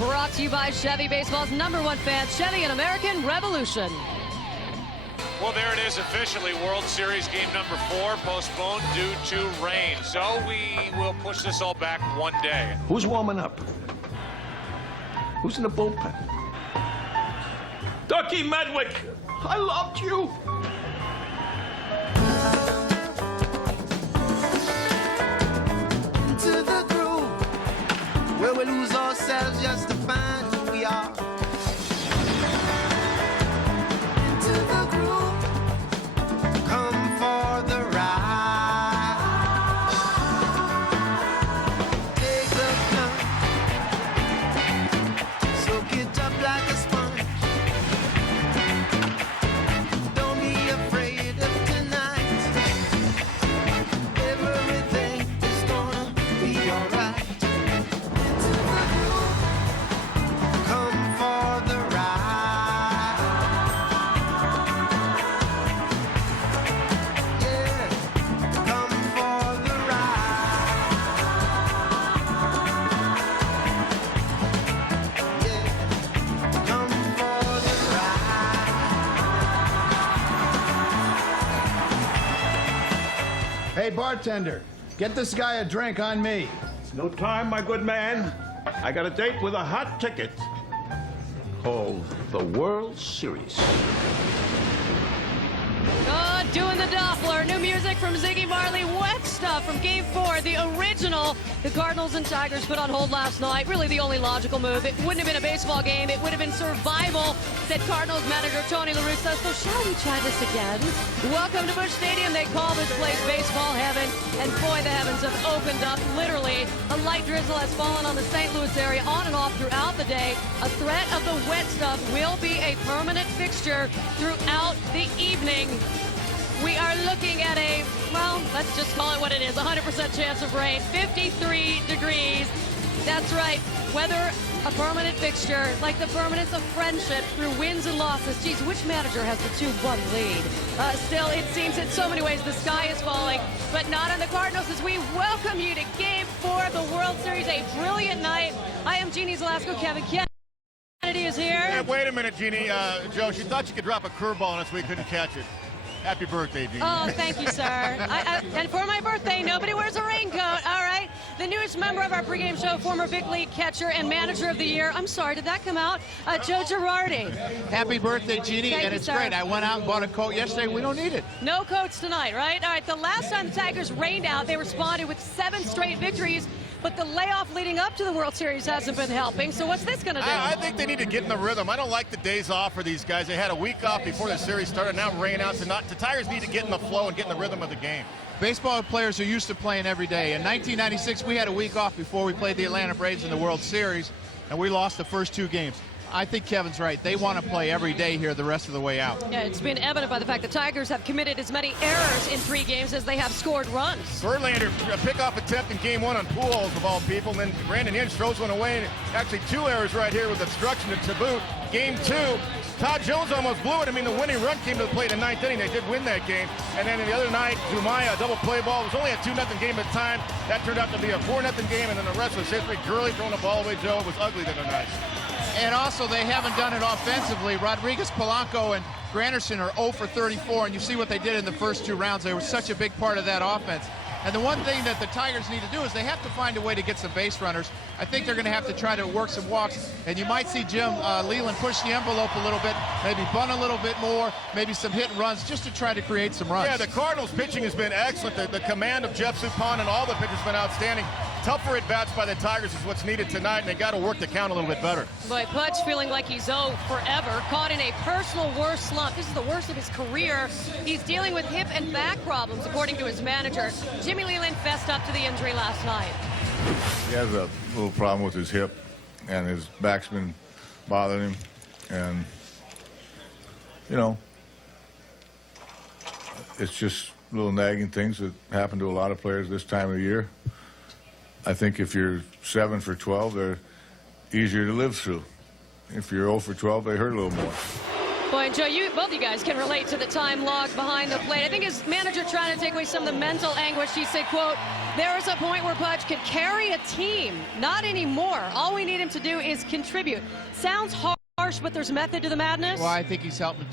Brought to you by Chevy, baseball's #1 fan, Chevy, an American Revolution. Well, there it is officially. World Series game number 4 postponed due to rain. So we will push this all back one day. Who's warming up? Who's in the bullpen? Ducky Medwick, I loved you. Into the groove, where we lose ourselves just to find who we are. Into the groove, come for the ride. Take the time, soak it up like a sponge. Don't be afraid of tonight. Everything is gonna be alright. Into the groove, come for the ride. Yeah, come for the ride. Yeah, come for the ride. Hey, bartender, get this guy a drink on me. No time, my good man. I got a date with a hot ticket called the World Series. Oh, doing the Doppler. New music from Ziggy Marley. Wet Stuff from Game 4, the original. The Cardinals and Tigers put on hold last night. Really the only logical move. It wouldn't have been a baseball game. It would have been survival, said Cardinals manager Tony La Russa. So shall we try this again? Welcome to Busch Stadium. They call this place baseball heaven. And boy, the heavens have opened up. Literally, a light drizzle has fallen on the St. Louis area on and off throughout the day. A threat of the wet stuff will be a permanent fixture throughout the evening. We are looking at a, well, let's just call it what it is, 100% chance of rain, 53 degrees. That's right, weather, a permanent fixture, like the permanence of friendship through wins and losses. Geez, which manager has the 2-1 lead? Still, it seems in so many ways the sky is falling, but not on the Cardinals as we welcome you to Game 4 of the World Series, a brilliant night. I am Jeannie Zalasko, Kevin Kennedy is here. Hey, wait a minute, Jeannie. Joe, she thought she could drop a curveball on us. We couldn't catch it. Happy birthday, Jeannie. Oh, thank you, sir. And for my birthday, nobody wears a raincoat. All right. The newest member of our pregame show, former big league catcher and manager of the year. I'm sorry, did that come out? Joe Girardi. Happy birthday, Jeannie, Thank and you, it's sir. great. I went out and bought a coat yesterday. We don't need it. No coats tonight, right? All right, the last time the Tigers rained out, they responded with 7 straight victories, but the layoff leading up to the World Series hasn't been helping. So what's this going to do? I think they need to get in the rhythm. I don't like the days off for these guys. They had a week off before the series started. Now rain out. The Tigers need to get in the flow and get in the rhythm of the game. Baseball players are used to playing every day. In 1996, we had a week off before we played the Atlanta Braves in the World Series, and we lost the first 2 games. I think Kevin's right. They want to play every day here the rest of the way out. Yeah, it's been evident by the fact the Tigers have committed as many errors in 3 games as they have scored runs. Verlander, a pickoff attempt in game 1 on Pujols, of all people, and then Brandon Inge throws one away. And actually 2 errors right here with obstruction to boot. Game 2, Todd Jones almost blew it. I mean, the winning run came to the plate in the 9th inning. They did win that game. And then the other night, Zumaya, a double play ball. It was only a 2-0 game at the time. That turned out to be a 4-0 game, and then the rest was history. Gurley throwing the ball away, Joe. It was ugly the other night. And also, they haven't done it offensively. Rodriguez, Polanco, and Granderson are 0 for 34, and you see what they did in the first 2 rounds. They were such a big part of that offense. And the one thing that the Tigers need to do is they have to find a way to get some base runners. I think they're going to have to try to work some walks, and you might see Jim Leland push the envelope a little bit, maybe bunt a little bit more, maybe some hit and runs just to try to create some runs. Yeah, the Cardinals pitching has been excellent. The command of Jeff Suppan and all the pitchers have been outstanding. Tougher at-bats by the Tigers is what's needed tonight, and they got to work the count a little bit better. Boy, Pudge feeling like he's owed forever, caught in a personal worst slump. This is the worst of his career. He's dealing with hip and back problems, according to his manager. Jimmy Leland fessed up to the injury last night. He has a little problem with his hip, and his back's been bothering him. And, you know, it's just little nagging things that happen to a lot of players this time of the year. I think if you're 7 for 12, they're easier to live through. If you're 0 for 12, they hurt a little more. Boy, and Joe, both of you guys can relate to the time logged behind the plate. I think his manager trying to take away some of the mental anguish. He said, quote, "There is a point where Pudge could carry a team. Not anymore. All we need him to do is contribute." Sounds harsh, but there's method to the madness. Well, I think he's helping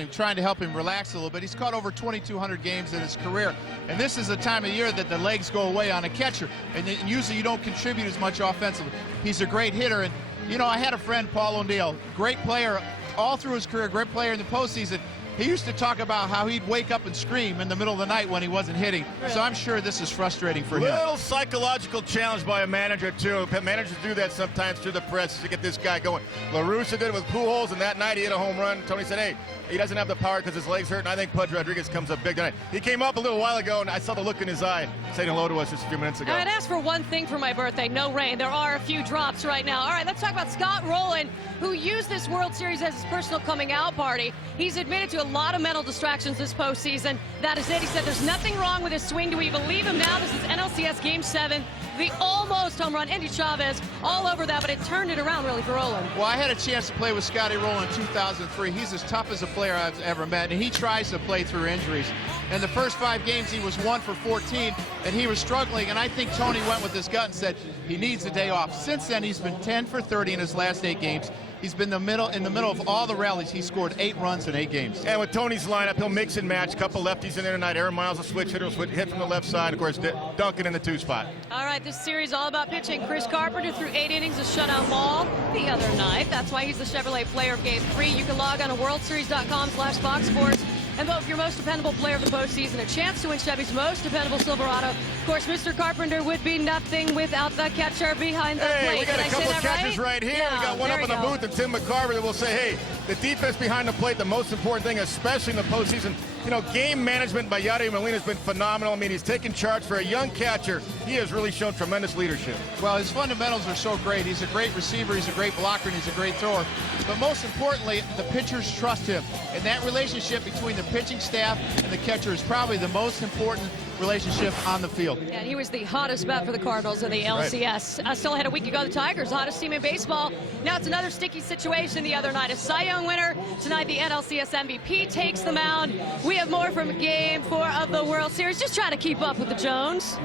him, trying to help him relax a little bit. He's caught over 2,200 games in his career, and this is the time of year that the legs go away on a catcher, and usually you don't contribute as much offensively. He's a great hitter, and you know, I had a friend, Paul O'Neill, great player all through his career, great player in the postseason. He used to talk about how he'd wake up and scream in the middle of the night when he wasn't hitting. Really? So I'm sure this is frustrating for him. Little psychological challenge by a manager, too. Managers do that sometimes through the press to get this guy going. La Russa did it with Pujols, and that night he hit a home run. Tony said, hey, he doesn't have the power because his legs hurt, and I think Pudge Rodriguez comes up big tonight. He came up a little while ago, and I saw the look in his eye saying hello to us just a few minutes ago. I'd asked for one thing for my birthday, no rain. There are a few drops right now. All right, let's talk about Scott Rowland, who used this World Series as his personal coming out party. He's admitted to a lot of mental distractions this postseason. That is it. He said there's nothing wrong with his swing. Do we believe him now? This is NLCS Game 7. The almost home run. Andy Chavez all over that, but it turned it around really for Rowland. Well, I had a chance to play with Scotty Rowland in 2003. He's as tough as a player I've ever met, and he tries to play through injuries. In the first 5 games, he was 1 for 14, and he was struggling, and I think Tony went with his gut and said he needs a day off. Since then, he's been 10 for 30 in his last 8 games. He's been in the middle of all the rallies. He scored 8 runs in 8 games. And with Tony's lineup, he'll mix and match. A couple lefties in there tonight. Aaron Miles, a switch hitter, will hit from the left side. Of course, Duncan in the 2 spot. All right, this series all about pitching. Chris Carpenter threw 8 innings of shutout ball the other night. That's why he's the Chevrolet player of Game 3. You can log on to worldseries.com/Fox Sports and vote for your most dependable player of the postseason. A chance to win Chevy's most dependable Silverado. Of course, Mr. Carpenter would be nothing without the catcher behind the plate. We got a couple of catchers right here. Yeah, we got one up in the booth, and Tim McCarver that will say, hey, the defense behind the plate, the most important thing, especially in the postseason. You know, game management by Yadier Molina has been phenomenal. I mean, he's taken charge for a young catcher. He has really shown tremendous leadership. Well, his fundamentals are so great. He's a great receiver, he's a great blocker, and he's a great thrower. But most importantly, the pitchers trust him. And that relationship between the pitching staff and the catcher is probably the most important relationship on the field. Yeah, he was the hottest bat for the Cardinals in the LCS. Still had a week ago, the Tigers, hottest team in baseball. Now it's another sticky situation the other night. A Cy Young winner. Tonight the NLCS MVP takes the mound. We have more from Game 4 of the World Series. Just try to keep up with the Jones.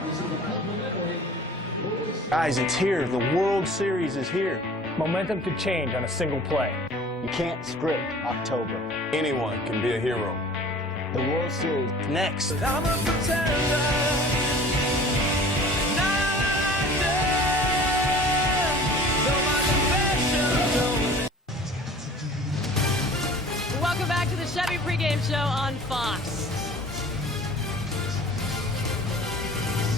Guys, it's here. The World Series is here. Momentum could change on a single play. You can't script October. Anyone can be a hero. The World Series next. I'm a pretender. Welcome back to the Chevy pregame show on Fox.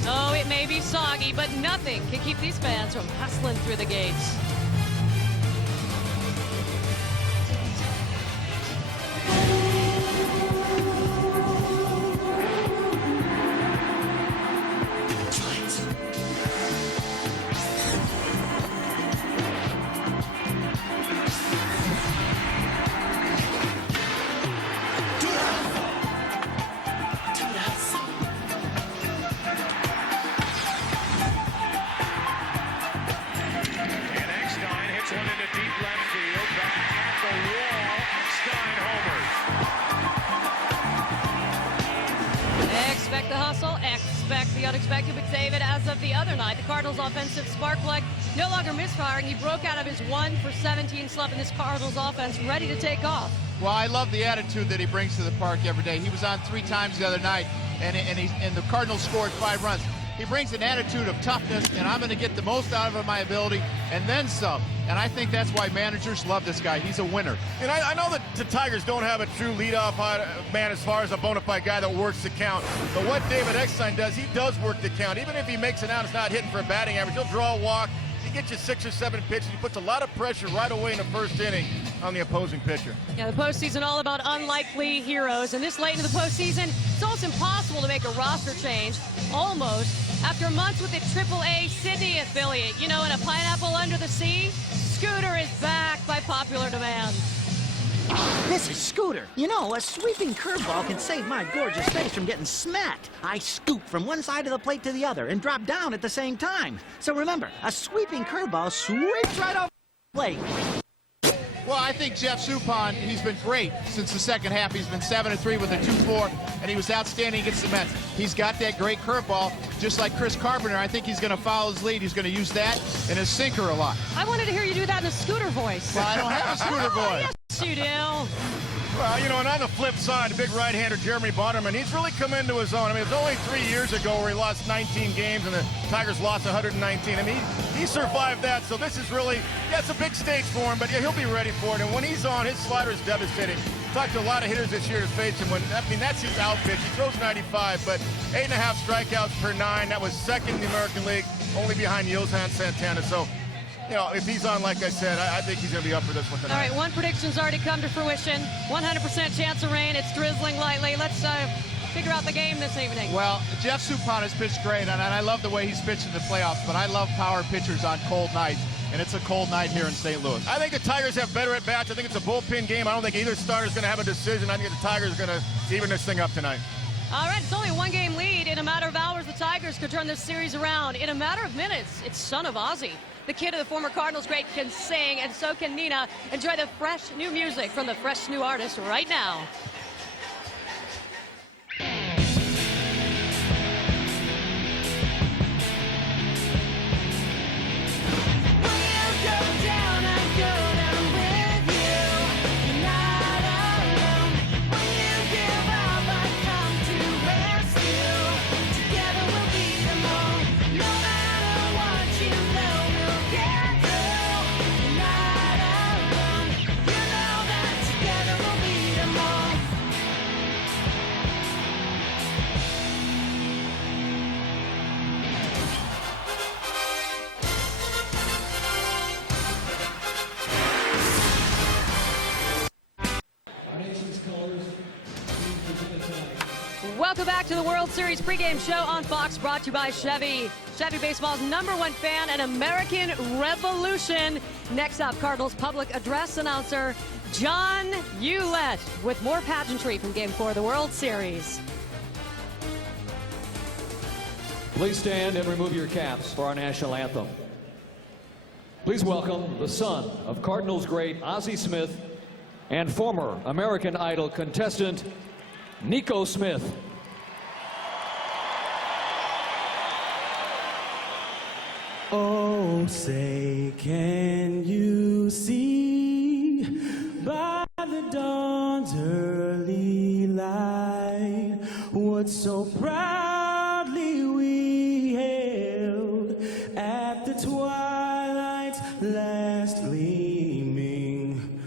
Oh, it may be soggy, but nothing can keep these fans from hustling through the gates. Expect the hustle, expect the unexpected. But David, as of the other night, the Cardinals' offensive spark plug no longer misfiring. He broke out of his 1 for 17 slump in this Cardinals offense, ready to take off. Well, I love the attitude that he brings to the park every day. He was on 3 times the other night, and the Cardinals scored 5 runs. He brings an attitude of toughness, and I'm going to get the most out of my ability, and then some. And I think that's why managers love this guy. He's a winner. And I know that the Tigers don't have a true leadoff man as far as a bona fide guy that works the count. But what David Eckstein does, he does work the count. Even if he makes it out, it's not hitting for a batting average. He'll draw a walk. He gets you 6 or 7 pitches. He puts a lot of pressure right away in the first inning on the opposing pitcher. Yeah, the postseason all about unlikely heroes. And this late into the postseason, it's almost impossible to make a roster change. Almost. After months with the AAA Sydney affiliate, you know, in a pineapple under the sea, Scooter is back by popular demand. This is Scooter. You know, a sweeping curveball can save my gorgeous face from getting smacked. I scoop from one side of the plate to the other and drop down at the same time. So remember, a sweeping curveball sweeps right off the plate. Well, I think Jeff Suppan, he's been great since the second half. He's been 7-3 with a 2-4, and he was outstanding against the Mets. He's got that great curveball, just like Chris Carpenter. I think he's going to follow his lead. He's going to use that and his sinker a lot. I wanted to hear you do that in a Scooter voice. Well, I don't have a Scooter voice. Yes, you do. Well, you know, and on the flip side, the big right-hander Jeremy Bonderman, he's really come into his own. I mean, it was only 3 years ago where he lost 19 games and the Tigers lost 119. I mean, he survived that, so this is really, yeah, it's a big stage for him, but yeah, he'll be ready for it. And when he's on, his slider is devastating. Talked to a lot of hitters this year to face him. That's his out pitch. He throws 95, but 8.5 strikeouts per 9. That was second in the American League, only behind Yohan Santana. So, you know, if he's on, like I said, I think he's going to be up for this one tonight. All right, one prediction's already come to fruition. 100% chance of rain. It's drizzling lightly. Let's figure out the game this evening. Well, Jeff Suppan has pitched great, and I love the way he's pitched in the playoffs, but I love power pitchers on cold nights, and it's a cold night here in St. Louis. I think the Tigers have better at-bats. I think it's a bullpen game. I don't think either starter is going to have a decision. I think the Tigers are going to even this thing up tonight. All right, it's only a one-game lead. In a matter of hours, the Tigers could turn this series around. In a matter of minutes, it's son of Ozzy. The kid of the former Cardinals great can sing, and so can Nina. Enjoy the fresh new music from the fresh new artist right now. Welcome back to the World Series pregame show on Fox, brought to you by Chevy. Chevy Baseball's #1 fan and American Revolution. Next up, Cardinals public address announcer John Hewlett with more pageantry from Game 4 of the World Series. Please stand and remove your caps for our national anthem. Please welcome the son of Cardinals great Ozzie Smith and former American Idol contestant Nico Smith. Oh, say, can you see by the dawn's early light what so proudly we hailed at the twilight's last gleaming,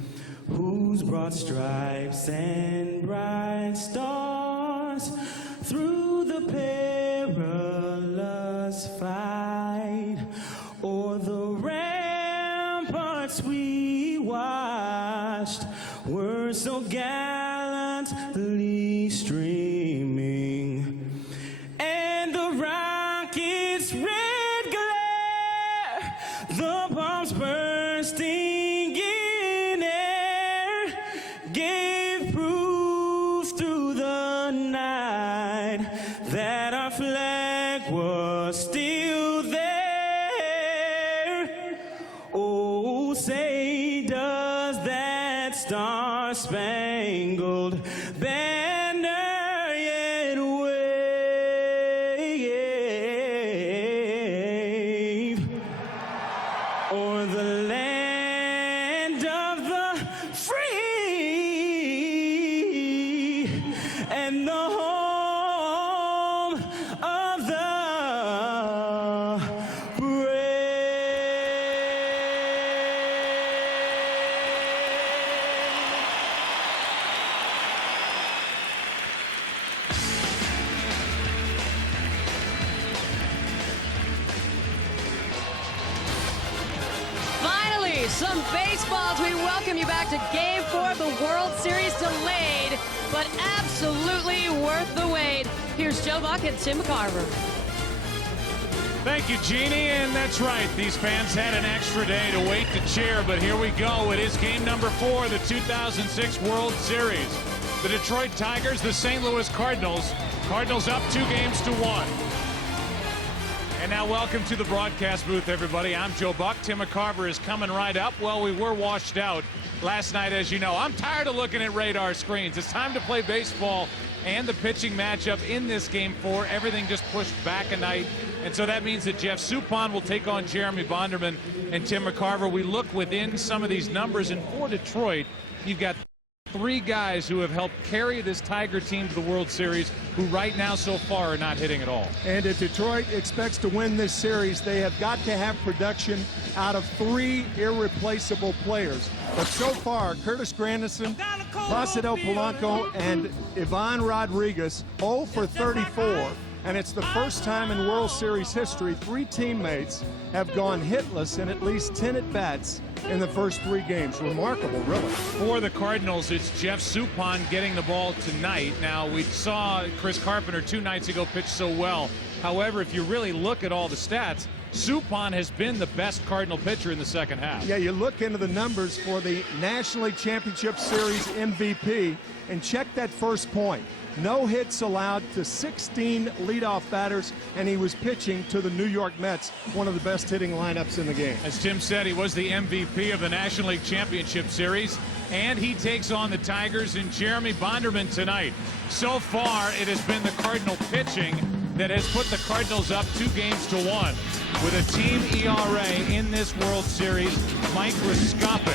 whose broad stripes and bright stars through the perilous fight o'er the ramparts we watched were so gallantly streaming, and the rocket's red glare, the bombs bursting in air, gave proof through the night that our flag was still there. Oh, say, does that star-spangled banner yet wave o'er the land of the free and the home of the brave? Finally, some baseballs. We welcome you back to Game 4 of the World Series, delayed, but absolutely worth the wait. Here's Joe Buck and Tim Carver. Thank you, Jeannie, and that's right. These fans had an extra day to wait to cheer, but here we go. It is game number 4 of the 2006 World Series. The Detroit Tigers, the St. Louis Cardinals. Cardinals up 2-1. And now welcome to the broadcast booth, everybody. I'm Joe Buck. Tim McCarver is coming right up. Well, we were washed out last night, as you know. I'm tired of looking at radar screens. It's time to play baseball and the pitching matchup in this Game 4. Everything just pushed back a night. And so that means that Jeff Suppan will take on Jeremy Bonderman and Tim McCarver. We look within some of these numbers. And for Detroit, you've got 3 guys who have helped carry this Tiger team to the World Series, who right now so far are not hitting at all. And if Detroit expects to win this series, they have got to have production out of 3 irreplaceable players. But so far, Curtis Granderson, Placido Polanco, and Ivan Rodriguez 0 for 34. And it's the first time in World Series history 3 teammates have gone hitless in at least 10 at-bats in the first 3 games. Remarkable, really. For the Cardinals, it's Jeff Suppan getting the ball tonight. Now, we saw Chris Carpenter 2 nights ago pitch so well. However, if you really look at all the stats, Suppan has been the best Cardinal pitcher in the second half. Yeah, you look into the numbers for the National League Championship Series MVP and check that first point. No hits allowed to 16 leadoff batters, and he was pitching to the New York Mets, one of the best hitting lineups in the game. As Tim said, he was the MVP of the National League Championship Series, and he takes on the Tigers and Jeremy Bonderman tonight. So far, it has been the Cardinal pitching that has put the Cardinals up 2 games to 1, with a team ERA in this World Series microscopic.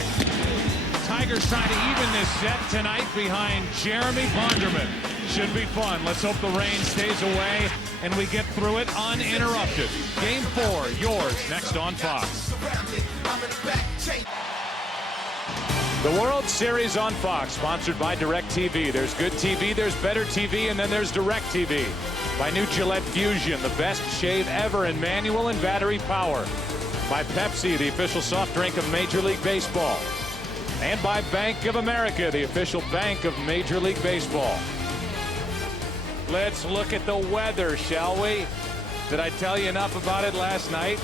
Tigers trying to even this set tonight behind Jeremy Bonderman. Should be fun. Let's hope the rain stays away and we get through it uninterrupted. Game 4, yours next on Fox. The World Series on Fox, sponsored by DirecTV. There's good TV, there's better TV, and then there's DirecTV. By new Gillette Fusion, the best shave ever in manual and battery power. By Pepsi, the official soft drink of Major League Baseball. And by Bank of America, the official bank of Major League Baseball. Let's look at the weather, shall we? Did I tell you enough about it last night?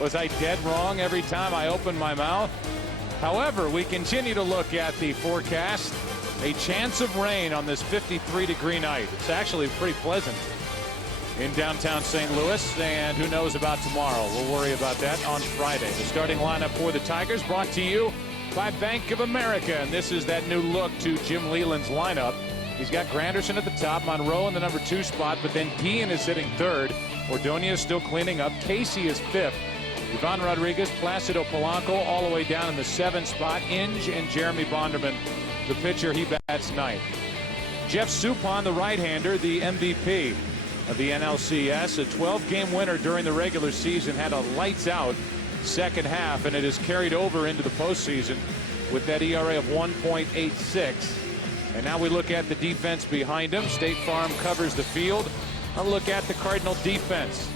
Was I dead wrong every time I opened my mouth? However, we continue to look at the forecast. A chance of rain on this 53-degree night. It's actually pretty pleasant in downtown St. Louis, and who knows about tomorrow. We'll worry about that on Friday. The starting lineup for the Tigers brought to you by Bank of America, and this is that new look to Jim Leyland's lineup. He's got Granderson at the top, Monroe in the number 2 spot, but then Guillen is sitting 3rd. Ordonez is still cleaning up. Casey is 5th. Ivan Rodriguez, Placido Polanco all the way down in the 7th spot. Inge and Jeremy Bonderman, the pitcher, he bats 9th. Jeff Suppan, the right-hander, the MVP of the NLCS, a 12-game winner during the regular season, had a lights-out second half, and it is carried over into the postseason with that ERA of 1.86. And now we look at the defense behind him. State Farm covers the field. I'll look at the Cardinal defense.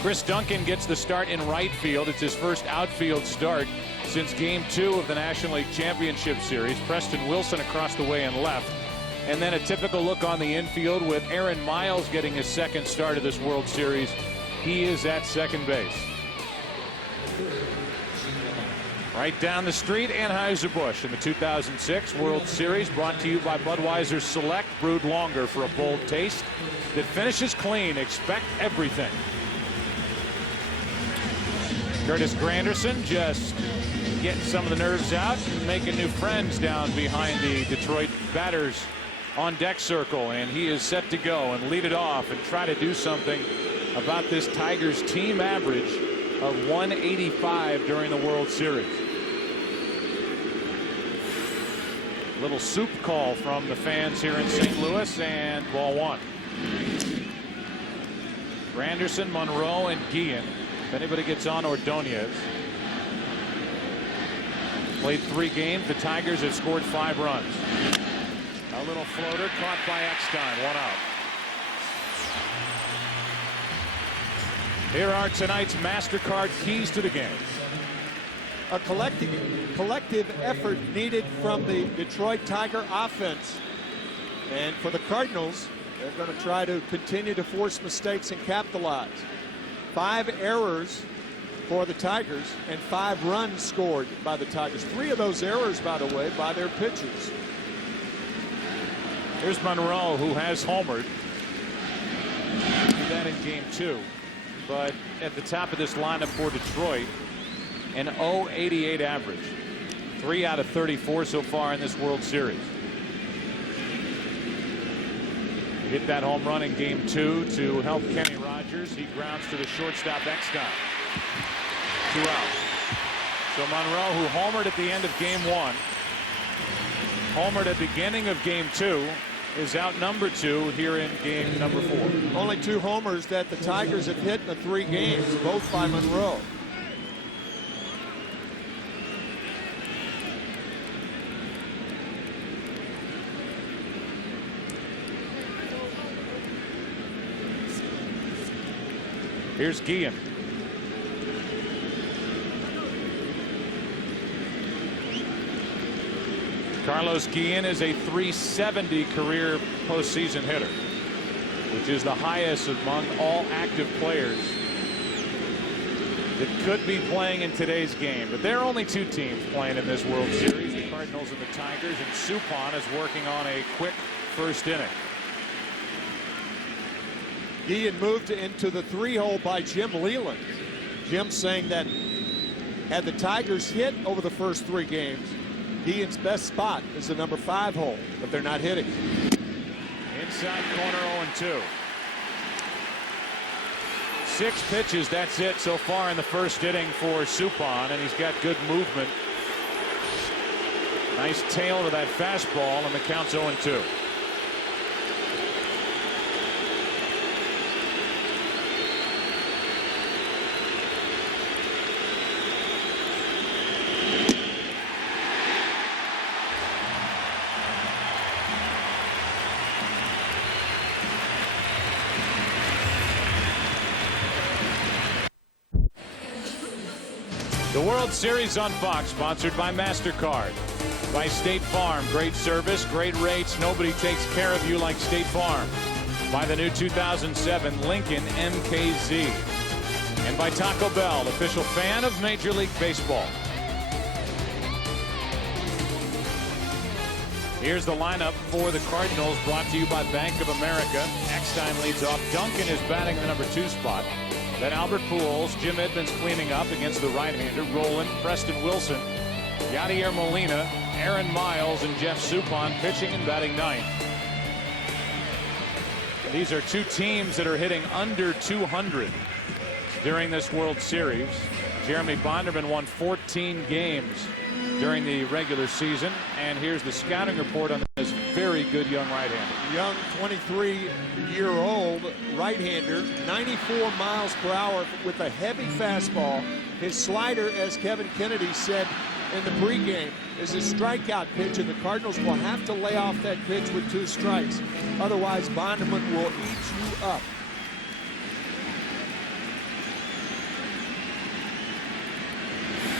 Chris Duncan gets the start in right field. It's his first outfield start since Game 2 of the National League Championship Series. Preston Wilson across the way and left. And then a typical look on the infield with Aaron Miles getting his second start of this World Series. He is at second base. Right down the street, Anheuser-Busch in the 2006 World Series, brought to you by Budweiser Select, brewed longer for a bold taste that finishes clean. Expect everything. Curtis Granderson just getting some of the nerves out and making new friends down behind the Detroit batters on deck circle, and he is set to go and lead it off and try to do something about this Tigers team average of 185 during the World Series. Little soup call from the fans here in St. Louis, and ball 1. Granderson, Monroe, and Guillen. If anybody gets on, Ordonez. Played 3 games. The Tigers have scored 5 runs. A little floater caught by Eckstein. 1 out. Here are tonight's MasterCard keys to the game. A collective effort needed from the Detroit Tiger offense. And for the Cardinals, they're going to try to continue to force mistakes and capitalize. 5 errors for the Tigers and 5 runs scored by the Tigers. 3 of those errors, by the way, by their pitchers. Here's Monroe, who has homered. Did that in Game 2. but at the top of this lineup for Detroit, an .088 average. 3 out of 34 so far in this World Series. Hit that home run in Game 2 to help Kenny Rogers. He grounds to the shortstop Eckstein. 2 out. So Monroe, who homered at the end of Game 1, homered at the beginning of Game 2, is out number 2 here in game number 4. Only 2 homers that the Tigers have hit in the 3 games, both by Monroe. Here's Guillen. Carlos Guillen is a .370 career postseason hitter, which is the highest among all active players that could be playing in today's game. But there are only 2 teams playing in this World Series, the Cardinals and the Tigers, and Suppan is working on a quick first inning. Guillen moved into the 3-hole by Jim Leland. Jim saying that had the Tigers hit over the first 3 games, Guillen's best spot is the number 5 hole, but they're not hitting. Inside corner 0-2. 6 pitches, that's it so far in the first inning for Suppan, and he's got good movement. Nice tail to that fastball, and the count's 0-2. The World Series on Fox, sponsored by MasterCard. By State Farm, great service, great rates. Nobody takes care of you like State Farm. By the new 2007 Lincoln MKZ. And by Taco Bell, official fan of Major League Baseball. Here's the lineup for the Cardinals, brought to you by Bank of America. Eckstein leads off. Duncan is batting the number 2 spot. Then Albert Pujols, Jim Edmonds cleaning up against the right-hander, Roland, Preston Wilson, Yadier Molina, Aaron Miles, and Jeff Suppan pitching and batting 9th. These are 2 teams that are hitting under 200 during this World Series. Jeremy Bonderman won 14 games during the regular season, and here's the scouting report on this very good young right-hander. Young 23-year-old right-hander, 94 miles per hour with a heavy fastball. His slider, as Kevin Kennedy said in the pregame, is a strikeout pitch, and the Cardinals will have to lay off that pitch with 2 strikes. Otherwise, Bonderman will eat you up.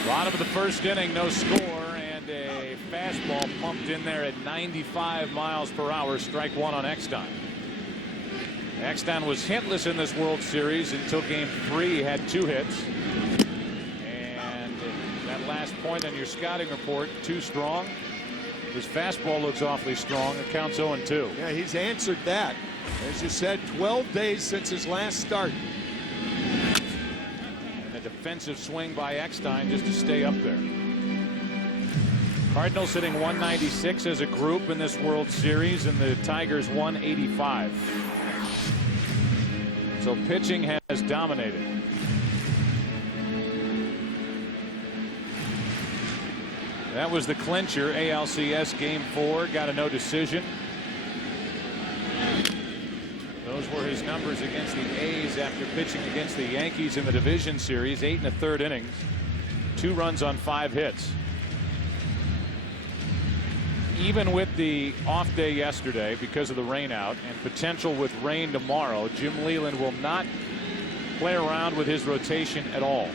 Bottom of the first inning, no score, and a fastball pumped in there at 95 miles per hour. Strike 1 on Eckstein. Eckstein was hitless in this World Series until Game 3. He had 2 hits. And that last point on your scouting report, too strong. His fastball looks awfully strong. It counts 0-2. Yeah, he's answered that. As you said, 12 days since his last start. Defensive swing by Eckstein just to stay up there. Cardinals hitting 196 as a group in this World Series, and the Tigers 185. So pitching has dominated. That was the clincher. ALCS Game 4 got a no decision. Those were his numbers against the A's after pitching against the Yankees in the division series. 8 1/3 innings, 2 runs on 5 hits. Even with the off day yesterday because of the rain out and potential with rain tomorrow, Jim Leland will not play around with his rotation at all.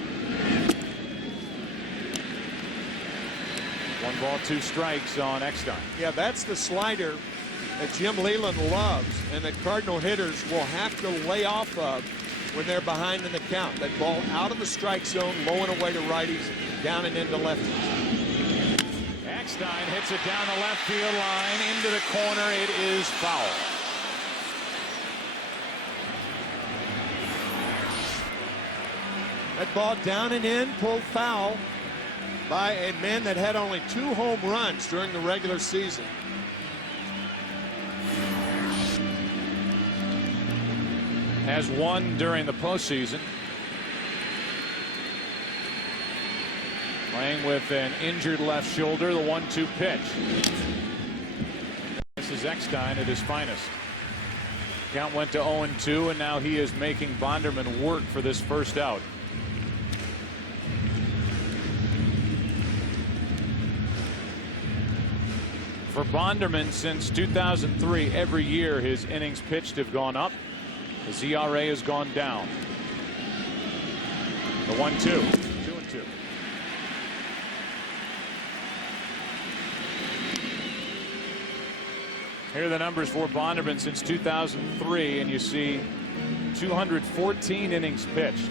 1 ball, 2 strikes on Eckstein. Yeah, that's the slider that Jim Leland loves, and that Cardinal hitters will have to lay off of when they're behind in the count. That ball out of the strike zone, low and away to righties, down and into lefties. Eckstein hits it down the left field line into the corner. It is foul. That ball down and in, pulled foul by a man that had only 2 home runs during the regular season. Has one during the postseason. Playing with an injured left shoulder, the 1-2 pitch. This is Eckstein at his finest. Count went to 0-2, and now he is making Bonderman work for this first out. For Bonderman, since 2003, every year his innings pitched have gone up. His ERA has gone down. The 1-2, 2-2. Here are the numbers for Bonderman since 2003, and you see 214 innings pitched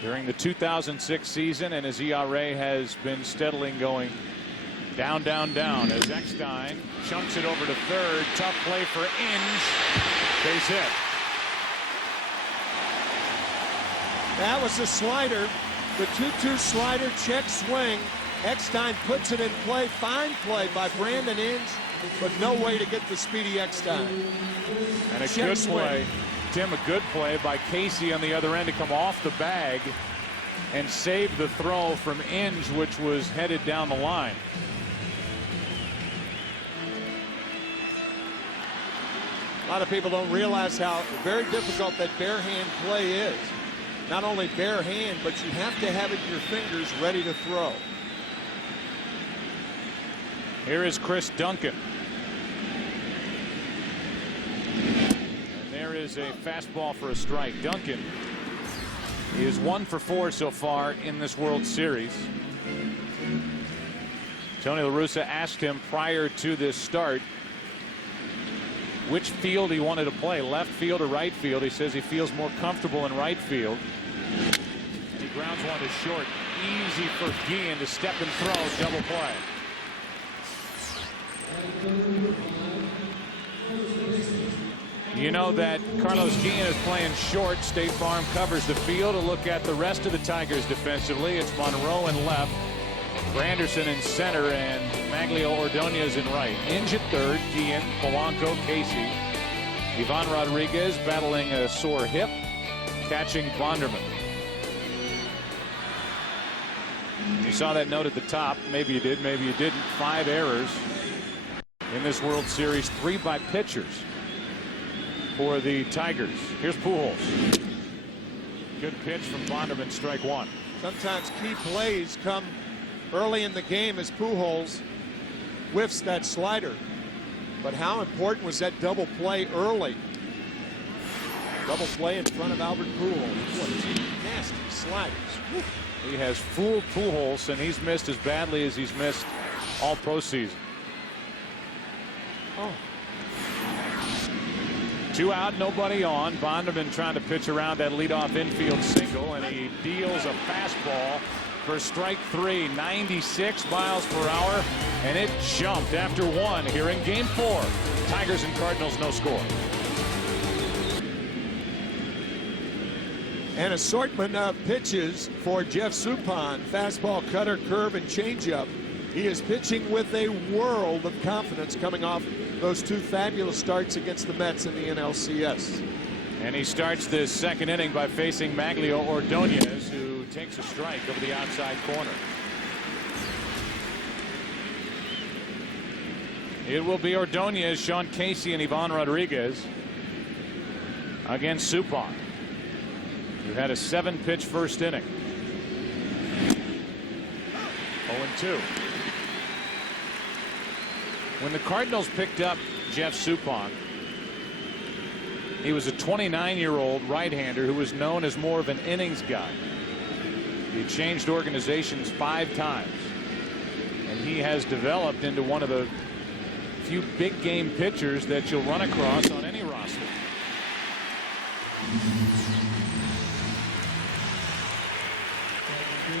during the 2006 season, and his ERA has been steadily going down, down, down as Eckstein chunks it over to third. Tough play for Inge. Base hit. That was a slider. The 2-2 slider, check swing. Eckstein puts it in play. Fine play by Brandon Inge, but no way to get the speedy Eckstein. And a good play, Tim, a good play by Casey on the other end to come off the bag and save the throw from Inge, which was headed down the line. A lot of people don't realize how very difficult that bare hand play is. Not only bare hand, but you have to have it in your fingers ready to throw. Here is Chris Duncan. And there is a fastball for a strike. Duncan is 1 for 4 so far in this World Series. Tony La Russa asked him prior to this start which field he wanted to play, left field or right field. He says he feels more comfortable in right field. And he grounds one to short. Easy for Guillen to step and throw. Double play. You know that Carlos Guillen is playing short. State Farm covers the field. A look at the rest of the Tigers defensively. It's Monroe in left, Granderson in center, and Maglio Ordonez in right. Inge at third, Guillen, Polanco, Casey. Ivan Rodriguez battling a sore hip, catching Bonderman. You saw that note at the top. Maybe you did, maybe you didn't. 5 errors in this World Series, 3 by pitchers for the Tigers. Here's Pujols. Good pitch from Bonderman, strike 1. Sometimes key plays come early in the game as Pujols whiffs that slider. But how important was that double play early? Double play in front of Albert Pujols. What is nasty sliders. Woo. He has fooled Pujols, and he's missed as badly as he's missed all postseason. Oh. 2 out, nobody on. Bonderman trying to pitch around that leadoff infield single, and he deals a fastball for strike 3. 96 miles per hour, and it jumped after 1 here in Game 4. Tigers and Cardinals, no score. An assortment of pitches for Jeff Suppan. Fastball, cutter, curve, and changeup. He is pitching with a world of confidence coming off those 2 fabulous starts against the Mets in the NLCS. And he starts this second inning by facing Maglio Ordonez, who takes a strike over the outside corner. It will be Ordonez, Sean Casey, and Ivan Rodriguez against Suppan, who had a 7-pitch first inning. 0-2. When the Cardinals picked up Jeff Suppan, he was a 29-year-old right-hander who was known as more of an innings guy. He changed organizations 5 times, and he has developed into one of the few big game pitchers that you'll run across on any roster.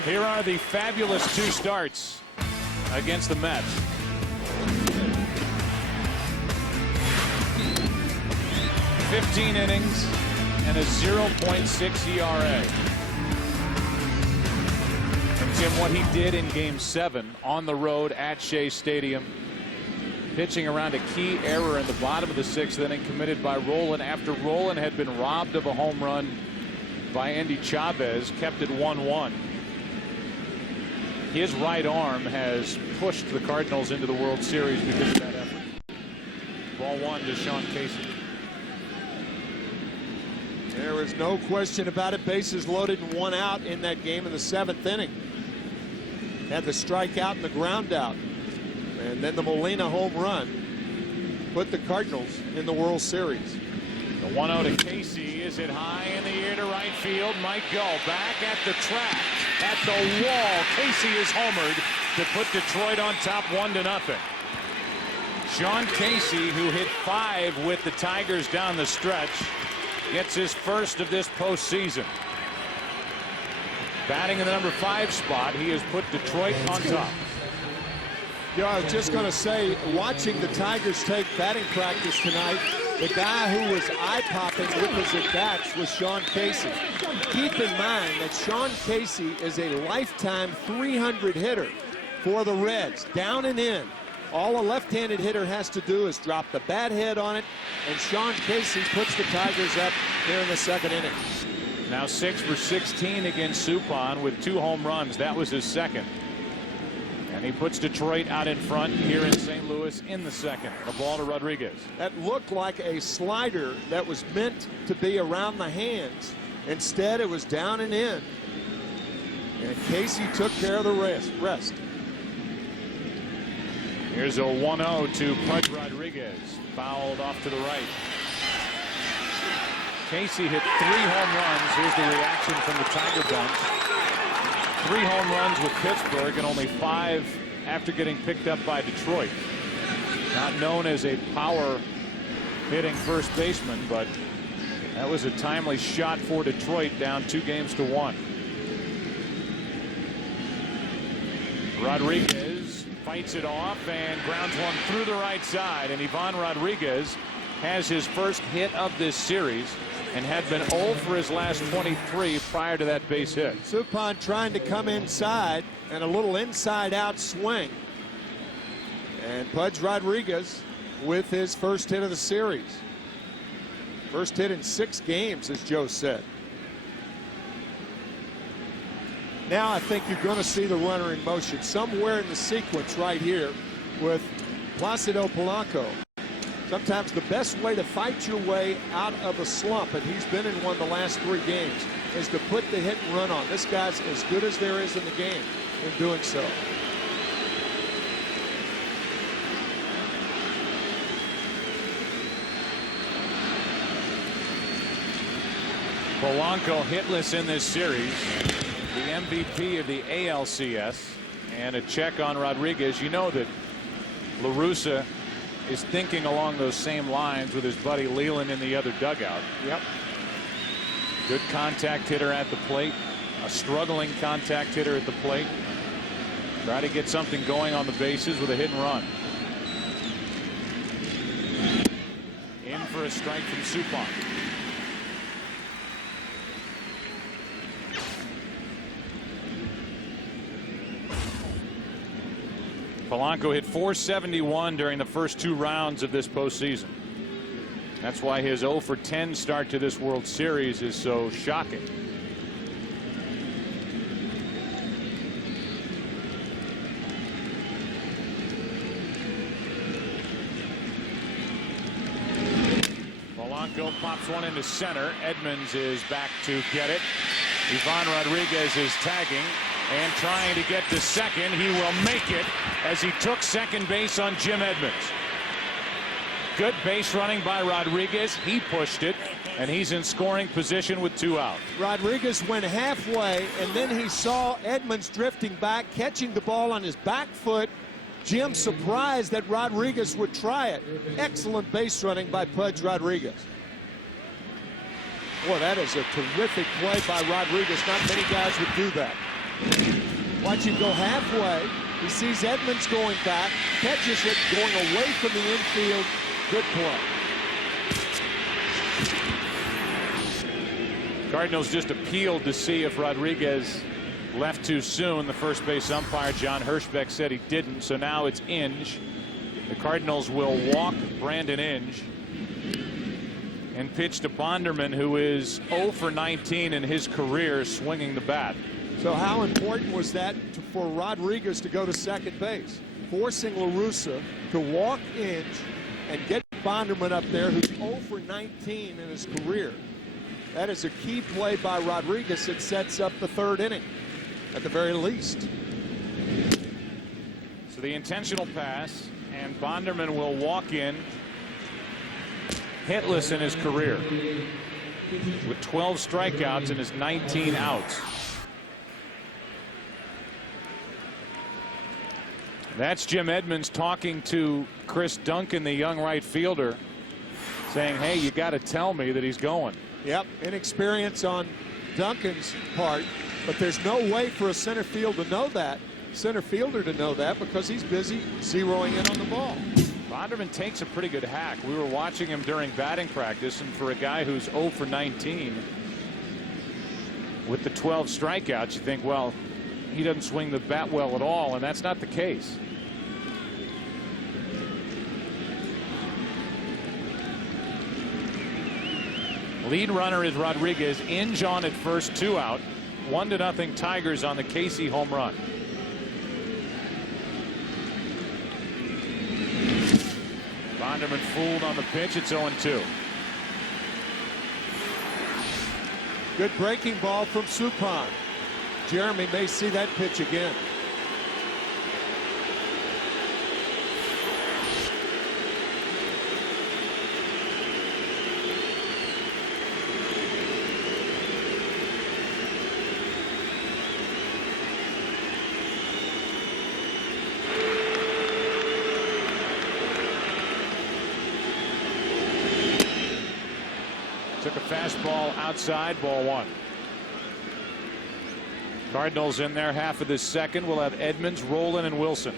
Here are the fabulous 2 starts against the Mets. 15 innings, and a 0.6 ERA. And Jim, what he did in Game 7 on the road at Shea Stadium, pitching around a key error in the bottom of the 6th inning committed by Rolen after Rolen had been robbed of a home run by Andy Chavez, kept it 1-1. His right arm has pushed the Cardinals into the World Series because of that effort. Ball 1 to Sean Casey. There is no question about it. Bases loaded and 1 out in that game in the 7th inning. Had the strikeout and the ground out. And then the Molina home run put the Cardinals in the World Series. The 1-0 to Casey. Is it high in the air to right field? Might go. Back at the track. At the wall. Casey is homered to put Detroit on top 1-0. Sean Casey, who hit 5 with the Tigers down the stretch, gets his first of this postseason. Batting in the number 5 spot, he has put Detroit on top. Yeah, I was just going to say, watching the Tigers take batting practice tonight, the guy who was eye-popping with his at-bats was Sean Casey. Keep in mind that Sean Casey is a lifetime 300 hitter for the Reds, down and in. All a left-handed hitter has to do is drop the bat head on it, and Sean Casey puts the Tigers up here in the 2nd inning. Now 6 for 16 against Suppan with 2 home runs. That was his 2nd. And he puts Detroit out in front here in St. Louis in the 2nd. The ball to Rodriguez. That looked like a slider that was meant to be around the hands. Instead, it was down and in. And Casey took care of the rest. Here's a 1-0 to Pudge Rodriguez. Fouled off to the right. Casey hit 3 home runs. Here's the reaction from the Tiger bench. 3 home runs with Pittsburgh and only 5 after getting picked up by Detroit. Not known as a power hitting first baseman, but that was a timely shot for Detroit, down 2-1. Rodriguez fights it off and grounds one through the right side, and Ivan Rodriguez has his first hit of this series and had been 0 for his last 23 prior to that base hit. Suppan trying to come inside and a little inside-out swing. And Pudge Rodriguez with his first hit of the series. First hit in 6 games, as Joe said. Now I think you're going to see the runner in motion somewhere in the sequence right here with Placido Polanco. Sometimes the best way to fight your way out of a slump, and he's been in one the last 3 games, is to put the hit and run on. This guy's as good as there is in the game in doing so. Polanco hitless in this series. The MVP of the ALCS. And a check on Rodriguez. You know that La Russa is thinking along those same lines with his buddy Leland in the other dugout. Yep. Good contact hitter at the plate. A struggling contact hitter at the plate. Try to get something going on the bases with a hit and run. In for a strike from Suppan. Polanco hit .471 during the first 2 rounds of this postseason. That's why his 0 for 10 start to this World Series is so shocking. Polanco pops one into center. Edmonds is back to get it. Ivan Rodriguez is tagging and trying to get to second. He will make it as he took second base on Jim Edmonds. Good base running by Rodriguez. He pushed it, and he's in scoring position with 2 out. Rodriguez went halfway, and then he saw Edmonds drifting back, catching the ball on his back foot. Jim surprised that Rodriguez would try it. Excellent base running by Pudge Rodriguez. Boy, that is a terrific play by Rodriguez. Not many guys would do that. Watch him go halfway. He sees Edmonds going back, catches it, going away from the infield. Good play. Cardinals just appealed to see if Rodriguez left too soon. The first base umpire, John Hirschbeck, said he didn't, so now it's Inge. The Cardinals will walk Brandon Inge and pitch to Bonderman, who is 0 for 19 in his career swinging the bat. So how important was that for Rodriguez to go to second base, forcing La Russa to walk Inge and get Bonderman up there, who's 0 for 19 in his career? That is a key play by Rodriguez that sets up the third inning, at the very least. So the intentional pass, and Bonderman will walk in, hitless in his career, with 12 strikeouts in his 19 outs. That's Jim Edmonds talking to Chris Duncan, the young right fielder, saying, hey, you got to tell me that he's going. Yep, inexperience on Duncan's part, but there's no way for a center fielder to know that, because he's busy zeroing in on the ball. Bonderman takes a pretty good hack. We were watching him during batting practice, and for a guy who's 0 for 19 with the 12 strikeouts, you think, well, he doesn't swing the bat well at all, and that's not the case. Lead runner is Rodriguez. Inge on at first, 2 out. 1-0 Tigers on the Casey home run. Bonderman fooled on the pitch. It's 0-2. Good breaking ball from Suppan. Jeremy may see that pitch again. Took a fastball outside, ball 1. Cardinals in their half of this second. We'll have Edmonds, Rowland, and Wilson.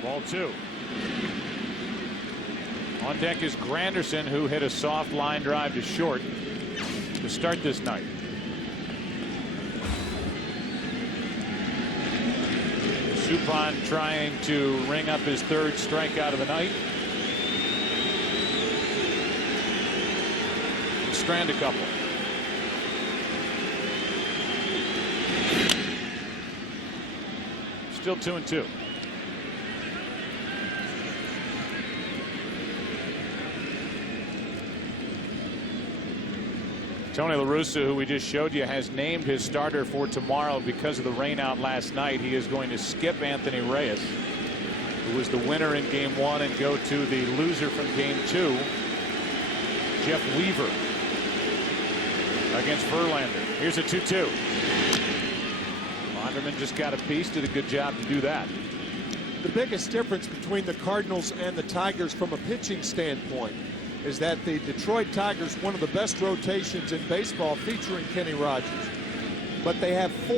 Ball 2. On deck is Granderson, who hit a soft line drive to short to start this night. Suppan trying to ring up his 3rd strikeout of the night. Strand a couple. Still 2-2. Tony La Russa, who we just showed you, has named his starter for tomorrow because of the rainout last night. He is going to skip Anthony Reyes, who was the winner in Game 1, and go to the loser from Game 2, Jeff Weaver, against Verlander. Here's a 2-2. Bonderman just got a piece, did a good job to do that. The biggest difference between the Cardinals and the Tigers from a pitching standpoint is that the Detroit Tigers, one of the best rotations in baseball, featuring Kenny Rogers, but they have 4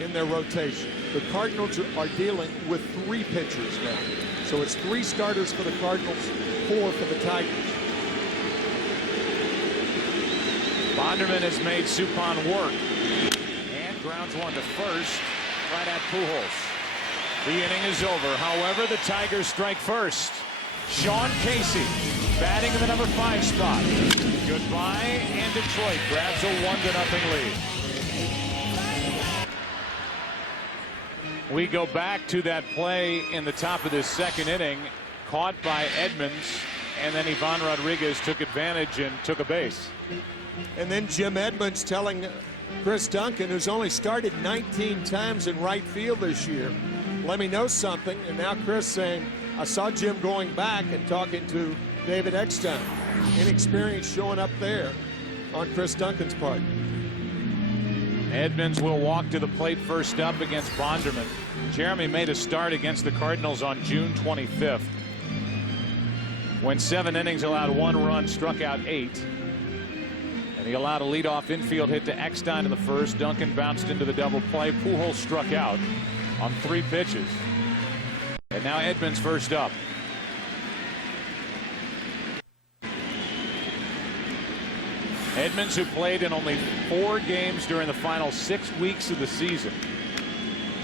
in their rotation. The Cardinals are dealing with 3 pitchers now. So it's 3 starters for the Cardinals, 4 for the Tigers. Bonderman has made Suppan work and grounds one to first right at Pujols. The inning is over. However, the Tigers strike first. Sean Casey batting in the number 5 spot. Goodbye, and Detroit grabs a 1-0 lead. We go back to that play in the top of this second inning, caught by Edmonds, and then Ivan Rodriguez took advantage and took a base. And then Jim Edmonds telling Chris Duncan, who's only started 19 times in right field this year, let me know something. And now Chris saying, I saw Jim going back and talking to David Eckstein. Inexperience showing up there on Chris Duncan's part. Edmonds will walk to the plate first up against Bonderman. Jeremy made a start against the Cardinals on June 25th. Went 7 innings, allowed 1 run, struck out 8. And he allowed a leadoff infield hit to Eckstein in the first. Duncan bounced into the double play. Pujols struck out on 3 pitches. And now Edmonds first up. Edmonds, who played in only 4 games during the final 6 weeks of the season,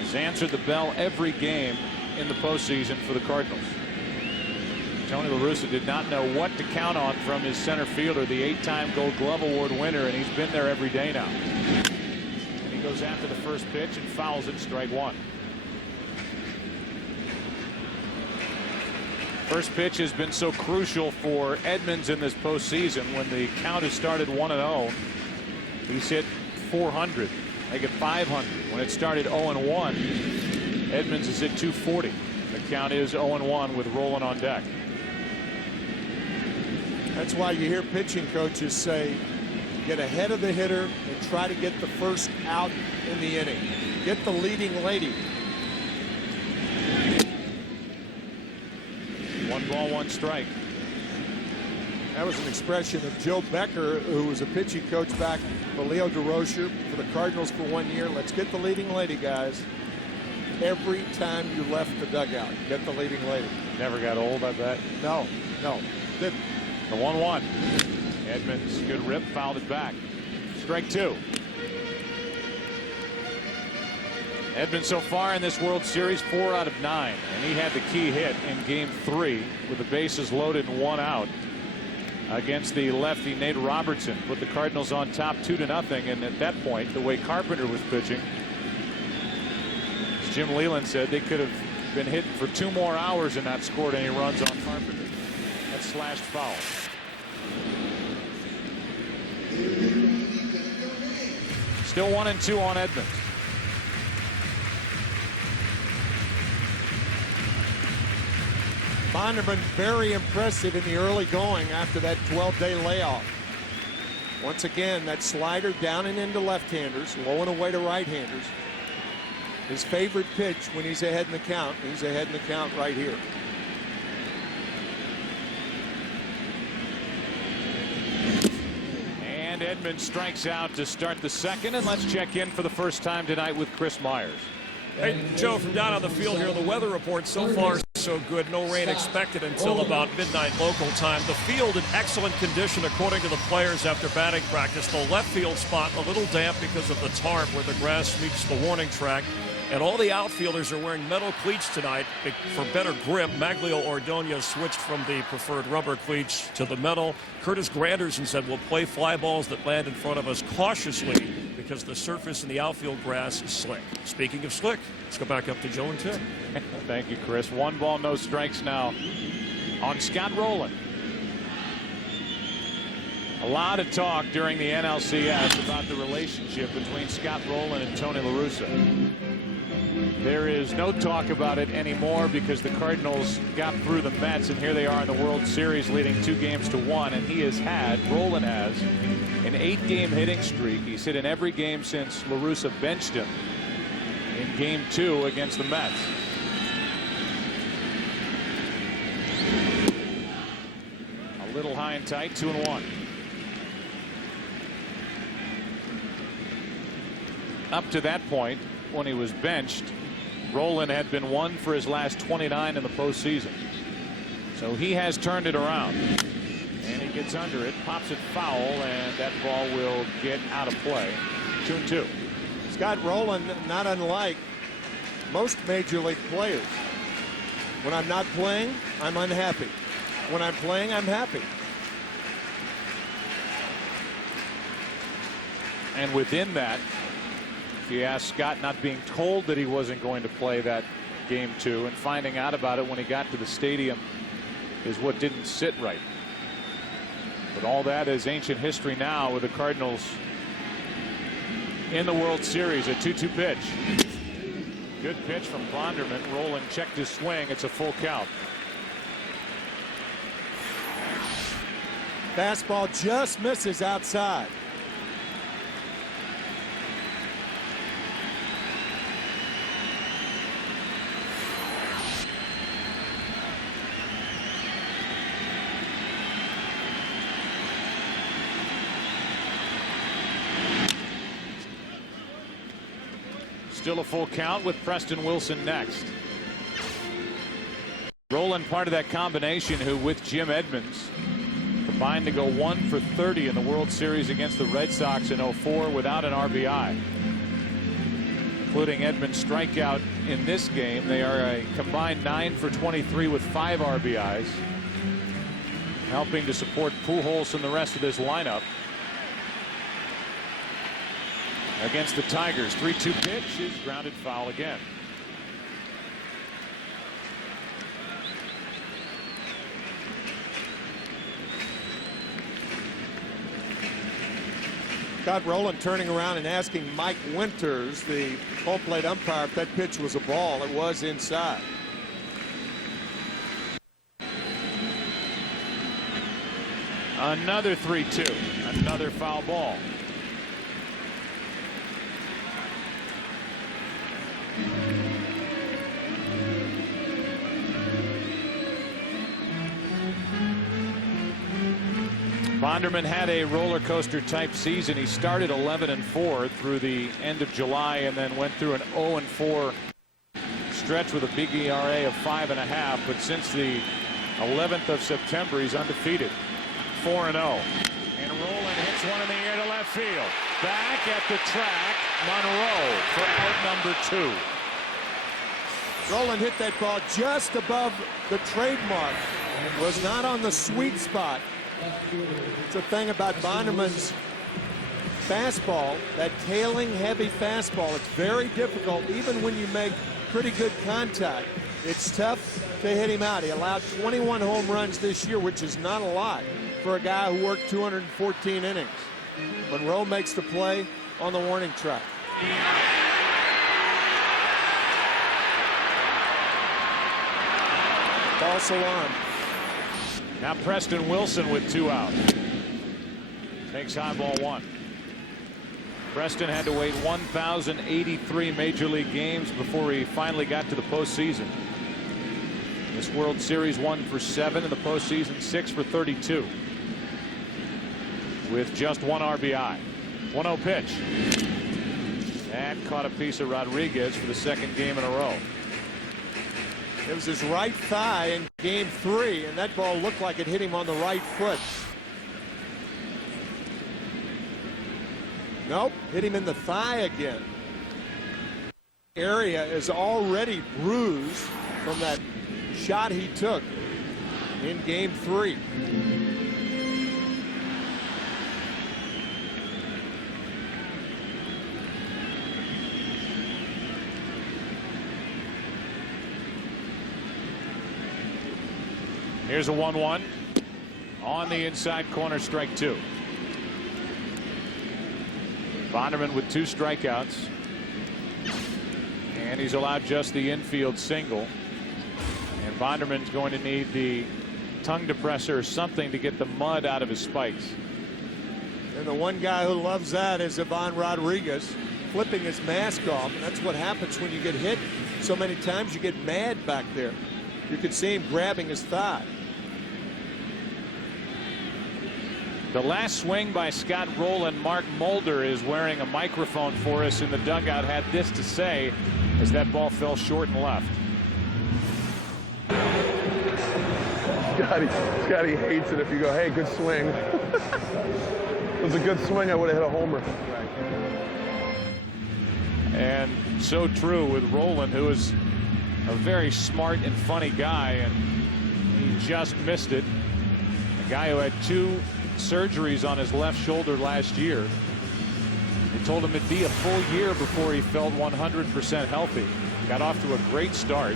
has answered the bell every game in the postseason for the Cardinals. Tony La Russa did not know what to count on from his center fielder, the 8-time Gold Glove Award winner, and he's been there every day now. And he goes after the first pitch and fouls it, strike 1. First pitch has been so crucial for Edmonds in this postseason. When the count has started 1-0, he's hit 400. Make it 500. When it started 0-1, Edmonds has hit 240. The count is 0-1 with Rolen on deck. That's why you hear pitching coaches say, get ahead of the hitter and try to get the first out in the inning. Get the leading lady. 1 ball, 1 strike. That was an expression of Joe Becker, who was a pitching coach back for Leo DeRocher for the Cardinals for 1 year. Let's get the leading lady, guys. Every time you left the dugout, get the leading lady. Never got old, I bet. No. Didn't. The 1-1. Edmonds, good rip, fouled it back. Strike 2. Edmonds so far in this World Series 4 out of 9, and he had the key hit in Game 3 with the bases loaded and 1 out against the lefty Nate Robertson. Put the Cardinals on top 2-0, and at that point, the way Carpenter was pitching, as Jim Leland said, they could have been hitting for 2 more hours and not scored any runs on Carpenter. That slashed foul. Still 1-2 on Edmonds. Bonderman very impressive in the early going after that 12-day layoff. Once again, that slider down and into left-handers, low and away to right-handers. His favorite pitch when he's ahead in the count. He's ahead in the count right here. And Edmonds strikes out to start the second, and let's check in for the first time tonight with Chris Myers. Hey, Joe, from down on the field here, the weather report so far so good. No rain expected until about midnight local time. The field in excellent condition according to the players after batting practice. The left field spot a little damp because of the tarp where the grass meets the warning track. And all the outfielders are wearing metal cleats tonight for better grip. Maglio Ordonez switched from the preferred rubber cleats to the metal. Curtis Granderson said we'll play fly balls that land in front of us cautiously because the surface in the outfield grass is slick. Speaking of slick, let's go back up to Joe and Tim. Thank you, Chris. 1 ball, no strikes now on Scott Rolen. A lot of talk during the NLCS about the relationship between Scott Rolen and Tony La Russa. There is no talk about it anymore because the Cardinals got through the Mets, and here they are in the World Series leading 2-1, and he has had, Rolen has, an 8-game hitting streak. He's hit in every game since La Russa benched him in Game 2 against the Mets. A little high and tight, 2-1. Up to that point, when he was benched, Rolen had been 1 for his last 29 in the postseason. So he has turned it around. And he gets under it, pops it foul, and that ball will get out of play. 2-2. Scott Rolen, not unlike most major league players. When I'm not playing, I'm unhappy. When I'm playing, I'm happy. And within that, if you ask Scott, not being told that he wasn't going to play that Game 2 and finding out about it when he got to the stadium is what didn't sit right. But all that is ancient history now with the Cardinals in the World Series. A 2-2 pitch. Good pitch from Bonderman. Rolen checked his swing. It's a full count. Fastball just misses outside. Still a full count with Preston Wilson next. Rolen part of that combination who with Jim Edmonds combined to go 1 for 30 in the World Series against the Red Sox in '04 without an RBI. Including Edmonds' strikeout in this game. They are a combined 9 for 23 with 5 RBIs. Helping to support Pujols and the rest of this lineup. Against the Tigers, 3-2 pitch is grounded foul again. Got Rolen turning around and asking Mike Winters, the home plate umpire, if that pitch was a ball. It was inside. Another 3-2, another foul ball. Bonderman had a roller coaster type season. He started 11-4 through the end of July and then went through an 0-4 stretch with a big ERA of 5.5. But since the 11th of September, he's undefeated, 4-0. And Rolen hits one in the air to left field. Back at the track, Monroe for out number 2. Rolen hit that ball just above the trademark. Was not on the sweet spot. It's a thing about Bonderman's fastball, that tailing heavy fastball. It's very difficult, even when you make pretty good contact. It's tough to hit him out. He allowed 21 home runs this year, which is not a lot for a guy who worked 214 innings. Monroe makes the play on the warning track. False alarm. Now Preston Wilson with 2 out. Takes high ball 1. Preston had to wait 1,083 major league games before he finally got to the postseason. This World Series 1 for 7 in the postseason, 6 for 32. With just 1 RBI. 1-0 pitch. That caught a piece of Rodriguez for the 2nd game in a row. It was his right thigh in game 3, and that ball looked like it hit him on the right foot. Nope, hit him in the thigh again. Area is already bruised from that shot he took in game 3. Here's a 1-1 on the inside corner, strike 2. Bonderman with 2 strikeouts, and he's allowed just the infield single. And Bonderman's going to need the tongue depressor or something to get the mud out of his spikes. And the one guy who loves that is Ivan Rodriguez, flipping his mask off. And that's what happens when you get hit so many times. You get mad back there. You could see him grabbing his thigh. The last swing by Scott Rolen. Mark Mulder is wearing a microphone for us in the dugout. Had this to say as that ball fell short and left. Scotty hates it if you go, hey, good swing. It was a good swing, I would have hit a homer. And so true with Rolen, who is a very smart and funny guy, and he just missed it. A guy who had 2 surgeries on his left shoulder last year. They told him it'd be a full year before he felt 100% healthy. Got off to a great start.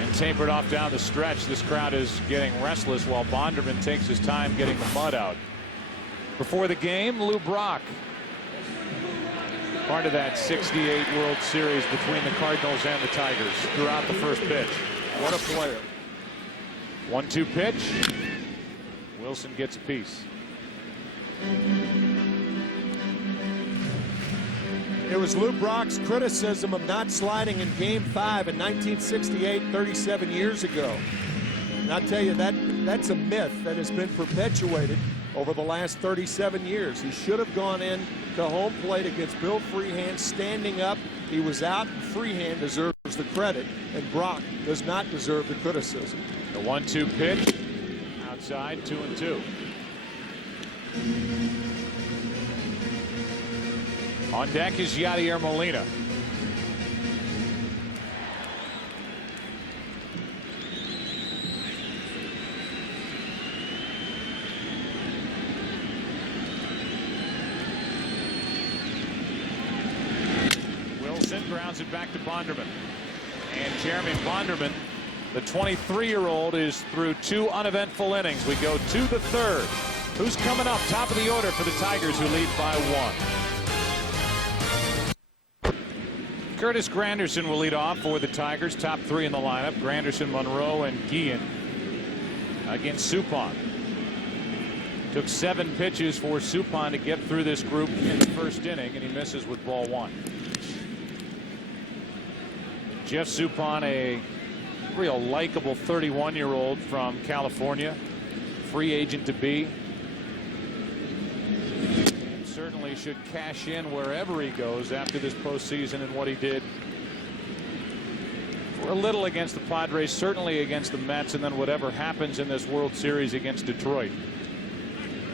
And tapered off down the stretch. This crowd is getting restless while Bonderman takes his time getting the mud out. Before the game, Lou Brock, part of that '68 World Series between the Cardinals and the Tigers, throughout the first pitch. What a player. 1-2 pitch. Wilson gets a piece. It was Lou Brock's criticism of not sliding in Game 5 in 1968, 37 years ago. And I'll tell you, that's a myth that has been perpetuated over the last 37 years. He should have gone in to home plate against Bill Freehand standing up. He was out, and Freehand deserves the credit, and Brock does not deserve the criticism. The 1-2 pitch. Outside, 2-2. On deck is Yadier Molina. Wilson grounds it back to Bonderman. And Jeremy Bonderman, the 23-year-old, is through 2 uneventful innings. We go to the 3rd. Who's coming up? Top of the order for the Tigers, who lead by 1. Curtis Granderson will lead off for the Tigers. Top 3 in the lineup: Granderson, Monroe, and Guillen against Suppan. Took 7 pitches for Suppan to get through this group in the 1st inning, and he misses with ball 1. Jeff Suppan, a real likable 31-year-old from California, free agent to be. Certainly should cash in wherever he goes after this postseason and what he did for a little against the Padres, certainly against the Mets, and then whatever happens in this World Series against Detroit.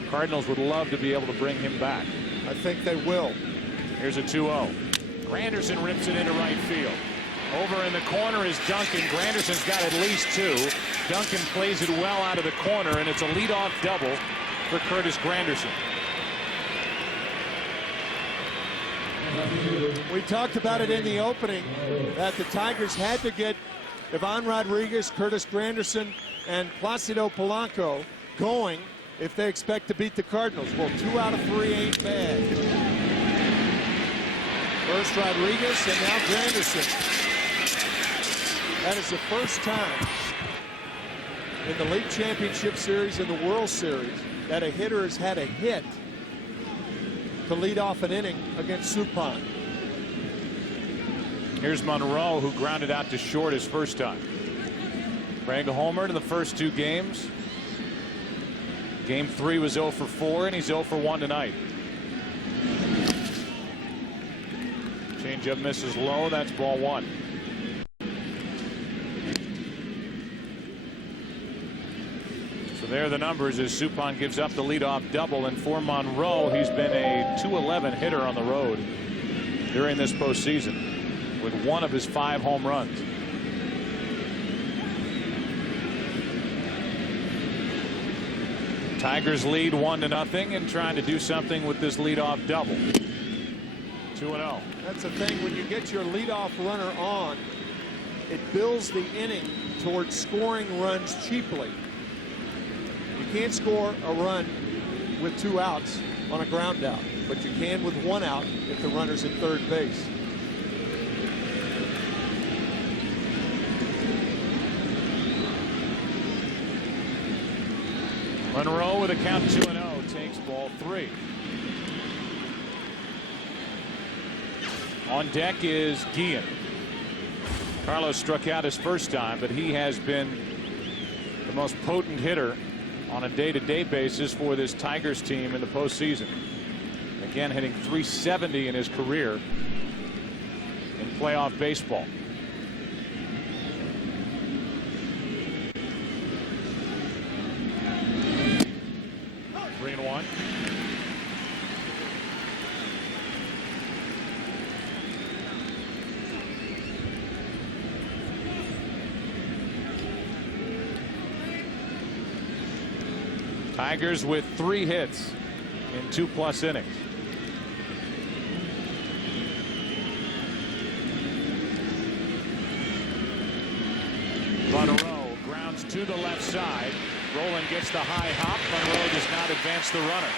Cardinals would love to be able to bring him back. I think they will. Here's a 2-0. Granderson rips it into right field. Over in the corner is Duncan. Granderson's got at least 2. Duncan plays it well out of the corner, and it's a leadoff double for Curtis Granderson. We talked about it in the opening that the Tigers had to get Ivan Rodriguez, Curtis Granderson, and Placido Polanco going if they expect to beat the Cardinals. Well, 2 out of 3 ain't bad. First Rodriguez and now Granderson. That is the first time in the League Championship Series and the World Series that a hitter has had a hit to lead off an inning against Suppan. Here's Monroe, who grounded out to short his first time. Craig homered in the first 2 games. Game 3 was 0 for 4, and he's 0 for 1 tonight. Changeup misses low. That's ball 1. So there are the numbers as Suppan gives up the leadoff double, and for Monroe, he's been a .211 hitter on the road during this postseason with 1 of his 5 home runs. Tigers lead 1-0 and trying to do something with this leadoff double. 2-0. That's the thing, when you get your leadoff runner on, it builds the inning towards scoring runs cheaply. You can't score a run with 2 outs on a ground out, but you can with 1 out if the runner's at third base. Monroe with a count 2-0 takes ball 3. On deck is Guillen. Carlos struck out his first time, but he has been the most potent hitter on a day-to-day basis for this Tigers team in the postseason. Again, hitting .370 in his career in playoff baseball. Tigers with 3 hits in 2+ innings. Monroe grounds to the left side. Roland gets the high hop. Monroe does not advance the runner.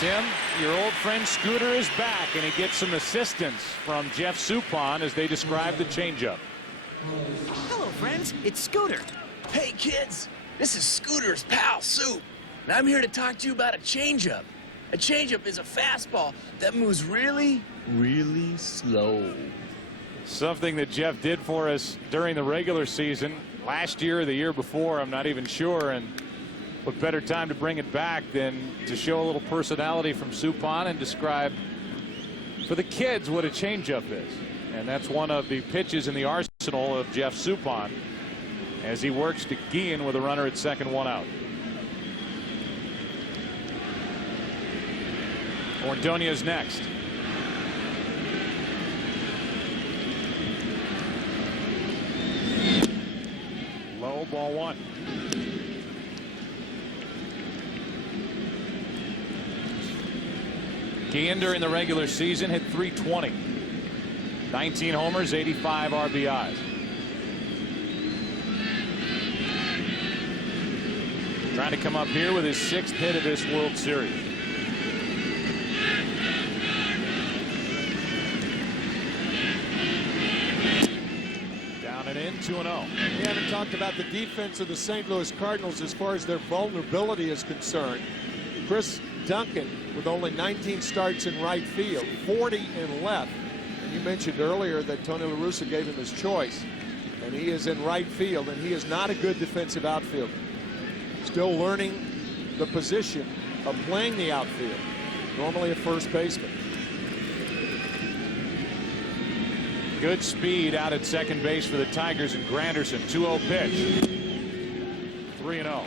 Tim, your old friend Scooter is back, and he gets some assistance from Jeff Suppan as they describe the changeup. Hello, friends. It's Scooter. Hey, kids, this is Scooter's pal, Soup, and I'm here to talk to you about a changeup. A changeup is a fastball that moves really, really slow. Something that Jeff did for us during the regular season last year or the year before, I'm not even sure. And what better time to bring it back than to show a little personality from Suppan and describe for the kids what a changeup is. And that's one of the pitches in the arsenal of Jeff Suppan as he works to Guillen with a runner at second, one out. Ordonez next. Low, ball one. Guillen during the regular season hit .320. 19 homers, 85 RBIs. Trying to come up here with his 6th hit of this World Series. Down and in, 2-0. We haven't talked about the defense of the St. Louis Cardinals as far as their vulnerability is concerned. Chris Duncan with only 19 starts in right field, 40 in left. And you mentioned earlier that Tony La Russa gave him his choice, and he is in right field, and he is not a good defensive outfielder. Still learning the position of playing the outfield, normally a first baseman. Good speed out at second base for the Tigers, and Granderson, 2-0 pitch. 3-0.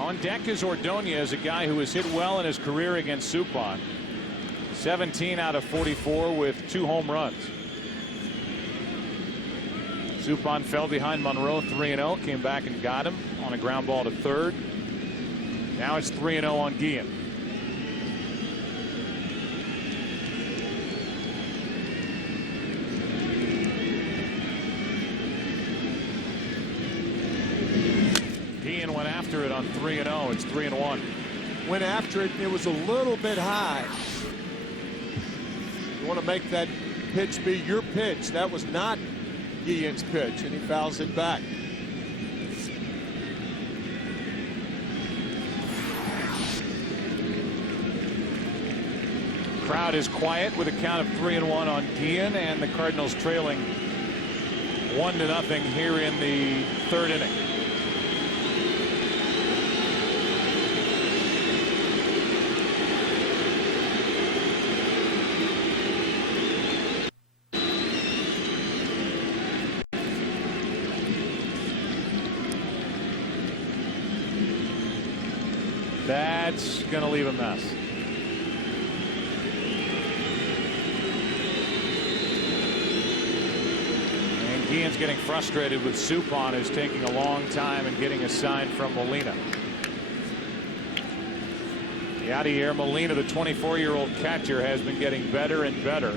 On deck is Ordonez, a guy who has hit well in his career against Suppan. 17 out of 44 with 2 home runs. Suppan fell behind Monroe 3-0, came back and got him on a ground ball to third. Now it's 3-0 on Guillen. Guillen went after it on 3-0. It's 3-1. Went after it. It was a little bit high. You want to make that pitch be your pitch. That was not Guillen's pitch, and he fouls it back. Crowd is quiet with a count of 3-1 on Guillen, and the Cardinals trailing 1-0 here in the 3rd inning. That's going to leave a mess. And Guillen's getting frustrated with Suppan, who's taking a long time and getting a sign from Molina. Yadier Molina, the 24-year-old catcher, has been getting better and better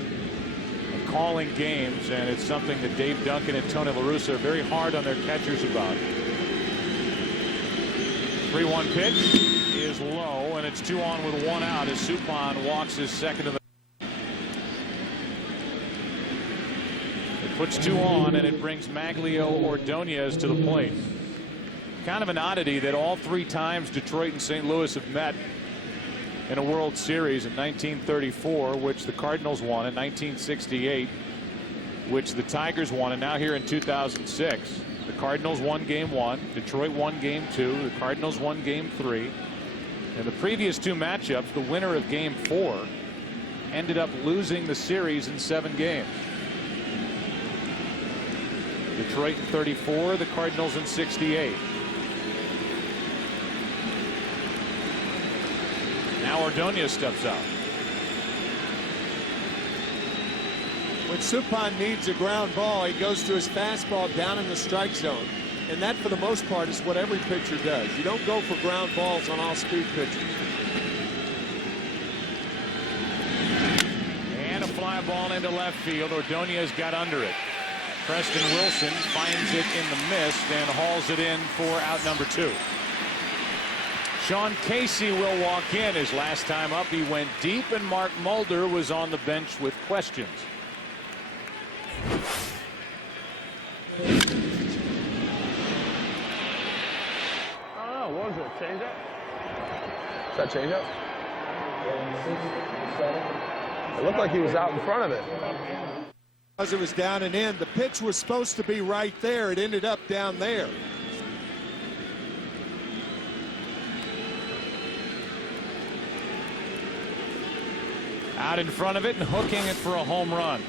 at calling games, and it's something that Dave Duncan and Tony La Russa are very hard on their catchers about. 3-1 pitch is low, and it's 2 on with 1 out as Suppan walks his second to the. It puts 2 on, and it brings Maglio Ordonez to the plate. Kind of an oddity that all 3 times Detroit and St. Louis have met in a World Series, in 1934, which the Cardinals won, in 1968, which the Tigers won, and now here in 2006. The Cardinals won game 1, Detroit won game 2, the Cardinals won game 3. And the previous 2 matchups, the winner of game 4 ended up losing the series in 7 games. Detroit in 34, the Cardinals in 68. Now Ordonez steps out. When Suppan needs a ground ball, he goes to his fastball down in the strike zone. And that, for the most part, is what every pitcher does. You don't go for ground balls on all speed pitchers. And a fly ball into left field. Ordonez got under it. Preston Wilson finds it in the mist and hauls it in for out number 2. Sean Casey will walk in. His last time up, he went deep, and Mark Mulder was on the bench with questions. that changeup? It looked like he was out in front of it. Because it was down and in. The pitch was supposed to be right there. It ended up down there. Out in front of it and hooking it for a home run.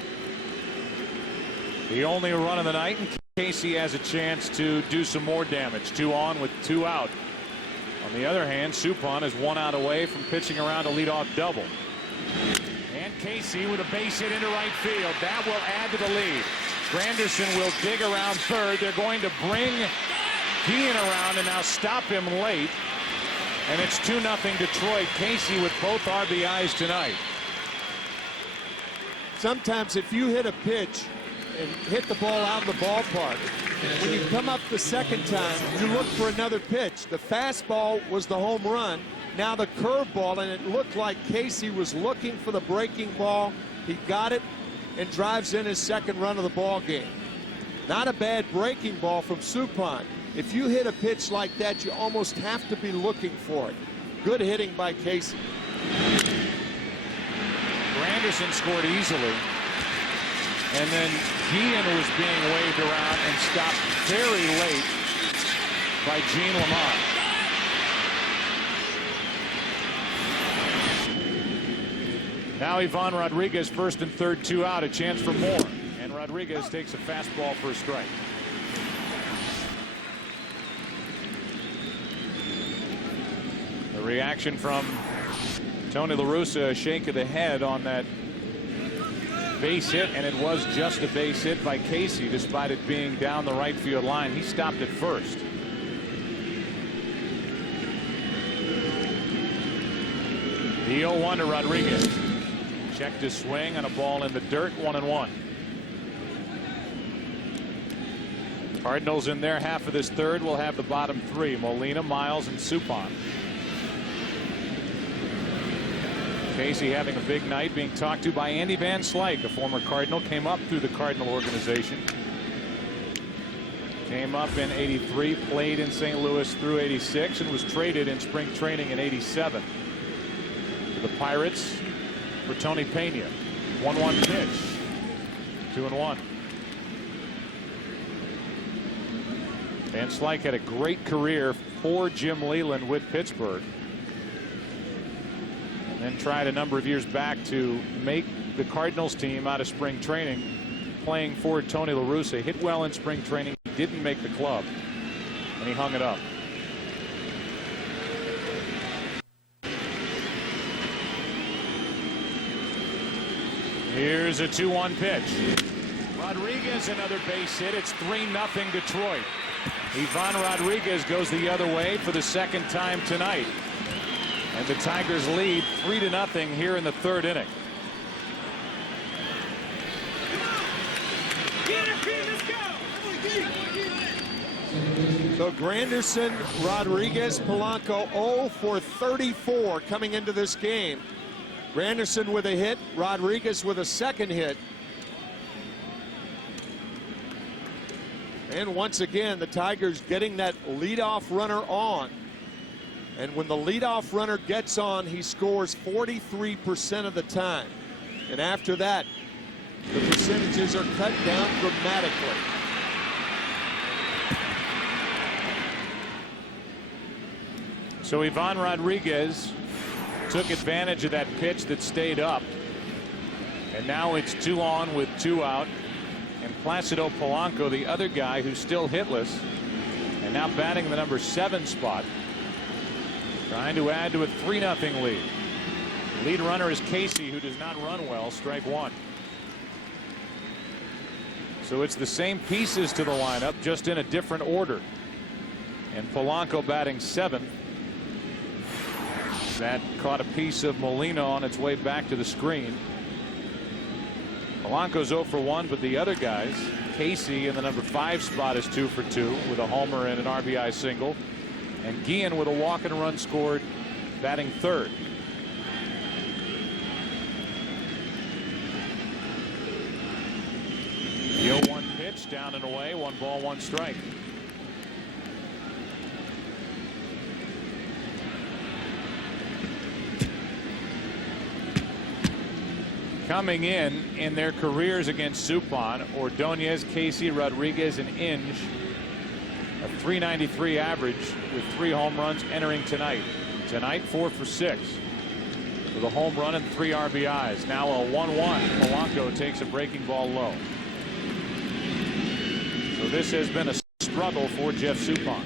The only run of the night, and Casey has a chance to do some more damage. 2 on with 2 out. On the other hand, Suppan is 1 out away from pitching around a leadoff double. And Casey with a base hit into right field. That will add to the lead. Granderson will dig around third. They're going to bring Guillen around and now stop him late. And it's 2-0 Detroit. Casey with both RBIs tonight. Sometimes if you hit a pitch and hit the ball out of the ballpark, when you come up the second time, you look for another pitch. The fastball was the home run. Now the curveball, and it looked like Casey was looking for the breaking ball. He got it and drives in his second run of the ball game. Not a bad breaking ball from Suppan. If you hit a pitch like that, you almost have to be looking for it. Good hitting by Casey. Granderson scored easily. And then Guillen was being waved around and stopped very late by Gene Lamont. Now Ivan Rodriguez, first and third, 2 out, a chance for more. And Rodriguez takes a fastball for a strike. The reaction from Tony La Russa, a shake of the head on that base hit, and it was just a base hit by Casey despite it being down the right field line. He stopped it first. The 0-1 to Rodriguez. Checked his swing on a ball in the dirt, 1-1. Cardinals in their half of this third will have the bottom 3, Molina, Miles, and Suppan. Casey having a big night, being talked to by Andy Van Slyke, a former Cardinal, came up through the Cardinal organization. Came up in '83, played in St. Louis through '86, and was traded in spring training in '87 to the Pirates for Tony Pena. 1-1 pitch. 2-1. Van Slyke had a great career for Jim Leyland with Pittsburgh. And tried a number of years back to make the Cardinals team out of spring training, playing for Tony La Russa. Hit well in spring training, didn't make the club, and he hung it up. Here's a 2-1 pitch. Rodriguez, another base hit. It's 3-0 Detroit. Ivan Rodriguez goes the other way for the second time tonight. And the Tigers lead 3-0 here in the third inning. So Granderson, Rodriguez, Polanco 0 for 34 coming into this game. Granderson with a hit, Rodriguez with a second hit. And once again, the Tigers getting that leadoff runner on. And when the leadoff runner gets on, he scores 43% of the time. And after that, the percentages are cut down dramatically. So Ivan Rodriguez took advantage of that pitch that stayed up. And now it's 2 on with 2 out. And Placido Polanco, the other guy who's still hitless, and now batting the number 7 spot, trying to add to a 3-0 lead. Lead runner is Casey, who does not run well, strike 1. So it's the same pieces to the lineup, just in a different order. And Polanco batting 7th. That caught a piece of Molina on its way back to the screen. Polanco's 0 for 1, but the other guys, Casey in the number 5 spot is 2 for 2 with a homer and an RBI single. And Guillen with a walk and run scored, batting 3rd. The 0-1 pitch down and away, 1 ball, 1 strike. coming in their careers against Suppan, Ordonez, Casey, Rodriguez, and Inge. A .393 average with 3 home runs entering tonight. Tonight, 4 for 6 with a home run and 3 RBIs. Now a 1-1. Polanco takes a breaking ball low. So this has been a struggle for Jeff Suppan.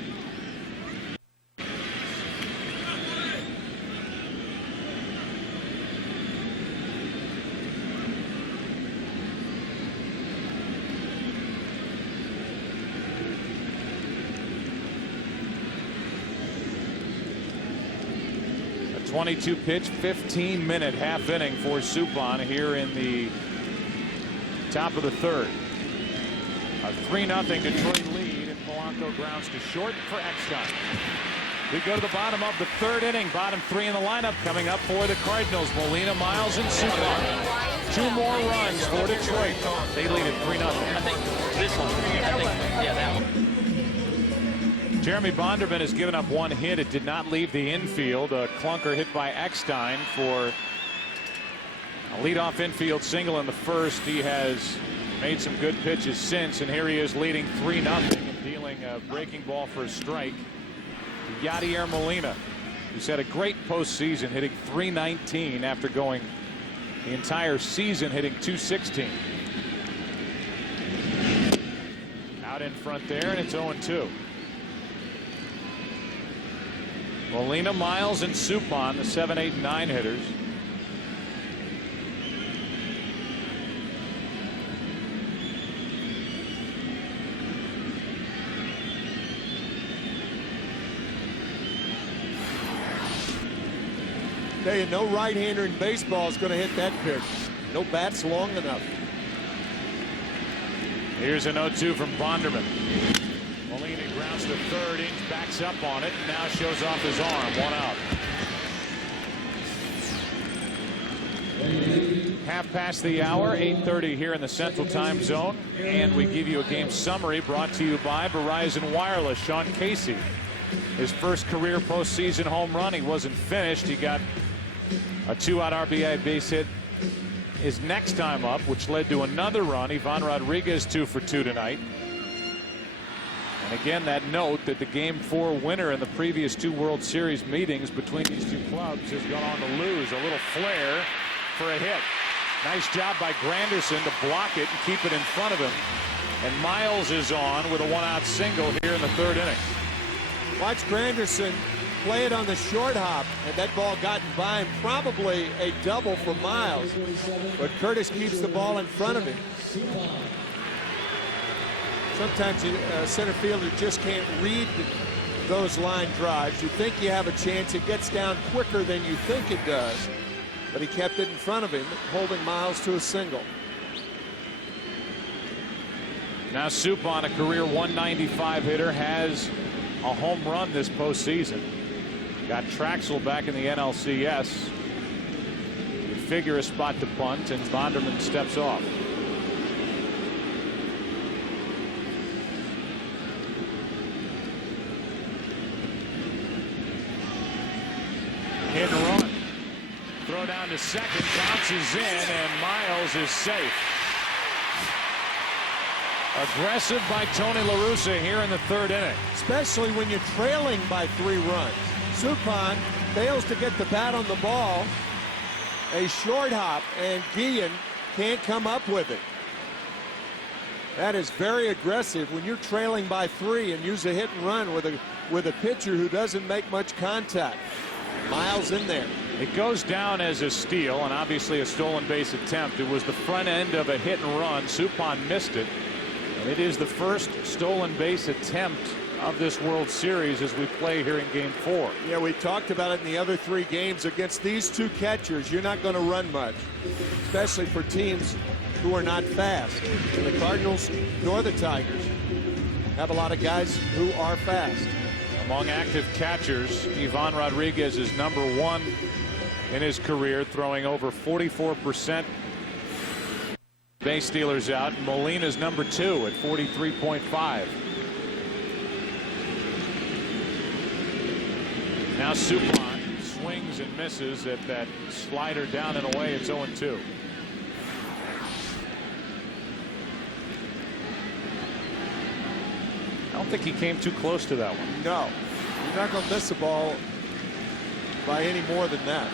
A 22 pitch, 15-minute half inning for Suppan here in the top of the third. A 3-0 Detroit lead, and Polanco grounds to short for Eckstein. We go to the bottom of the third inning. Bottom 3 in the lineup coming up for the Cardinals. Molina, Miles, and Suppan. 2 more runs for Detroit. They lead at 3-0. I think this one. Yeah, that one. Jeremy Bonderman has given up 1 hit. It did not leave the infield. A clunker hit by Eckstein for a leadoff infield single in the first. He has made some good pitches since, and here he is leading 3-0 and dealing a breaking ball for a strike. Yadier Molina, who's had a great postseason, hitting .319 after going the entire season hitting .216. Out in front there, and it's 0-2. Molina, Miles, and Suppan, the 7, 8, and 9 hitters. Tell you, no right-hander in baseball is going to hit that pitch. No bat's long enough. Here's an 0-2 from Bonderman. Molina grounds to third. Inge backs up on it and now shows off his arm. 1 out. Half past the hour, 8:30 here in the Central Time Zone, and we give you a game summary brought to you by Verizon Wireless. Sean Casey, his first career postseason home run. He wasn't finished. He got a 2-out RBI base hit his next time up, which led to another run. Ivan Rodriguez 2 for 2 tonight. And again, that note that the Game 4 winner in the previous 2 World Series meetings between these 2 clubs has gone on to lose. A little flare for a hit. Nice job by Granderson to block it and keep it in front of him. And Miles is on with a 1-out single here in the third inning. Watch Granderson play it on the short hop, and that ball gotten by him. Probably a double for Miles, but Curtis keeps the ball in front of him. Sometimes a center fielder just can't read those line drives. You think you have a chance. It gets down quicker than you think it does, but he kept it in front of him, holding Miles to a single. Now Suppan, a career .195 hitter, has a home run this postseason. Got Traxel back in the NLCS. You figure a spot to bunt, and Bonderman steps off. Hit and run. Throw down to second, bounces in, and Miles is safe. Aggressive by Tony La Russa here in the third inning. Especially when you're trailing by 3 runs. Suppan fails to get the bat on the ball. A short hop, and Guillen can't come up with it. That is very aggressive when you're trailing by 3 and use a hit and run with a pitcher who doesn't make much contact. Miles in there. It goes down as a steal and obviously a stolen base attempt. It was the front end of a hit and run. Suppan missed it. And it is the first stolen base attempt of this World Series as we play here in Game 4. Yeah, we talked about it in the other 3 games. Against these 2 catchers, you're not going to run much, especially for teams who are not fast. And the Cardinals nor the Tigers have a lot of guys who are fast. Among active catchers, Ivan Rodriguez is #1 in his career, throwing over 44% base stealers out. Molina's #2 at 43.5. Now Suppan swings and misses at that slider down and away. It's 0-2. don't think he came too close to that one. No, you're not going to miss a ball by any more than that.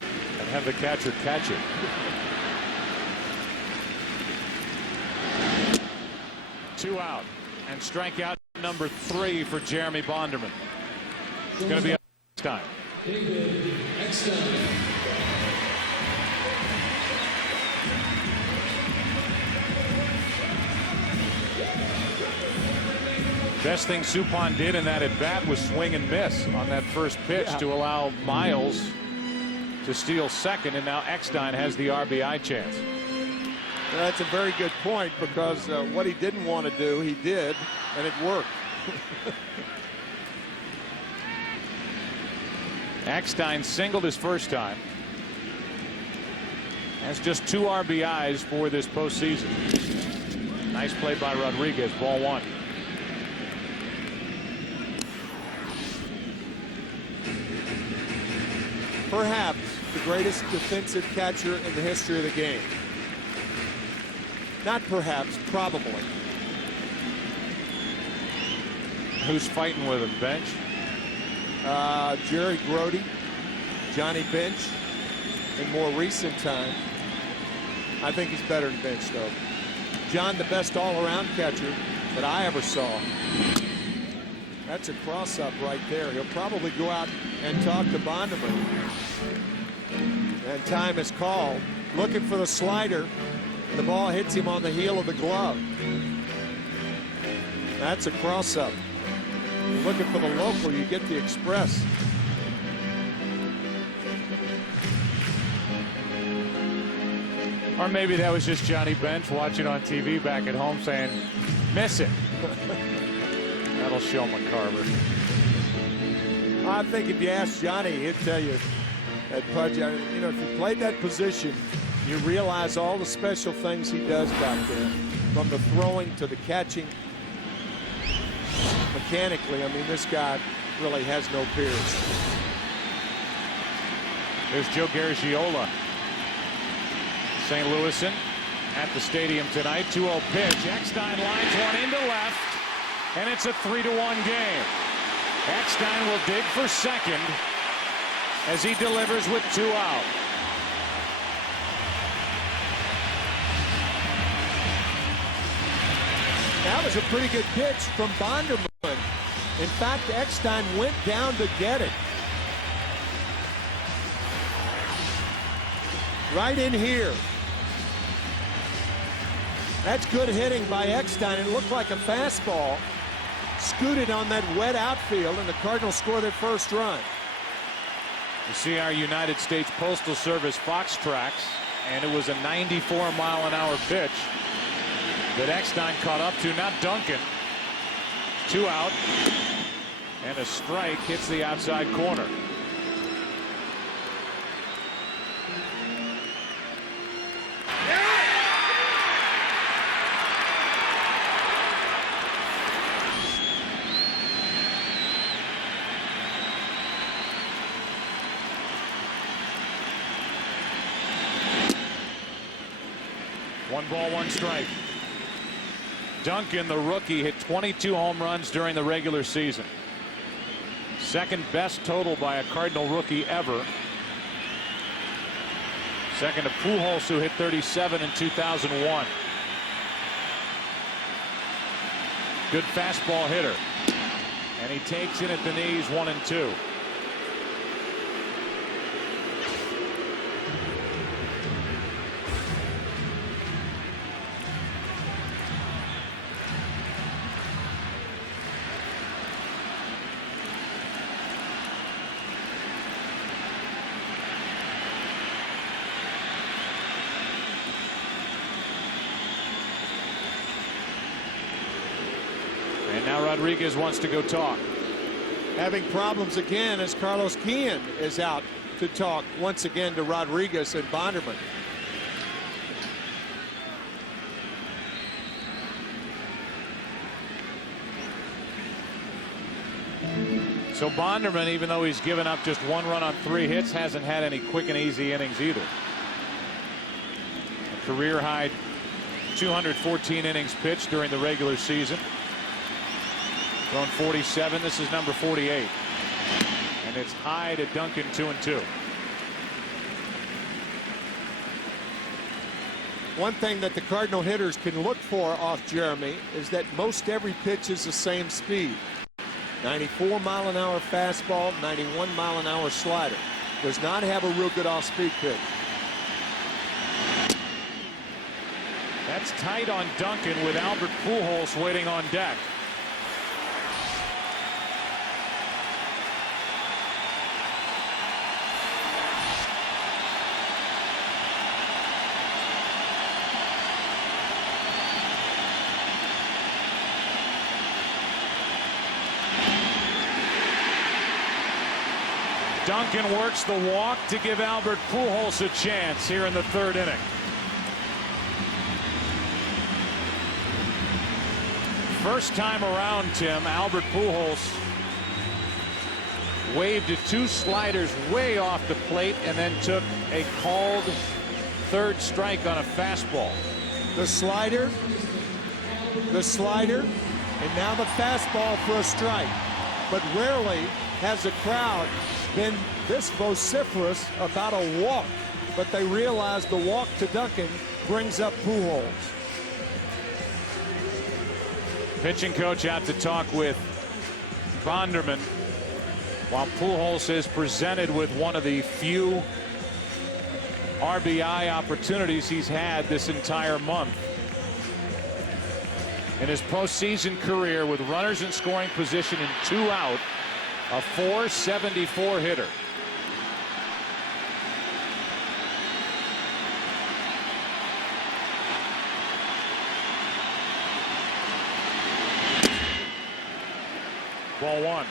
And have the catcher catch it. Two out, and strikeout number 3 for Jeremy Bonderman. It's going to be up next time. Best thing Suppan did in that at bat was swing and miss on that first pitch to allow Miles to steal second, and now Eckstein has the RBI chance. That's a very good point, because what he didn't want to do, he did, and it worked. Eckstein singled his first time. Has just 2 RBIs for this postseason. Nice play by Rodriguez. Ball 1. Perhaps the greatest defensive catcher in the history of the game. Not perhaps, probably. Who's fighting with him? Bench? Jerry Grody, Johnny Bench. In more recent time, I think he's better than Bench, though. John, the best all-around catcher that I ever saw. That's a cross-up right there. He'll probably go out and talk to Bonderman. And time is called. Looking for the slider. The ball hits him on the heel of the glove. That's a cross-up. Looking for the local, you get the express. Or maybe that was just Johnny Bench watching on TV back at home saying, miss it. That'll show McCarver. I think if you ask Johnny, he'd tell you that Pudge, you know, if you played that position, you realize all the special things he does back there, from the throwing to the catching. Mechanically, I mean, this guy really has no peers. There's Joe Garagiola. St. Louisan at the stadium tonight. 2-0 pitch. Eckstein lines one into left, and it's a 3-1 game. Eckstein will dig for second as he delivers with 2 out. That was a pretty good pitch from Bonderman. In fact, Eckstein went down to get it. Right in here. That's good hitting by Eckstein. It looked like a fastball. Scooted on that wet outfield, and the Cardinals score their first run. You see our United States Postal Service Fox tracks, and it was a 94-mile-an-hour pitch that Eckstein caught up to, not Duncan. 2 out, and a strike hits the outside corner. One ball, one strike. Duncan, the rookie, hit 22 home runs during the regular season. Second best total by a Cardinal rookie ever. Second to Pujols, who hit 37 in 2001. Good fastball hitter. And he takes it at the knees, 1-2. And now Rodriguez wants to go talk. Having problems again as Carlos Guillen is out to talk once again to Rodriguez and Bonderman. So Bonderman, even though he's given up just 1 run on 3 hits, hasn't had any quick and easy innings either. A career high 214 innings pitched during the regular season. Thrown 47. This is number 48. And it's high to Duncan, 2-2. One thing that the Cardinal hitters can look for off Jeremy is that most every pitch is the same speed. 94-mile-an-hour fastball, 91-mile-an-hour slider. Does not have a real good off-speed pitch. That's tight on Duncan with Albert Pujols waiting on deck. Duncan works the walk to give Albert Pujols a chance here in the third inning. First time around, Tim, Albert Pujols waved at 2 sliders way off the plate and then took a called third strike on a fastball. The slider, and now the fastball for a strike. But rarely has the crowd been this vociferous about a walk. But they realize the walk to Duncan brings up Pujols. Pitching coach out to talk with Bonderman while Pujols is presented with one of the few RBI opportunities he's had this entire month. In his postseason career with runners in scoring position and 2 out, a .474 hitter. Ball 1.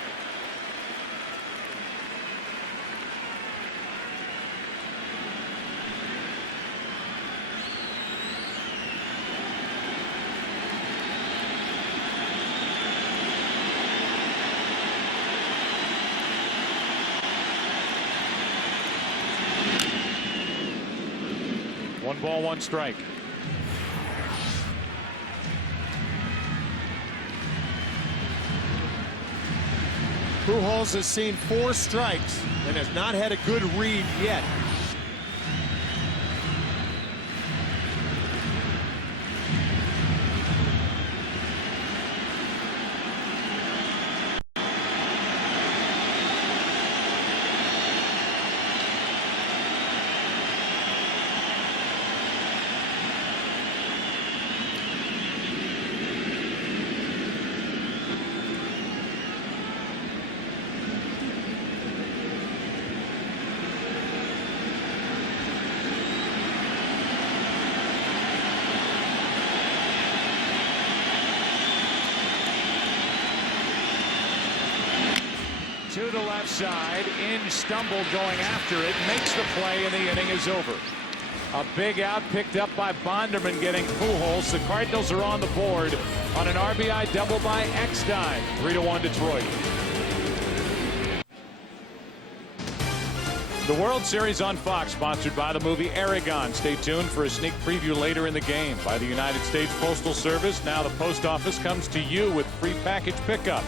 One ball, 1 strike. Pujols has seen 4 strikes and has not had a good read yet. To the left side, Inge stumbled going after it, makes the play, and the inning is over. A big out picked up by Bonderman getting Pujols. The Cardinals are on the board on an RBI double by Eckstein. 3-1 Detroit. The World Series on Fox, sponsored by the movie Aragon. Stay tuned for a sneak preview later in the game. By the United States Postal Service, now the post office comes to you with free package pickup.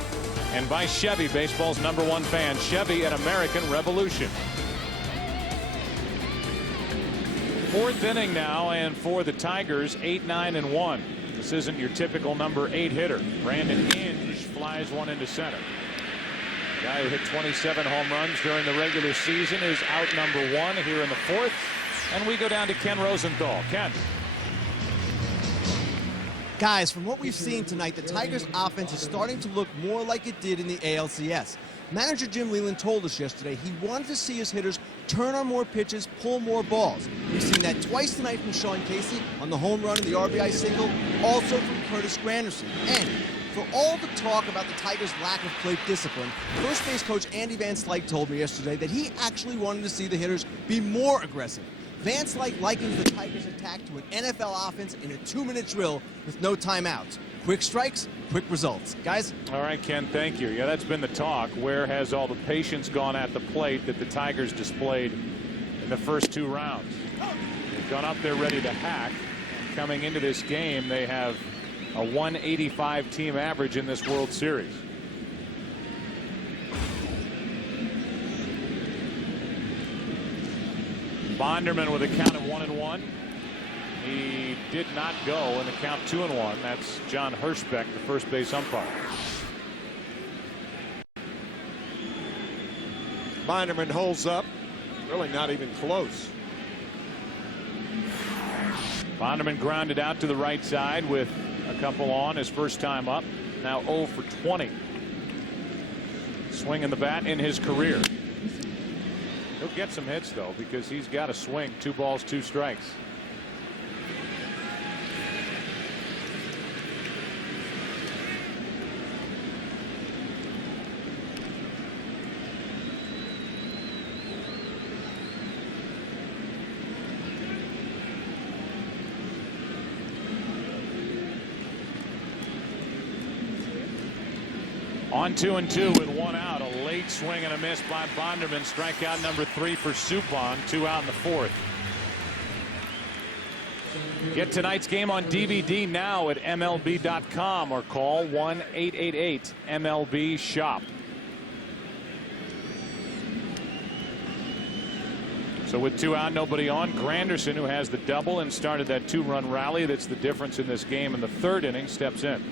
And by Chevy, baseball's #1 fan. Chevy, an American revolution. 4th inning now, and for the Tigers, 8-9-1. This isn't your typical number 8 hitter. Brandon Inge flies one into center. The guy who hit 27 home runs during the regular season is out number 1 here in the 4th. And we go down to Ken Rosenthal. Ken. Guys, from what we've seen tonight, the Tigers' offense is starting to look more like it did in the ALCS. Manager Jim Leyland told us yesterday he wanted to see his hitters turn on more pitches, pull more balls. We've seen that twice tonight from Sean Casey on the home run and the RBI single, also from Curtis Granderson. And for all the talk about the Tigers' lack of plate discipline, first base coach Andy Van Slyke told me yesterday that he actually wanted to see the hitters be more aggressive. Van Slyke likens the Tigers' attack to an NFL offense in a 2-minute drill with no timeouts. Quick strikes, quick results. Guys? All right, Ken, thank you. Yeah, that's been the talk. Where has all the patience gone at the plate that the Tigers displayed in the first 2 rounds? They've gone up there ready to hack. Coming into this game, they have a 185 team average in this World Series. Bonderman with a count of 1-1. He did not go in the count 2-1. That's John Hirschbeck, the first base umpire. Bonderman holds up. Really not even close. Bonderman grounded out to the right side with a couple on his first time up. Now 0 for 20. Swinging the bat in his career. He'll get some hits though because he's got a swing. 2 balls, 2 strikes. On 2-2 with 1 out. A late swing and a miss by Bonderman. Strikeout number 3 for Suppan. 2 out in the 4th. Get tonight's game on DVD now at MLB.com or call 1-888-MLB-SHOP. So with 2 out, nobody on, Granderson, who has the double and started that 2-run rally that's the difference in this game in the 3rd inning, steps in.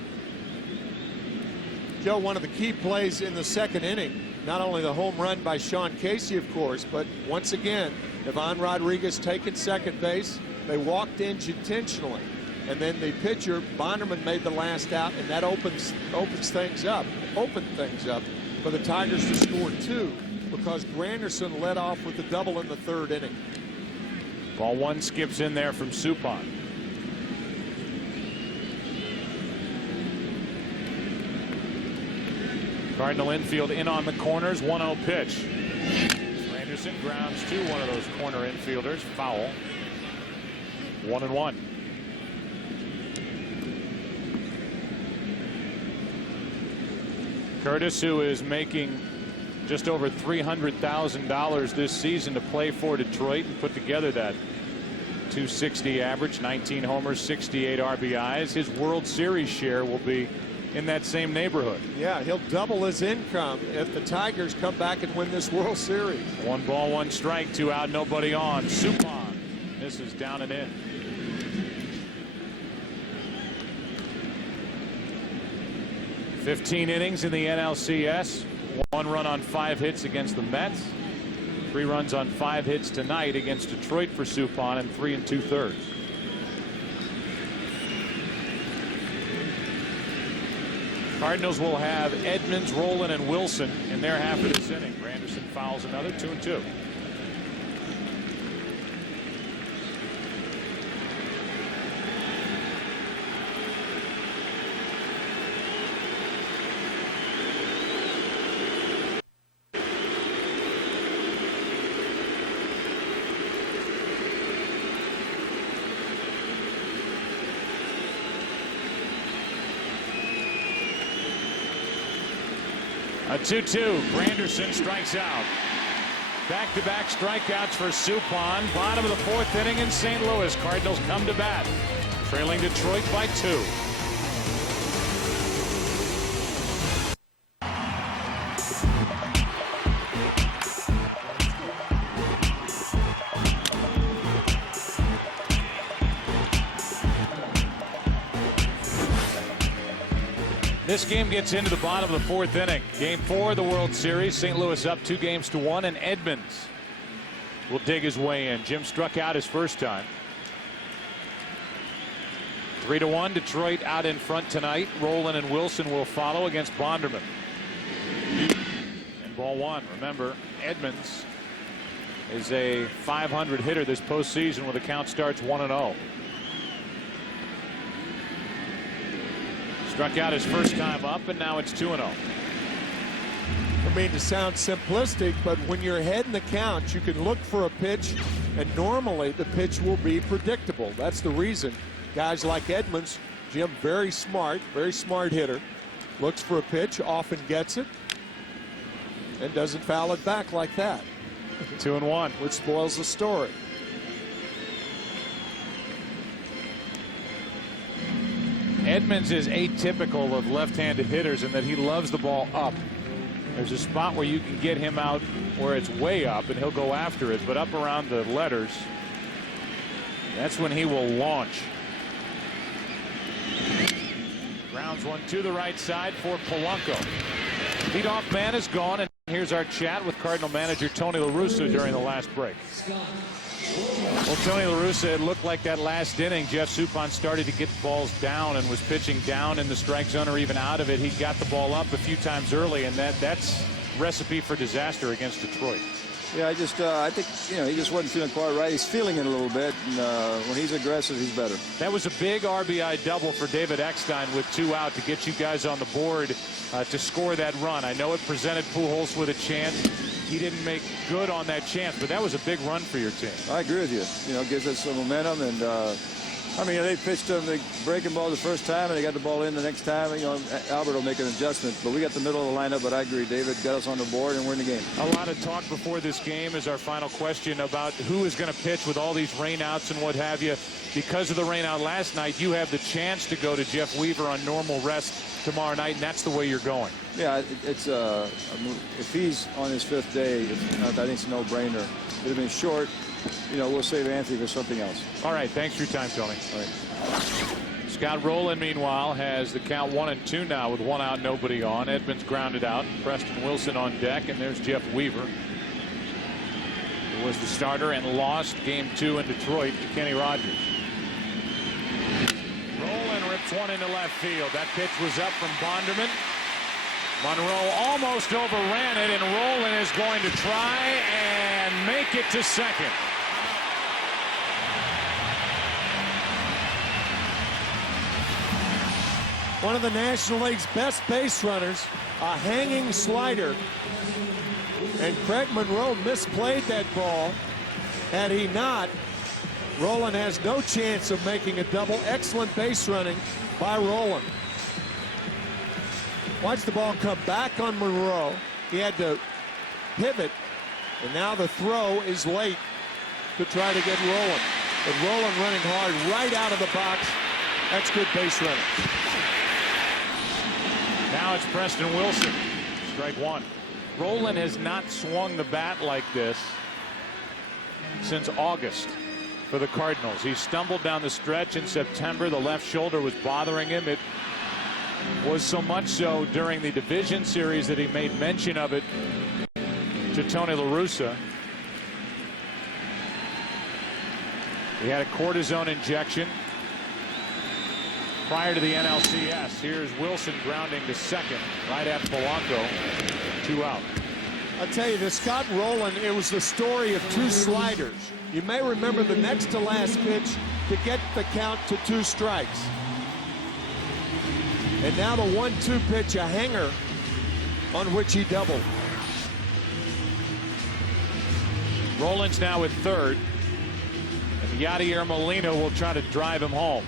Joe, one of the key plays in the 2nd inning, not only the home run by Sean Casey, of course, but once again, Ivan Rodriguez taking second base. They walked in intentionally, and then the pitcher Bonderman made the last out, and that opened things up for the Tigers to score 2 because Granderson led off with the double in the 3rd inning. Ball 1 skips in there from Suppan. Cardinal infield in on the corners. 1-0 pitch. Granderson grounds to one of those corner infielders. Foul. 1-1. Curtis, who is making just over $300,000 this season to play for Detroit and put together that .260 average, 19 homers, 68 RBIs. His World Series share will be in that same neighborhood. Yeah, he'll double his income if the Tigers come back and win this World Series. 1 ball, 1 strike, 2 out, nobody on. Suppan misses down and in. "15 innings in the NLCS. 1 run on 5 hits against the Mets. 3 runs on 5 hits tonight against Detroit for Suppan in 3 2/3. Cardinals will have Edmonds, Rowland, and Wilson in their half of this inning. Granderson fouls another. 2-2. A 2-2. Granderson strikes out. Back-to-back strikeouts for Suppan. Bottom of the 4th inning in St. Louis. Cardinals come to bat, trailing Detroit by 2. This game gets into the bottom of the 4th inning. Game 4 of the World Series. St. Louis up 2-1, and Edmonds will dig his way in. Jim struck out his first time. 3-1. Detroit out in front tonight. Rowland and Wilson will follow against Bonderman. And ball 1. Remember, Edmonds is a .500 hitter this postseason when the count starts 1-0. Struck out his first time up, and now it's 2-0. I mean, to sound simplistic, but when you're ahead in the count, you can look for a pitch, and normally the pitch will be predictable. That's the reason guys like Edmonds, Jim, very smart hitter, looks for a pitch, often gets it, and doesn't foul it back like that. 2-1. Which spoils the story. Edmonds is atypical of left-handed hitters in that he loves the ball up. There's a spot where you can get him out where it's way up and he'll go after it, but up around the letters, that's when he will launch. Grounds one to the right side for Polanco. Leadoff man is gone, and here's our chat with Cardinal manager Tony La Russa during the last break. Well, Tony La Russa, it looked like that last inning, Jeff Suppan started to get balls down and was pitching down in the strike zone or even out of it. He got the ball up a few times early, and that's recipe for disaster against Detroit. Yeah, I think, he just wasn't feeling quite right. He's feeling it a little bit, and when he's aggressive, he's better. That was a big RBI double for David Eckstein with 2 out to get you guys on the board to score that run. I know it presented Pujols with a chance. He didn't make good on that chance, but that was a big run for your team. I agree with you. It gives us some momentum, and they pitched them the breaking ball the first time, and they got the ball in the next time. Albert will make an adjustment, but we got the middle of the lineup. But I agree, David got us on the board, and we're in the game. A lot of talk before this game is our final question about who is going to pitch with all these rainouts and what have you. Because of the rainout last night, you have the chance to go to Jeff Weaver on normal rest tomorrow night, and that's the way you're going. Yeah, it's if he's on his 5th day, I think it's a no-brainer. It'd have been short. We'll save Anthony for something else. All right, thanks for your time, Tony. All right. Scott Rowland, meanwhile, has the count 1-2 now with 1 out, nobody on. Edmonds grounded out. Preston Wilson on deck, and there's Jeff Weaver, who was the starter and lost Game 2 in Detroit to Kenny Rogers. Rowland rips one into left field. That pitch was up from Bonderman. Monroe almost overran it, and Rowland is going to try and make it to second. One of the National League's best base runners, a hanging slider. And Craig Monroe misplayed that ball. Had he not, Rowland has no chance of making a double. Excellent base running by Rowland. Watch the ball come back on Monroe. He had to pivot, and now the throw is late to try to get Rowland. But Rowland running hard right out of the box. That's good base running. Now it's Preston Wilson. Strike 1. Rowland has not swung the bat like this since August for the Cardinals. He stumbled down the stretch in September. The left shoulder was bothering him. It was so much so during the division series that he made mention of it to Tony La Russa. He had a cortisone injection prior to the NLCS. Here's Wilson grounding to second right at Polanco. 2 out. I'll tell you, the Scott Rowland, it was the story of 2 sliders. You may remember the next to last pitch to get the count to 2 strikes. And now the 1-2 pitch, a hanger on which he doubled. Rowland's now at third, and Yadier Molina will try to drive him home.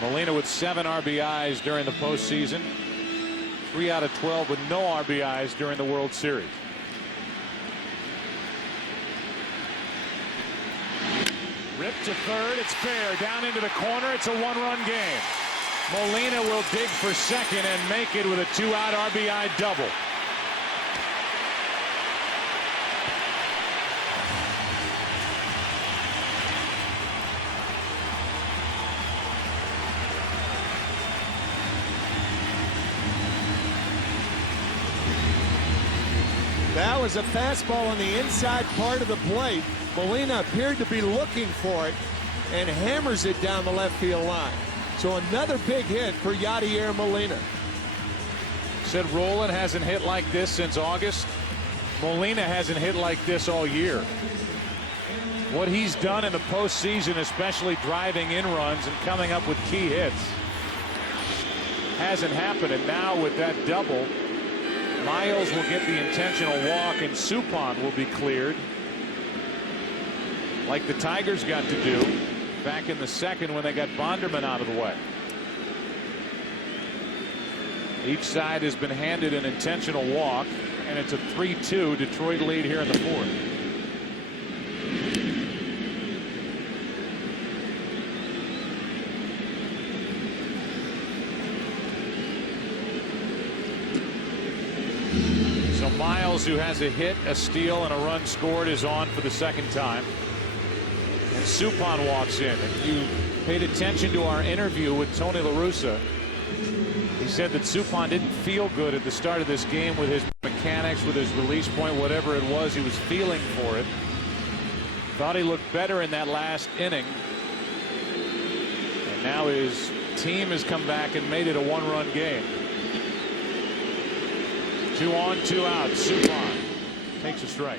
Molina with 7 RBIs during the postseason, 3 out of 12 with no RBIs during the World Series. Ripped to third, it's fair, down into the corner, it's a 1-run game. Molina will dig for second and make it with a 2-out RBI double. That was a fastball on the inside part of the plate. Molina appeared to be looking for it and hammers it down the left field line. So another big hit for Yadier Molina. Said Rowland hasn't hit like this since August. Molina hasn't hit like this all year. What he's done in the postseason, especially driving in runs and coming up with key hits, hasn't happened. And now with that double, Miles will get the intentional walk and Suppan will be cleared, like the Tigers got to do back in the second when they got Bonderman out of the way. Each side has been handed an intentional walk, and it's a 3-2 Detroit lead here in the 4th. Miles, who has a hit, a steal, and a run scored, is on for the second time. And Suppan walks in. If you paid attention to our interview with Tony La Russa, he said that Suppan didn't feel good at the start of this game with his mechanics, with his release point, whatever it was, he was feeling for it. Thought he looked better in that last inning. And now his team has come back and made it a one-run game. 2 on, 2 out. Suppan takes a strike.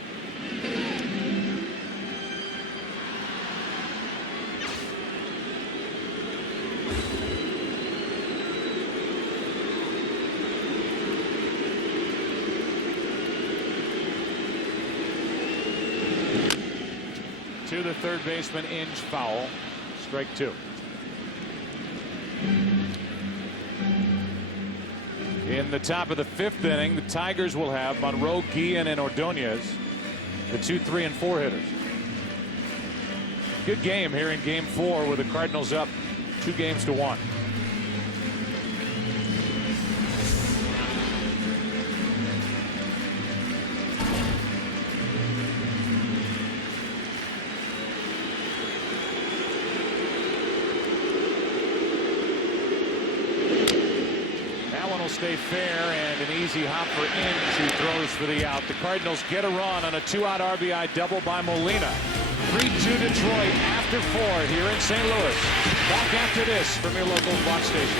To the third baseman, Inge, foul. Strike 2. In the top of the 5th inning, the Tigers will have Monroe, Guillen, and Ordonez, the 2, 3, and 4 hitters. Good game here in Game 4 with the Cardinals up 2-1. Stay fair, and an easy hop for Inge, who throws for the out. The Cardinals get a run on a 2-out RBI double by Molina. 3-2 Detroit after 4 here in St. Louis. Back after this from your local Fox station.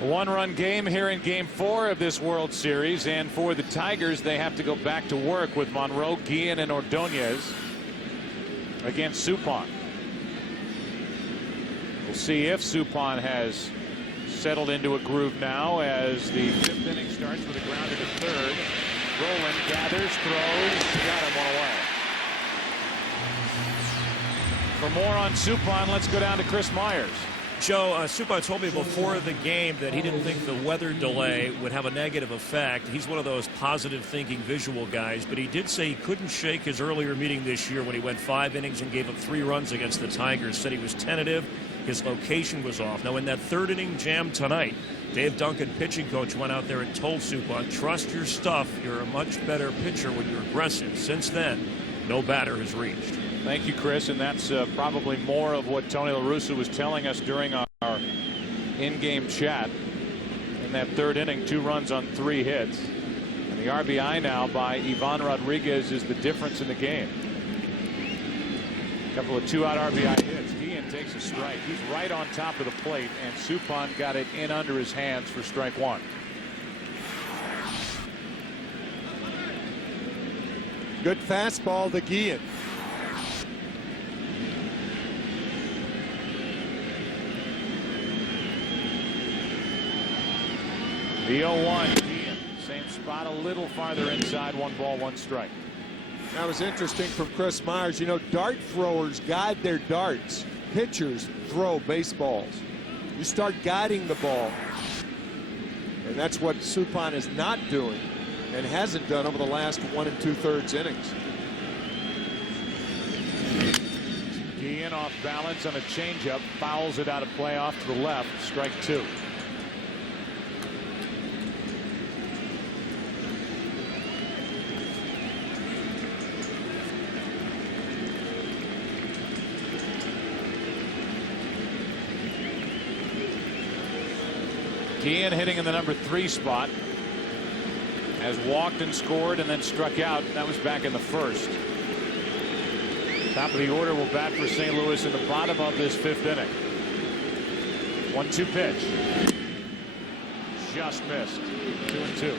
A one-run game here in Game 4 of this World Series, and for the Tigers, they have to go back to work with Monroe, Guillen, and Ordonez against Suppan. We'll see if Suppan has settled into a groove now as the 5th inning starts with a grounder to third. Roland gathers, throws, got him one away. For more on Suppan, let's go down to Chris Myers. Joe, Suppan told me before the game that he didn't think the weather delay would have a negative effect. He's one of those positive thinking visual guys, but he did say he couldn't shake his earlier meeting this year when he went 5 innings and gave up 3 runs against the Tigers. Said he was tentative. His location was off. Now, in that 3rd inning jam tonight, Dave Duncan, pitching coach, went out there and told Suppan, trust your stuff. You're a much better pitcher when you're aggressive. Since then, no batter has reached. Thank you, Chris, and that's probably more of what Tony La Russa was telling us during our in-game chat. In that 3rd inning, 2 runs on 3 hits. And the RBI now by Ivan Rodriguez is the difference in the game. A couple of 2-out RBI hits. Guillen takes a strike. He's right on top of the plate, and Suppan got it in under his hands for strike 1. Good fastball to Guillen. The 0-1, Guillen, same spot, a little farther inside, 1 ball, 1 strike. That was interesting from Chris Myers. You know, dart throwers guide their darts. Pitchers throw baseballs. You start guiding the ball. And that's what Suppan is not doing and hasn't done over the last 1 2/3 innings. Guillen off balance on a changeup, fouls it out of play off to the left, strike 2. Guillen hitting in the number 3 spot. Has walked and scored and then struck out. That was back in the 1st. Top of the order will bat for St. Louis in the bottom of this 5th inning. 1-2 pitch. Just missed. 2-2.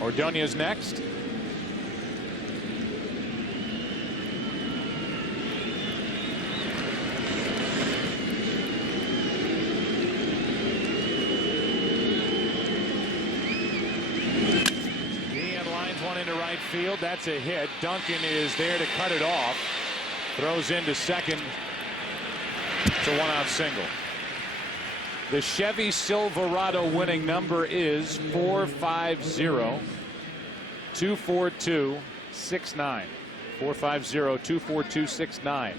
Ordonez next. Into right field. That's a hit. Duncan is there to cut it off. Throws into second. It's a 1-out single. The Chevy Silverado winning number is 450-242-8255. 450-242-69. 450-242-69.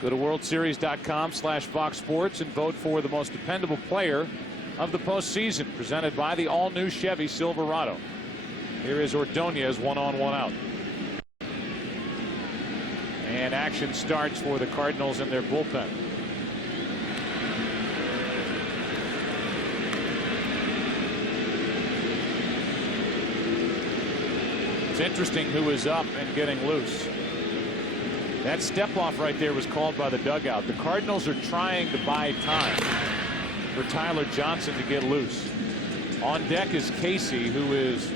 Go to worldseries.com/Fox Sports and vote for the most dependable player of the postseason, presented by the all-new Chevy Silverado. Here is Ordonez, 1 on, 1 out. And action starts for the Cardinals in their bullpen. It's interesting who is up and getting loose. That step off right there was called by the dugout. The Cardinals are trying to buy time for Tyler Johnson to get loose. On deck is Casey, who is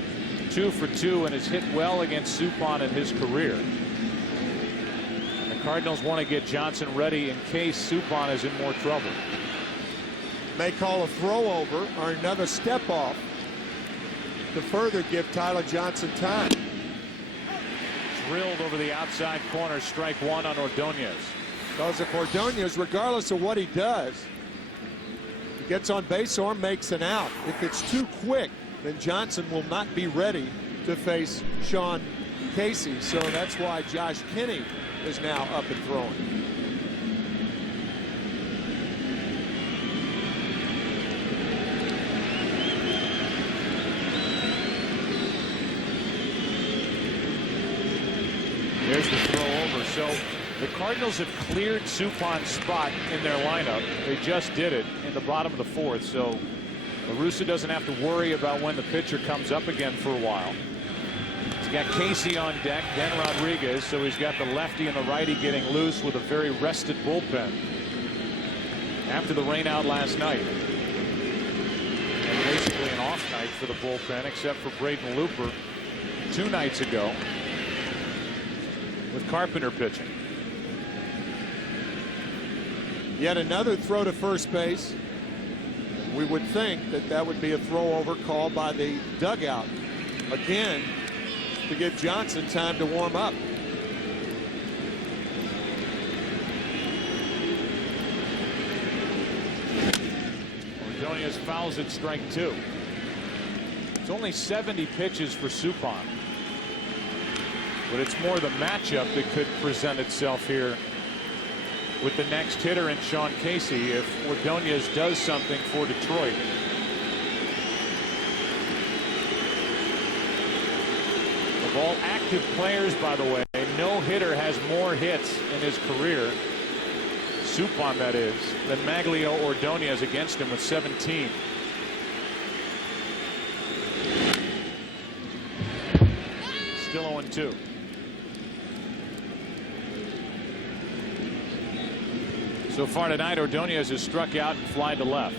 2 for 2 and has hit well against Suppan in his career. And the Cardinals want to get Johnson ready in case Suppan is in more trouble. May call a throw over or another step off to further give Tyler Johnson time. Drilled over the outside corner, strike 1 on Ordonez. Because if Ordonez, regardless of what he does, he gets on base or makes an out. If it's too quick, then Johnson will not be ready to face Sean Casey. So that's why Josh Kinney is now up and throwing. There's the throw over. So the Cardinals have cleared Suppan's spot in their lineup. They just did it in the bottom of the 4th. So La Russa doesn't have to worry about when the pitcher comes up again for a while. He's got Casey on deck, then Rodriguez. So he's got the lefty and the righty getting loose with a very rested bullpen after the rain out last night. And basically an off night for the bullpen, except for Braden Looper 2 nights ago, with Carpenter pitching. Yet another throw to first base. We would think that that would be a throw over called by the dugout. Again, to give Johnson time to warm up. Ordonez fouls it, strike 2. It's only 70 pitches for Suppan. But it's more the matchup that could present itself here with the next hitter in Sean Casey if Ordonez does something for Detroit. Of all active players, by the way, no hitter has more hits in his career, Suppan that is, than Maglio Ordonez against him with 17. Still 0-2. So far tonight, Ordonez has struck out and fly to left.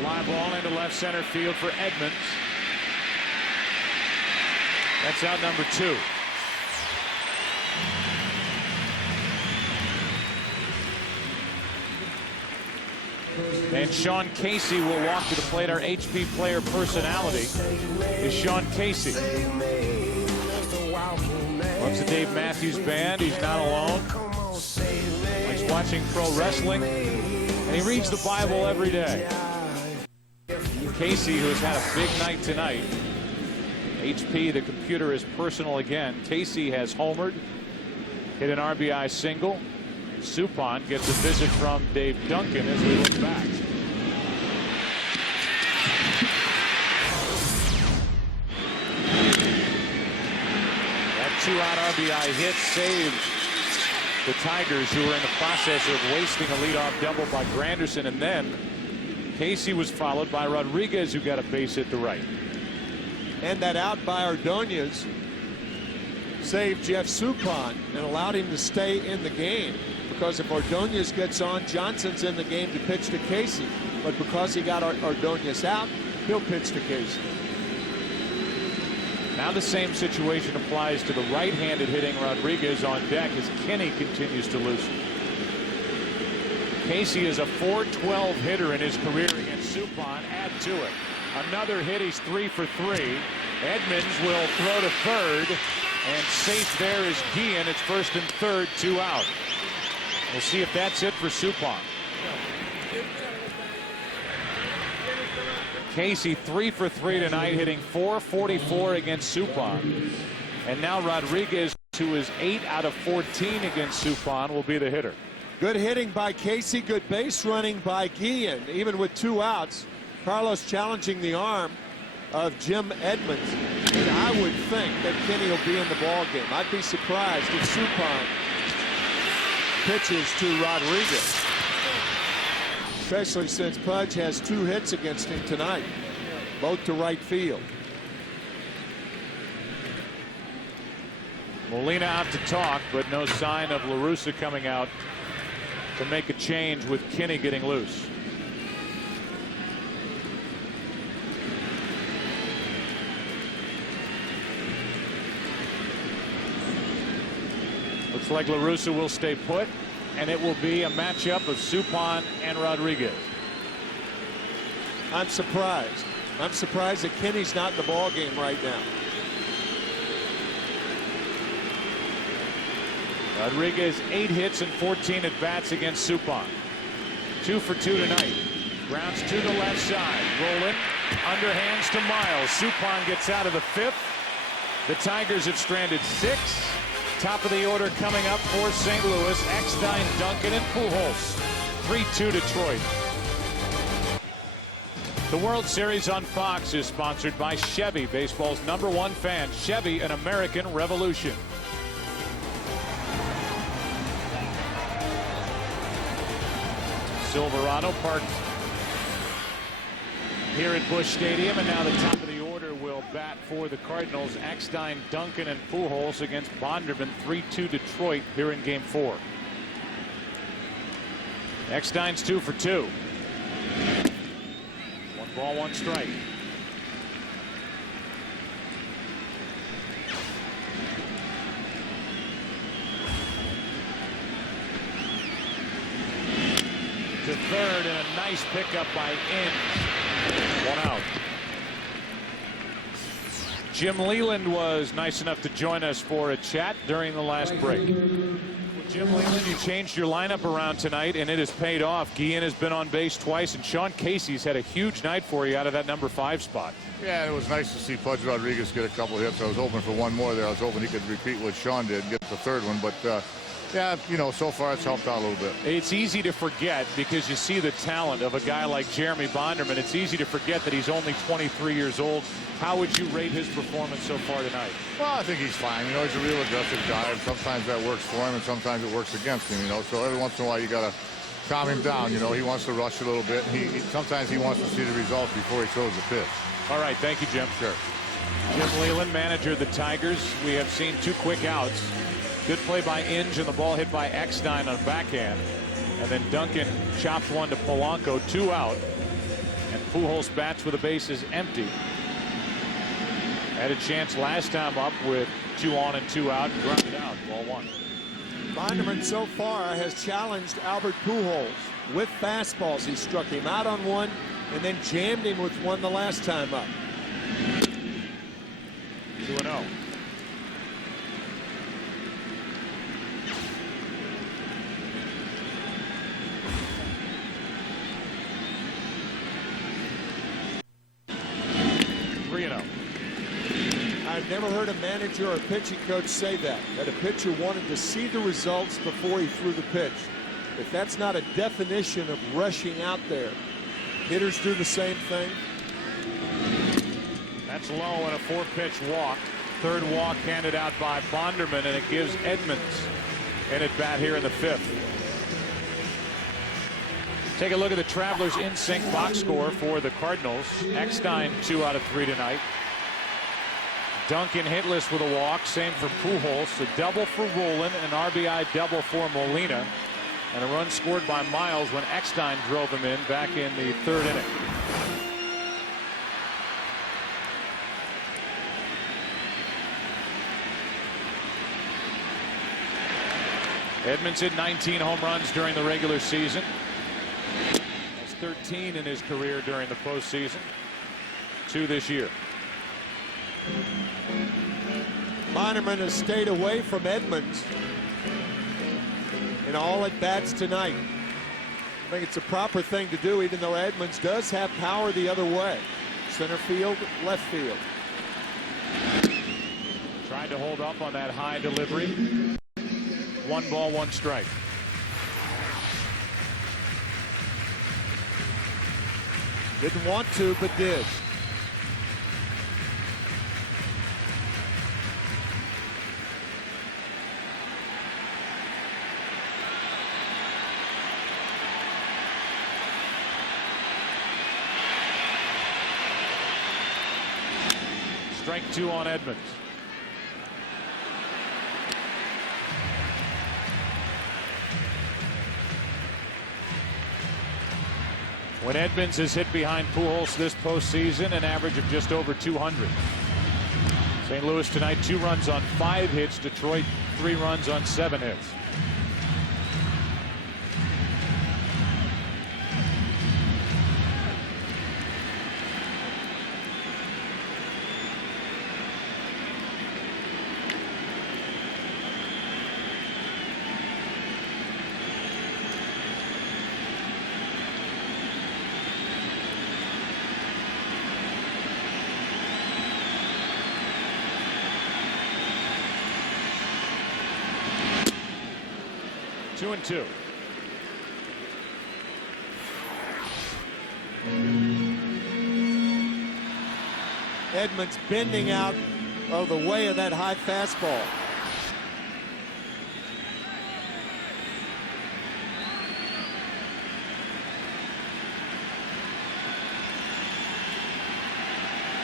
Fly ball into left center field for Edmonds. That's out number 2. And Sean Casey will walk to the plate. Our HP player personality is Sean Casey. Loves the Dave Matthews Band. He's not alone. Likes watching pro wrestling. And he reads the Bible every day. Casey, who has had a big night tonight. HP, the computer, is personal again. Casey has homered, hit an RBI single. Suppan gets a visit from Dave Duncan as we look back. That 2-out RBI hit saved the Tigers, who were in the process of wasting a leadoff double by Granderson, and then Casey was followed by Rodriguez, who got a base hit to right. And that out by Ordonez saved Jeff Suppan and allowed him to stay in the game. Because if Ordonez gets on, Johnson's in the game to pitch to Casey. But because he got Ordonez out, he'll pitch to Casey. Now the same situation applies to the right-handed hitting Rodriguez on deck as Kinney continues to loosen. Casey is a .412 hitter in his career against Suppan. Add to it another hit. He's 3 for 3. Edmonds will throw to third, and safe there is Guillen. It's first and third, 2 out. We'll see if that's it for Suppan. Casey 3 for 3 tonight, hitting .444 against Suppan. And now Rodriguez, who is 8 out of 14 against Suppan, will be the hitter. Good hitting by Casey, good base running by Guillen. Even with 2 outs, Carlos challenging the arm of Jim Edmonds. And I would think that Kenny will be in the ball game. I'd be surprised if Suppan pitches to Rodriguez, especially since Pudge has 2 hits against him tonight, both to right field. Molina out to talk, but no sign of La Russa coming out to make a change with Kinney getting loose. Looks like La Russa will stay put, and it will be a matchup of Suppan and Rodriguez. I'm surprised. I'm surprised that Kenny's not in the ball game right now. Rodriguez 8 hits and 14 at bats against Suppan. 2 for 2 tonight. Grounds to the left side. Rolling underhands to Miles. Suppan gets out of the 5th. The Tigers have stranded 6. Top of the order coming up for St. Louis. Eckstein, Duncan, and Pujols. 3-2 Detroit. The World Series on Fox is sponsored by Chevy, baseball's #1 fan. Chevy, an American revolution. Silverado parked here at Busch Stadium, and now the top of the order will bat for the Cardinals. Eckstein, Duncan, and Pujols against Bonderman. 3-2 Detroit here in Game 4. Eckstein's 2 for 2. 1 ball, 1 strike. To third, and a nice pickup by Inge. 1 out. Jim Leland was nice enough to join us for a chat during the last break. Well, Jim Leland, you changed your lineup around tonight, and it has paid off. Guillen has been on base twice, and Sean Casey's had a huge night for you out of that number 5 spot. Yeah, it was nice to see Pudge Rodriguez get a couple hits. I was hoping for one more there. I was hoping he could repeat what Sean did and get the 3rd one, but yeah, you know, so far it's helped out a little bit. It's easy to forget because you see the talent of a guy like Jeremy Bonderman. It's easy to forget that he's only 23 years old. How would you rate his performance so far tonight? Well, I think he's fine. You know, he's a real aggressive guy, and sometimes that works for him, and sometimes it works against him, you know. So every once in a while you got to calm him down. You know, he wants to rush a little bit. Sometimes he wants to see the results before he throws the pitch. All right, thank you, Jim. Sure. Jim Leland, manager of the Tigers. We have seen 2 quick outs. Good play by Inge, and the ball hit by Eckstein on backhand. And then Duncan chops one to Polanco, 2 out. And Pujols bats with the bases empty. Had a chance last time up with 2 on and 2 out, and grounded out, ball 1. Bonderman so far has challenged Albert Pujols with fastballs. He struck him out on 1 and then jammed him with 1 the last time up. 2-0. I've never heard a manager or a pitching coach say that a pitcher wanted to see the results before he threw the pitch. If that's not a definition of rushing out there, hitters do the same thing. That's low and a 4-pitch walk. 3rd walk handed out by Bonderman, and it gives Edmonds an at bat here in the 5th. Take a look at the Travelers in sync box score for the Cardinals. Eckstein 2 out of 3 tonight. Duncan hitless with a walk. Same for Pujols. A double for Roland, an RBI double for Molina, and a run scored by Miles when Eckstein drove him in back in the 3rd inning. Edmonds hit 19 home runs during the regular season. That's 13 in his career during the postseason. 2 this year. Bonderman has stayed away from Edmonds in all at bats tonight. I think it's a proper thing to do, even though Edmonds does have power the other way. Center field, left field. Tried to hold up on that high delivery. 1 ball, 1 strike. Didn't want to, but did. Strike 2 on Edmonds. When Edmonds has hit behind Pujols this postseason, an average of just over 200. St. Louis tonight, 2 runs on 5 hits. Detroit, 3 runs on 7 hits. Two and 2. Edmonds bending out of the way of that high fastball.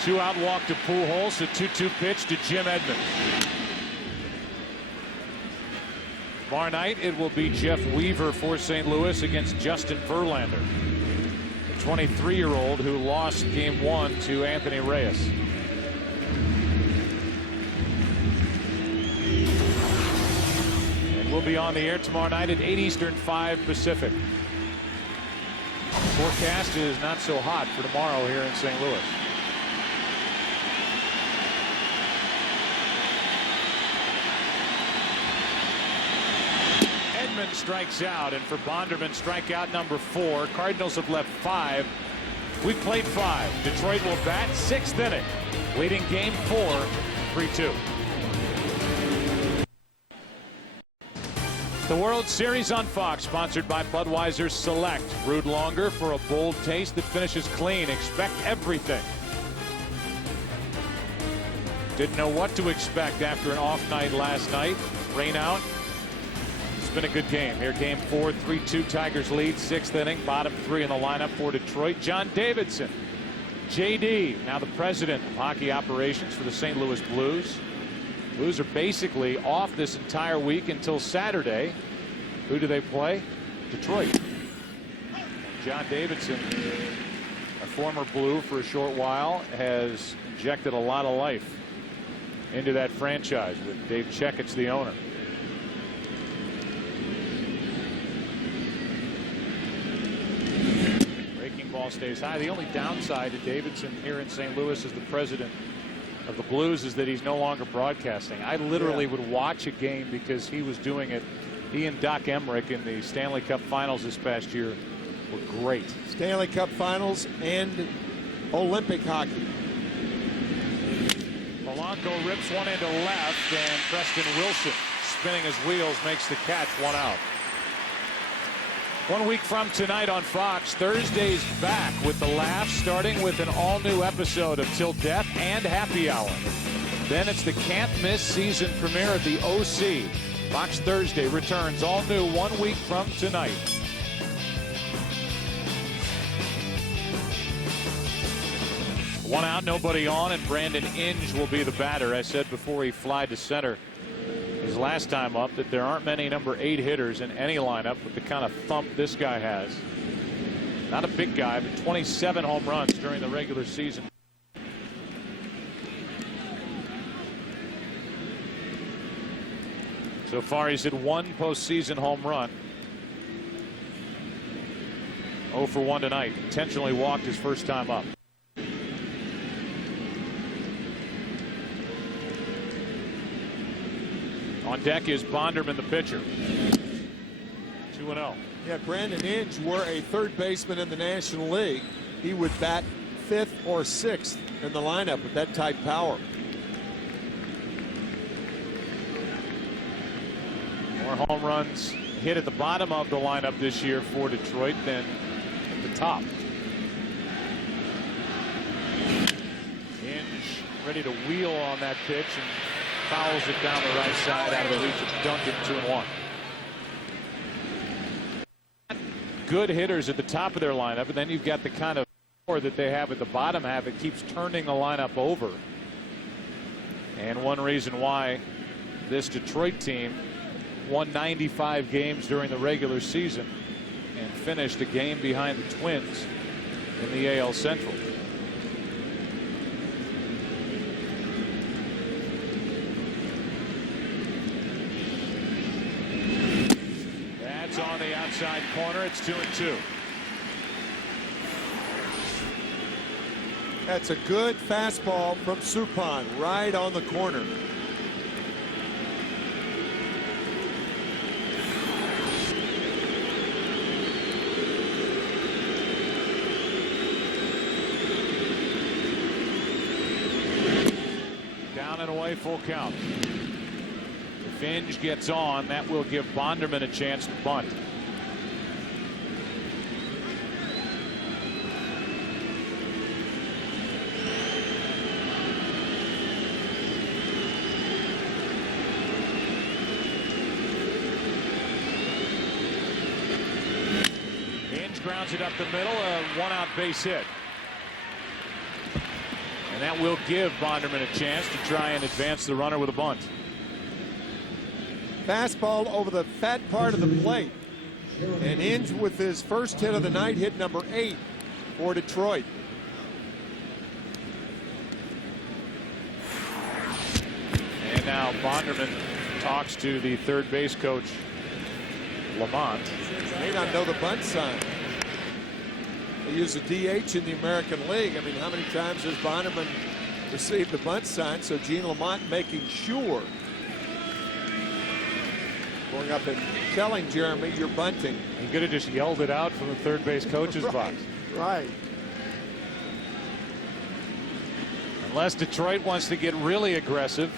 Two-out walk to Pujols. A 2-2 pitch to Jim Edmonds. Tomorrow night, it will be Jeff Weaver for St. Louis against Justin Verlander, the 23-year-old who lost Game 1 to Anthony Reyes. And we'll be on the air tomorrow night at 8 Eastern, 5 Pacific. Forecast is not so hot for tomorrow here in St. Louis. Edmonds strikes out, and for Bonderman, strikeout number 4. Cardinals have left 5. We played 5. Detroit will bat 6th inning, leading Game 4, 3-2. The World Series on Fox, sponsored by Budweiser Select. Brewed longer for a bold taste that finishes clean. Expect everything. Didn't know what to expect after an off night last night. Rain out. It's been a good game. Here, Game 4, 3-2. Tigers lead, 6th inning. Bottom 3 in the lineup for Detroit. John Davidson, JD, now the president of hockey operations for the St. Louis Blues. Blues are basically off this entire week until Saturday. Who do they play? Detroit. John Davidson, a former Blue for a short while, has injected a lot of life into that franchise with Dave Checketts, the owner. Breaking ball stays high. The only downside to Davidson here in St. Louis as the president of the Blues is that he's no longer broadcasting. I literally would watch a game because he was doing it. He and Doc Emmerich in the Stanley Cup Finals this past year were great. Stanley Cup Finals and Olympic hockey. Polanco rips one into left, and Preston Wilson, spinning his wheels, makes the catch. 1 out. 1 week from tonight on Fox, Thursday's back with the laughs, starting with an all-new episode of Till Death and Happy Hour. Then it's the can't-miss season premiere of The OC. Fox Thursday returns all new 1 week from tonight. One out, nobody on, and Brandon Inge will be the batter. I said before he flied to center his last time up that there aren't many number 8 hitters in any lineup with the kind of thump this guy has. Not a big guy, but 27 home runs during the regular season. So far he's hit 1 postseason home run. 0 for 1 tonight. Intentionally walked his first time up. On deck is Bonderman, the pitcher. 2-0. Yeah, Brandon Inge were a third baseman in the National League. He would bat 5th or 6th in the lineup with that type power. More home runs hit at the bottom of the lineup this year for Detroit than at the top. Inge ready to wheel on that pitch and fouls it down the right side out of the reach of Duncan. 2-1. Good hitters at the top of their lineup, and then you've got the kind of power that they have at the bottom half. It keeps turning the lineup over. And one reason why this Detroit team won 95 games during the regular season and finished a game behind the Twins in the AL Central. That's on the outside corner. It's 2-2. That's a good fastball from Suppan right on the corner. Down and away, full count. If Inge gets on, that will give Bonderman a chance to bunt. Inge grounds it up the middle, a one-out base hit. And that will give Bonderman a chance to try and advance the runner with a bunt. Fastball over the fat part of the plate. And Inge with his first hit of the night, hit number 8 for Detroit. And now Bonderman talks to the third base coach, Lamont. May not know the bunt sign. They use a DH in the American League. I mean, how many times has Bonderman received the bunt sign? So Gene Lamont making sure. Going up and telling Jeremy, you're bunting. He could have just yelled it out from the third base coach's box. Right. Unless Detroit wants to get really aggressive.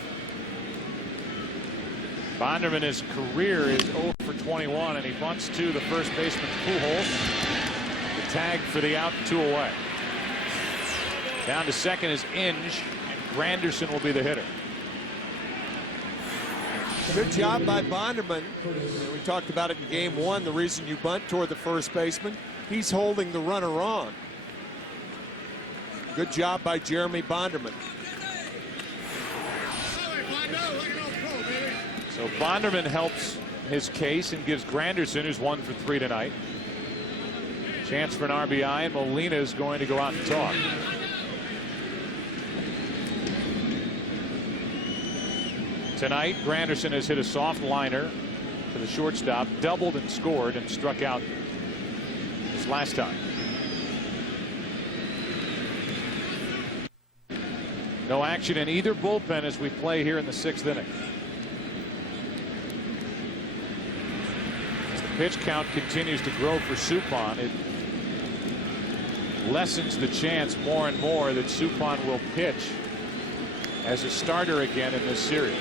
Bonderman, his career is 0 for 21, and he bunts to the first baseman Pujols. The tag for the out, 2 away. Down to second is Inge, and Granderson will be the hitter. Good job by Bonderman. We talked about it in game 1, the reason you bunt toward the first baseman. He's holding the runner on. Good job by Jeremy Bonderman. So Bonderman helps his case and gives Granderson, who's 1 for 3 tonight, chance for an RBI, and Molina is going to go out and talk. Tonight, Granderson has hit a soft liner to the shortstop, doubled and scored, and struck out this last time. No action in either bullpen as we play here in the 6th inning. As the pitch count continues to grow for Suppan, it lessens the chance more and more that Suppan will pitch as a starter again in this series.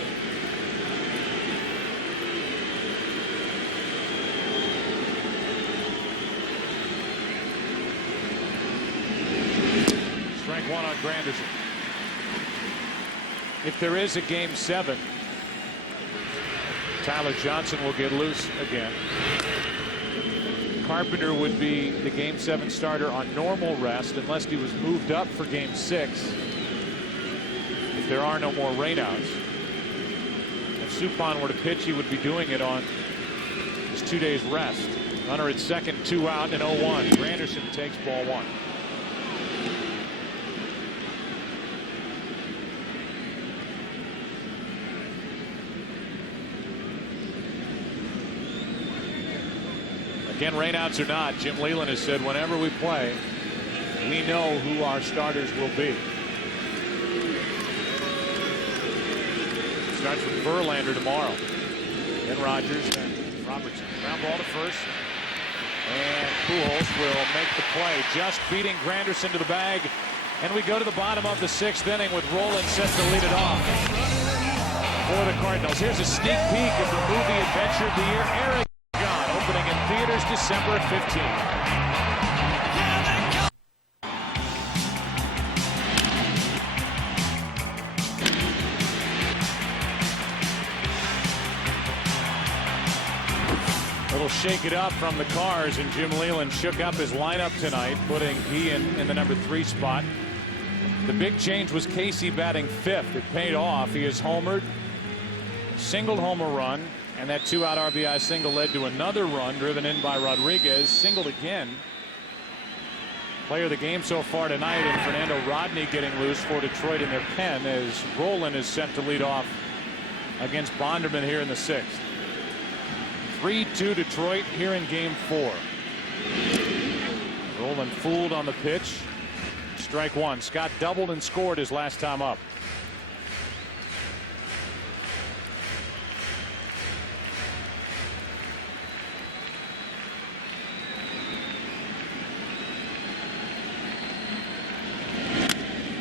Strike 1 on Granderson. If there is a game 7, Tyler Johnson will get loose again. Carpenter would be the game 7 starter on normal rest unless he was moved up for game 6 if there are no more rainouts. If Suppan were to pitch, he would be doing it on his 2 days rest. Runner at second, 2 out, and 0-1. Granderson takes ball 1. Again, rainouts or not, Jim Leyland has said whenever we play, we know who our starters will be. Starts with Verlander tomorrow. Then Rogers, then Robertson. Ground ball to first. And Pujols will make the play, just beating Granderson to the bag. And we go to the bottom of the 6th inning with Roland set to lead it off for the Cardinals. Here's a sneak peek of the movie adventure of the year, Eric John, opening in theaters December 15th. Little shake it up from the Cars, and Jim Leyland shook up his lineup tonight, putting he in the number 3 spot. The big change was Casey batting 5th. It paid off. He has homered, singled home a run, and that 2-out RBI single led to another run driven in by Rodriguez. Singled again. Player of the game so far tonight, and Fernando Rodney getting loose for Detroit in their pen as Roland is set to lead off against Bonderman here in the 6th. 3-2 Detroit here in game 4. Roland fooled on the pitch. Strike 1. Scott doubled and scored his last time up.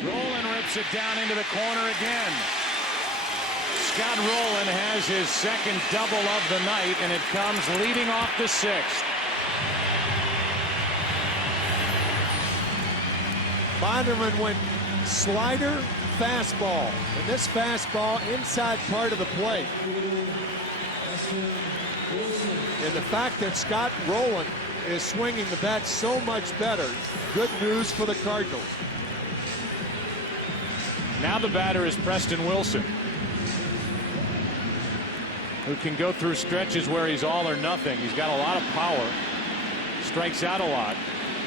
Roland rips it down into the corner again. Scott Rolen has his second double of the night, and it comes leading off the 6th. Bonderman went slider, fastball, and this fastball inside part of the plate. And the fact that Scott Rolen is swinging the bat so much better, good news for the Cardinals. Now the batter is Preston Wilson, who can go through stretches where he's all or nothing. He's got a lot of power, strikes out a lot.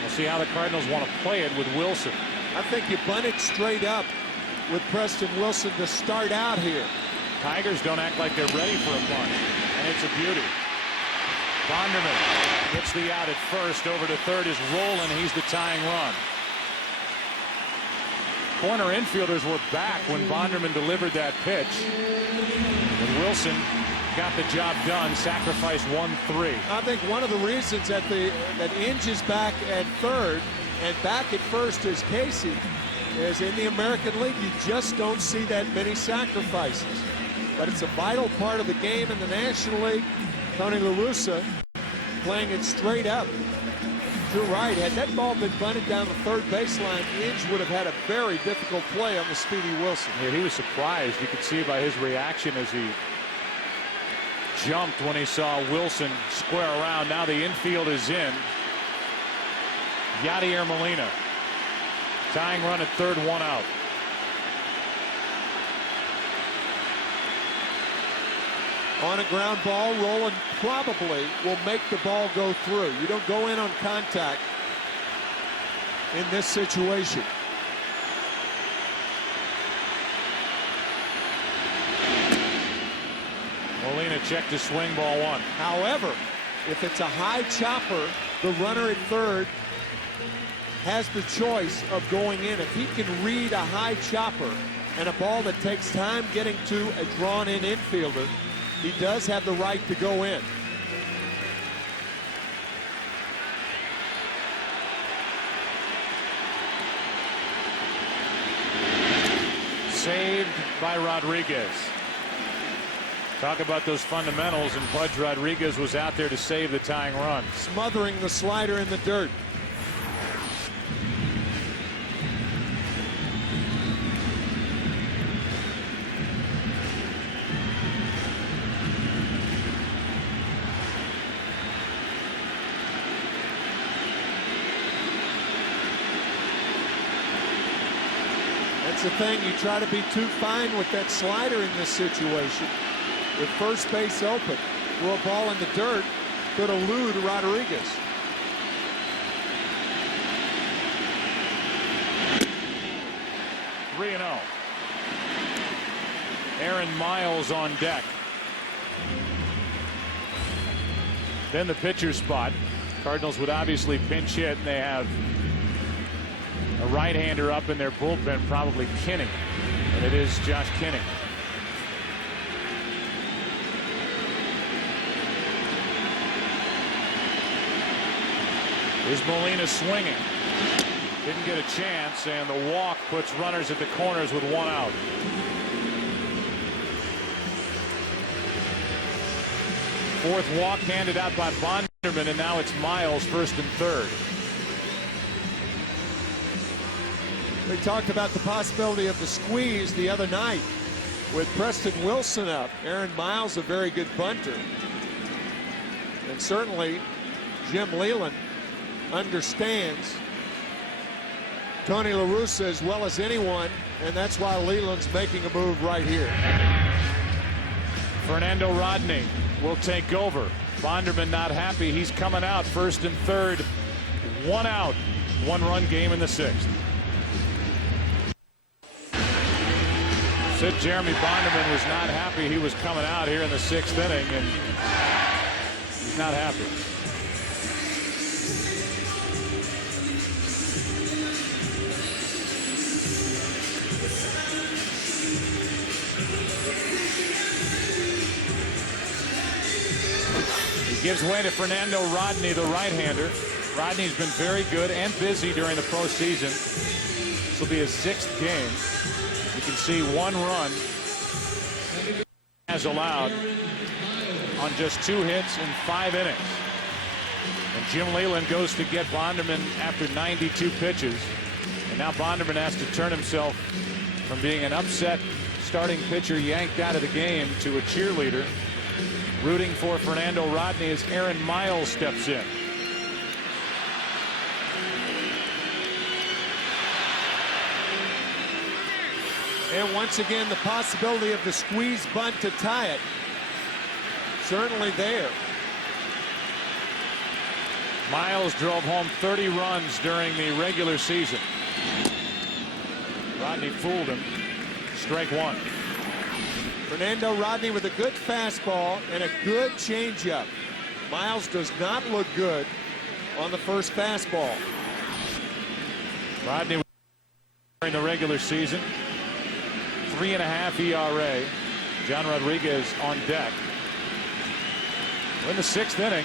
We'll see how the Cardinals want to play it with Wilson. I think you bunt it straight up with Preston Wilson to start out here. Tigers don't act like they're ready for a bunt, and it's a beauty. Bonderman gets the out at first. Over to third is Roland. He's the tying run. Corner infielders were back when Bonderman delivered that pitch. And Wilson got the job done, sacrificed 1-3. I think one of the reasons that Inge is back at third and back at first is Casey is in the American League. You just don't see that many sacrifices. But it's a vital part of the game in the National League. Tony La Russa playing it straight up to right. Had that ball been bunted down the third baseline, Inge would have had a very difficult play on the speedy Wilson. Yeah, he was surprised. You could see by his reaction as he jumped when he saw Wilson square around. Now the infield is in. Yadier Molina tying run at third, 1 out. On a ground ball, Roland probably will make the ball go through. You don't go in on contact in this situation. Molina checked his swing, ball 1. However, if it's a high chopper, the runner at third has the choice of going in. If he can read a high chopper and a ball that takes time getting to a drawn-in infielder, he does have the right to go in. Saved by Rodriguez. Talk about those fundamentals, and Pudge Rodriguez was out there to save the tying run. Smothering the slider in the dirt. That's the thing, you try to be too fine with that slider in this situation. With first base open, throw a ball in the dirt could elude Rodriguez. (3-0). Aaron Miles on deck. Then the pitcher spot. Cardinals would obviously pinch hit, and they have a right-hander up in their bullpen, probably Kinney, and it is Josh Kinney. Is Molina swinging? Didn't get a chance, and the walk puts runners at the corners with 1 out. Fourth walk handed out by Bonderman, and now it's Miles first and third. We talked about the possibility of the squeeze the other night with Preston Wilson up. Aaron Miles, a very good bunter. And certainly Jim Leyland understands Tony La Russa as well as anyone, and that's why Leland's making a move right here. Fernando Rodney will take over. Bonderman not happy. He's coming out first and third. 1 out. 1-run game in the 6th. Said Jeremy Bonderman was not happy he was coming out here in the 6th inning, and he's not happy. He gives way to Fernando Rodney, the right-hander. Rodney's been very good and busy during the postseason. This will be his 6th game. You can see 1 run has allowed on just 2 hits in 5 innings. And Jim Leyland goes to get Bonderman after 92 pitches. And now Bonderman has to turn himself from being an upset starting pitcher yanked out of the game to a cheerleader rooting for Fernando Rodney as Aaron Miles steps in. And once again, the possibility of the squeeze bunt to tie it. Certainly there. Miles drove home 30 runs during the regular season. Rodney fooled him. Strike 1. Fernando Rodney with a good fastball and a good changeup. Miles does not look good on the first fastball. Rodney during the regular season. 3.5 ERA. John Rodriguez on deck. We're in the 6th inning.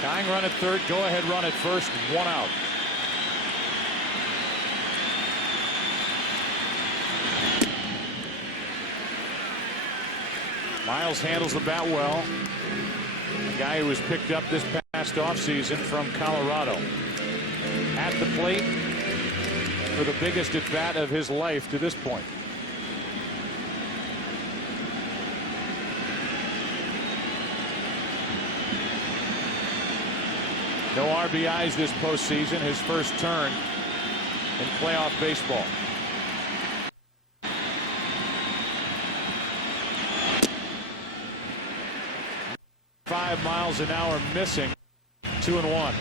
Tying run at third, go ahead run at first, 1 out. Miles handles the bat well. A guy who was picked up this past offseason from Colorado. At the plate for the biggest at bat of his life to this point. No RBIs this postseason, his first turn in playoff baseball. $5 miles an hour missing. 2-1.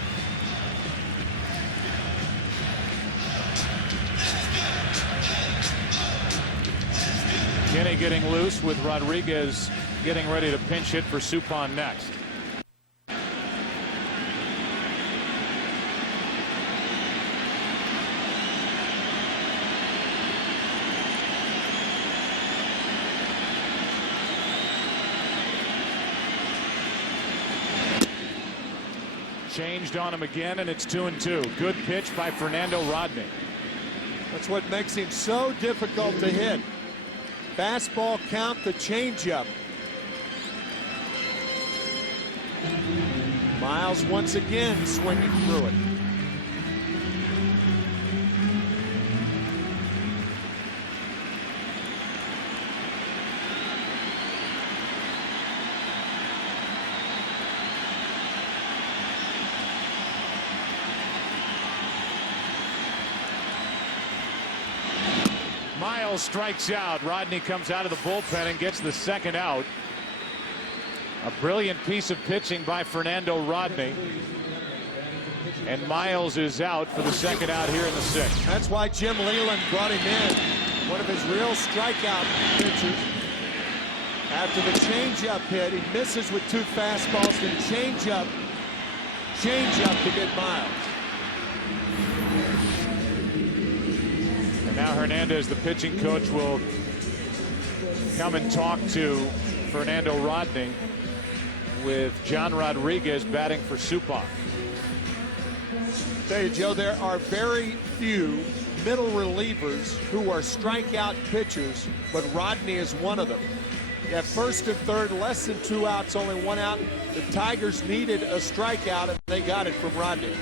Kenny getting loose with Rodriguez getting ready to pinch hit for Suppan next. Changed on him again, and it's 2-2. Good pitch by Fernando Rodney. That's what makes him so difficult to hit. Fastball count, the changeup. Miles once again swinging through it. Miles strikes out. Rodney comes out of the bullpen and gets the 2nd out. A brilliant piece of pitching by Fernando Rodney. And Miles is out for the 2nd out here in the 6th. That's why Jim Leyland brought him in. One of his real strikeout pitchers. After the changeup hit, he misses with 2 fastballs, then changeup to get Miles. Now Hernandez, the pitching coach, will come and talk to Fernando Rodney with John Rodriguez batting for Suppan. Tell you, Joe, there are very few middle relievers who are strikeout pitchers, but Rodney is one of them. You have first and third, less than 2 outs, only 1 out. The Tigers needed a strikeout, and they got it from Rodney.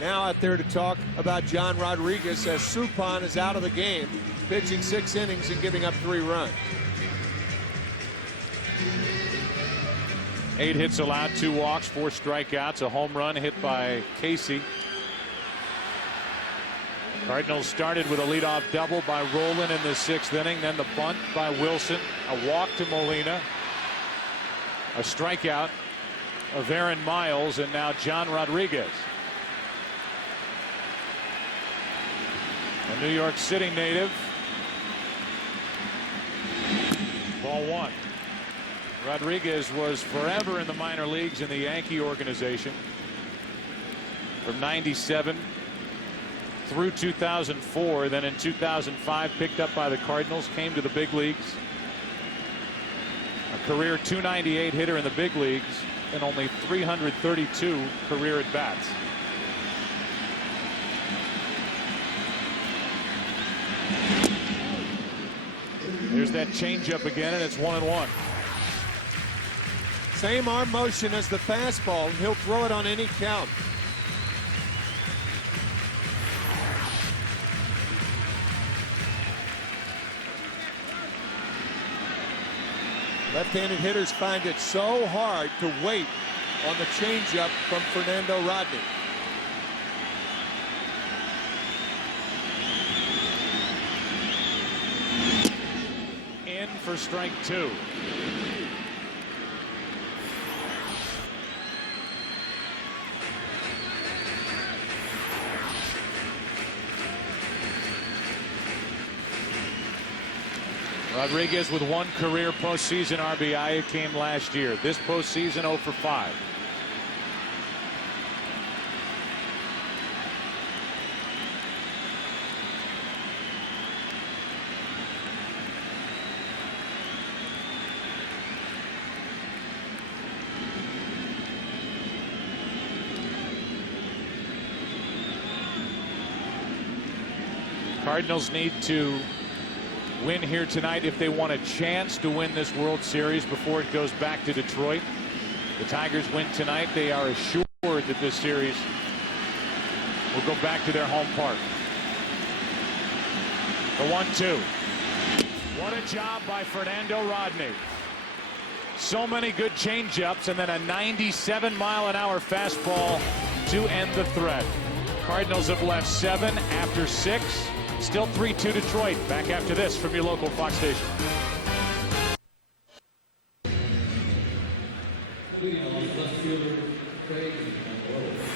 Now out there to talk about John Rodriguez as Suppan is out of the game, pitching 6 innings and giving up 3 runs. 8 hits allowed, 2 walks, 4 strikeouts, a home run hit by Casey. Cardinals started with a leadoff double by Rolen in the 6th inning, then the bunt by Wilson, a walk to Molina, a strikeout of Aaron Miles, and now John Rodriguez. A New York City native. Ball 1. Rodriguez was forever in the minor leagues in the Yankee organization. From 97 through 2004, then in 2005 picked up by the Cardinals, came to the big leagues. A career .298 hitter in the big leagues and only 332 career at bats. There's that changeup again, and it's 1-1. Same arm motion as the fastball. He'll throw it on any count. Left-handed hitters find it so hard to wait on the changeup from Fernando Rodney. In for strike 2. Rodriguez with 1 career postseason RBI. It came last year. This postseason 0 for 5. Cardinals need to win here tonight if they want a chance to win this World Series before it goes back to Detroit. The Tigers win tonight, they are assured that this series will go back to their home park. The 1-2. What a job by Fernando Rodney. So many good changeups and then a 97-mile-an-hour fastball to end the threat. Cardinals have left 7 after 6. Still 3-2 Detroit. Back after this from your local Fox station.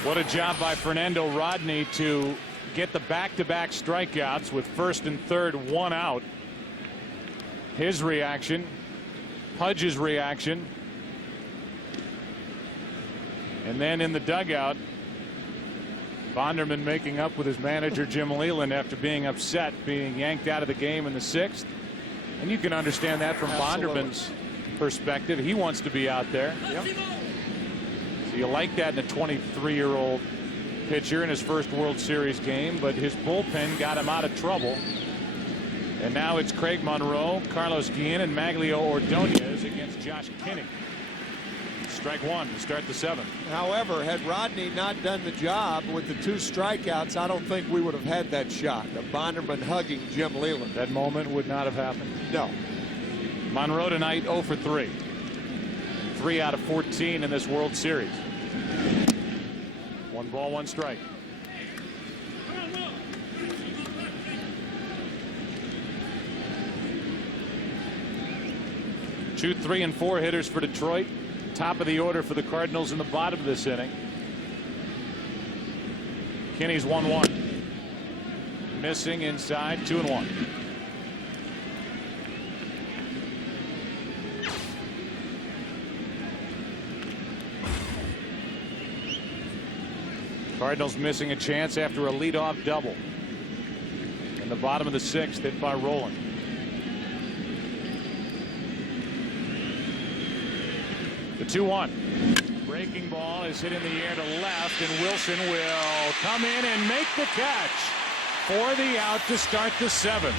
What a job by Fernando Rodney to get the back-to-back strikeouts with first and third 1 out. His reaction, Pudge's reaction, and then in the dugout, Bonderman making up with his manager Jim Leland after being upset, being yanked out of the game in the 6th. And you can understand that from Bonderman's perspective. He wants to be out there. Yep. So you like that in a 23-year-old pitcher in his first World Series game, but his bullpen got him out of trouble. And now it's Craig Monroe, Carlos Guillen, and Maglio Ordonez against Josh Kinney. Strike 1 to start the 7th. However, had Rodney not done the job with the 2 strikeouts, I don't think we would have had that shot. The Bonderman hugging Jim Leland. That moment would not have happened. No. Monroe tonight 0 for 3. 3 out of 14 in this World Series. 1 ball, 1 strike. Two, 3, and 4 hitters for Detroit. Top of the order for the Cardinals in the bottom of this inning. Kinney's 1-1. Missing inside, 2-1. Cardinals missing a chance after a leadoff double in the bottom of the 6th, hit by Rolen. The 2-1. breaking ball is hit in the air to left, and Wilson will come in and make the catch for the out to start the 7th.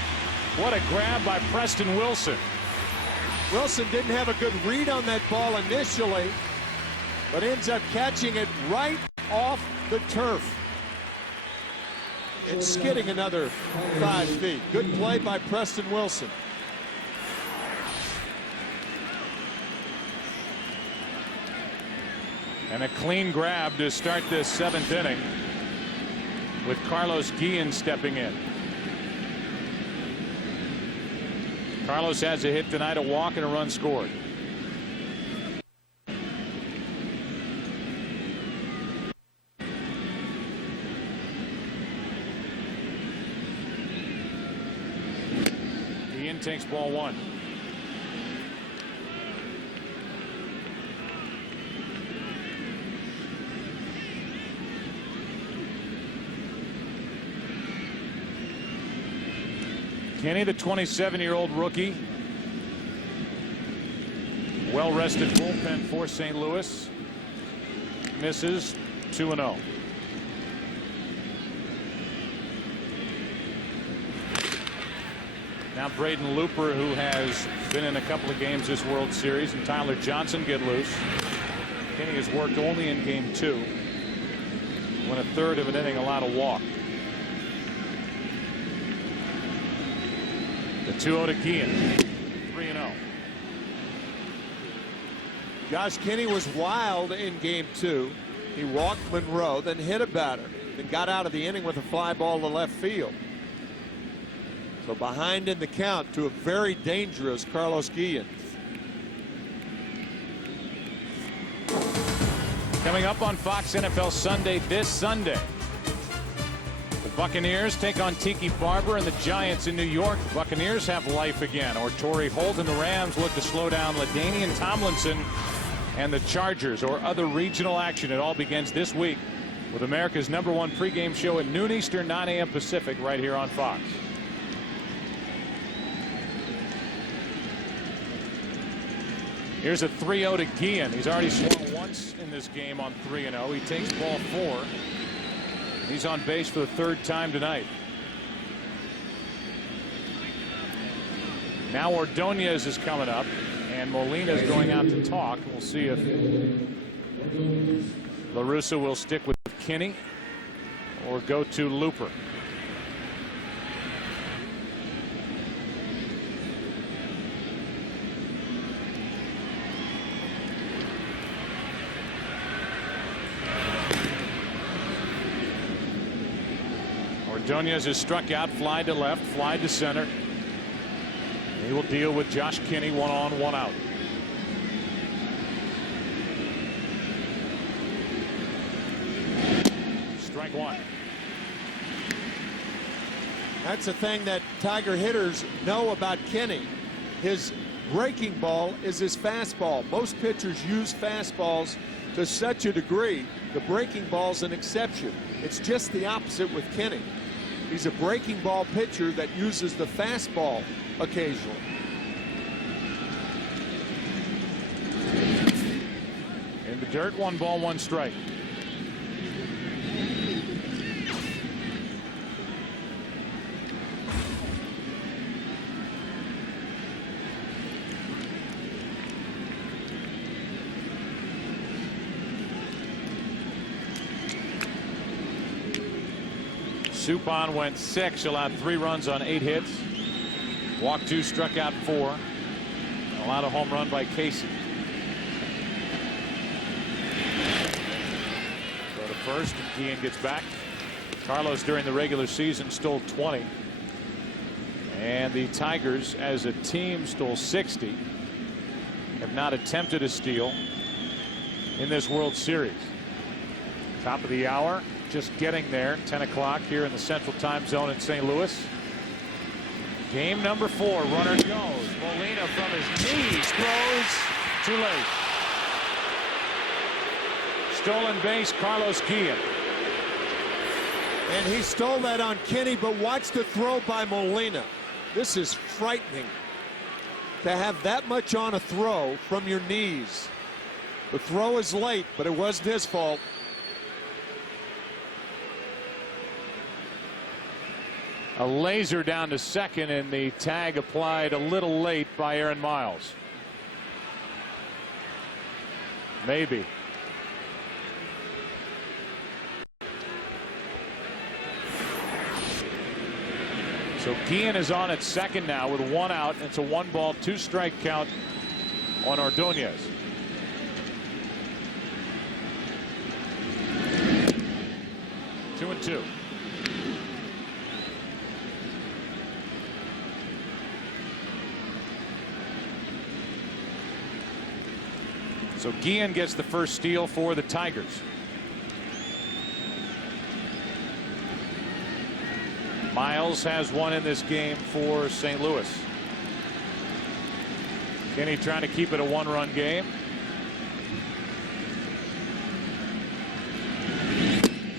What a grab by Preston Wilson. Wilson didn't have a good read on that ball initially, but ends up catching it right off the turf and skidding another 5 feet. Good play by Preston Wilson. And a clean grab to start this 7th inning with Carlos Guillen stepping in. Carlos has a hit tonight, a walk, and a run scored. Guillen takes ball 1. Kenny, the 27-year-old rookie. Well-rested bullpen for St. Louis. Misses 2-0. Now Braden Looper, who has been in a couple of games this World Series, and Tyler Johnson get loose. Kenny has worked only in game 2. When a third of an inning allowed a walk. The 2-0 to Guillen. 3-0. Josh Kinney was wild in game 2. He walked Monroe, then hit a batter, then got out of the inning with a fly ball to left field. So behind in the count to a very dangerous Carlos Guillen. Coming up on Fox NFL Sunday this Sunday. The Buccaneers take on Tiki Barber and the Giants in New York. The Buccaneers have life again. Or Torrey Holt and the Rams look to slow down LaDainian Tomlinson and the Chargers, or other regional action. It all begins this week with America's #1 pregame show at noon Eastern, 9 a.m. Pacific, right here on Fox. Here's a 3-0 to Guillen. He's already swung once in this game on 3-0. He takes ball 4. He's on base for the 3rd time tonight. Now Ordonez is coming up, and Molina is going out to talk. We'll see if La Russa will stick with Kinney or go to Looper. Ordonez is struck out, fly to left, fly to center. He will deal with Josh Kinney, 1 on, 1 out. Strike 1. That's the thing that Tiger hitters know about Kinney. His breaking ball is his fastball. Most pitchers use fastballs to such a degree. The breaking ball's an exception. It's just the opposite with Kinney. He's a breaking ball pitcher that uses the fastball occasionally. In the dirt, 1 ball, 1 strike. Suppan went 6, allowed 3 runs on 8 hits. Walked 2, struck out 4. Allowed a home run by Casey. Go to first. Guillen gets back. Carlos during the regular season stole 20. And the Tigers as a team stole 60. Have not attempted a steal in this World Series. Top of the hour. Just getting there. 10 o'clock here in the Central Time Zone in St. Louis. Game number 4. Runner goes. Molina from his knees throws too late. Stolen base, Carlos Guillen. And he stole that on Kinney, but watch the throw by Molina. This is frightening to have that much on a throw from your knees. The throw is late, but it wasn't his fault. A laser down to second, and the tag applied a little late by Aaron Miles. Maybe. So Guillen is on at second now with one out. It's a 1-ball, 2-strike count on Ordonez. Two and two. So Guillen gets the first steal for the Tigers. Miles has one in this game for St. Louis. Kenny trying to keep it a 1-run game.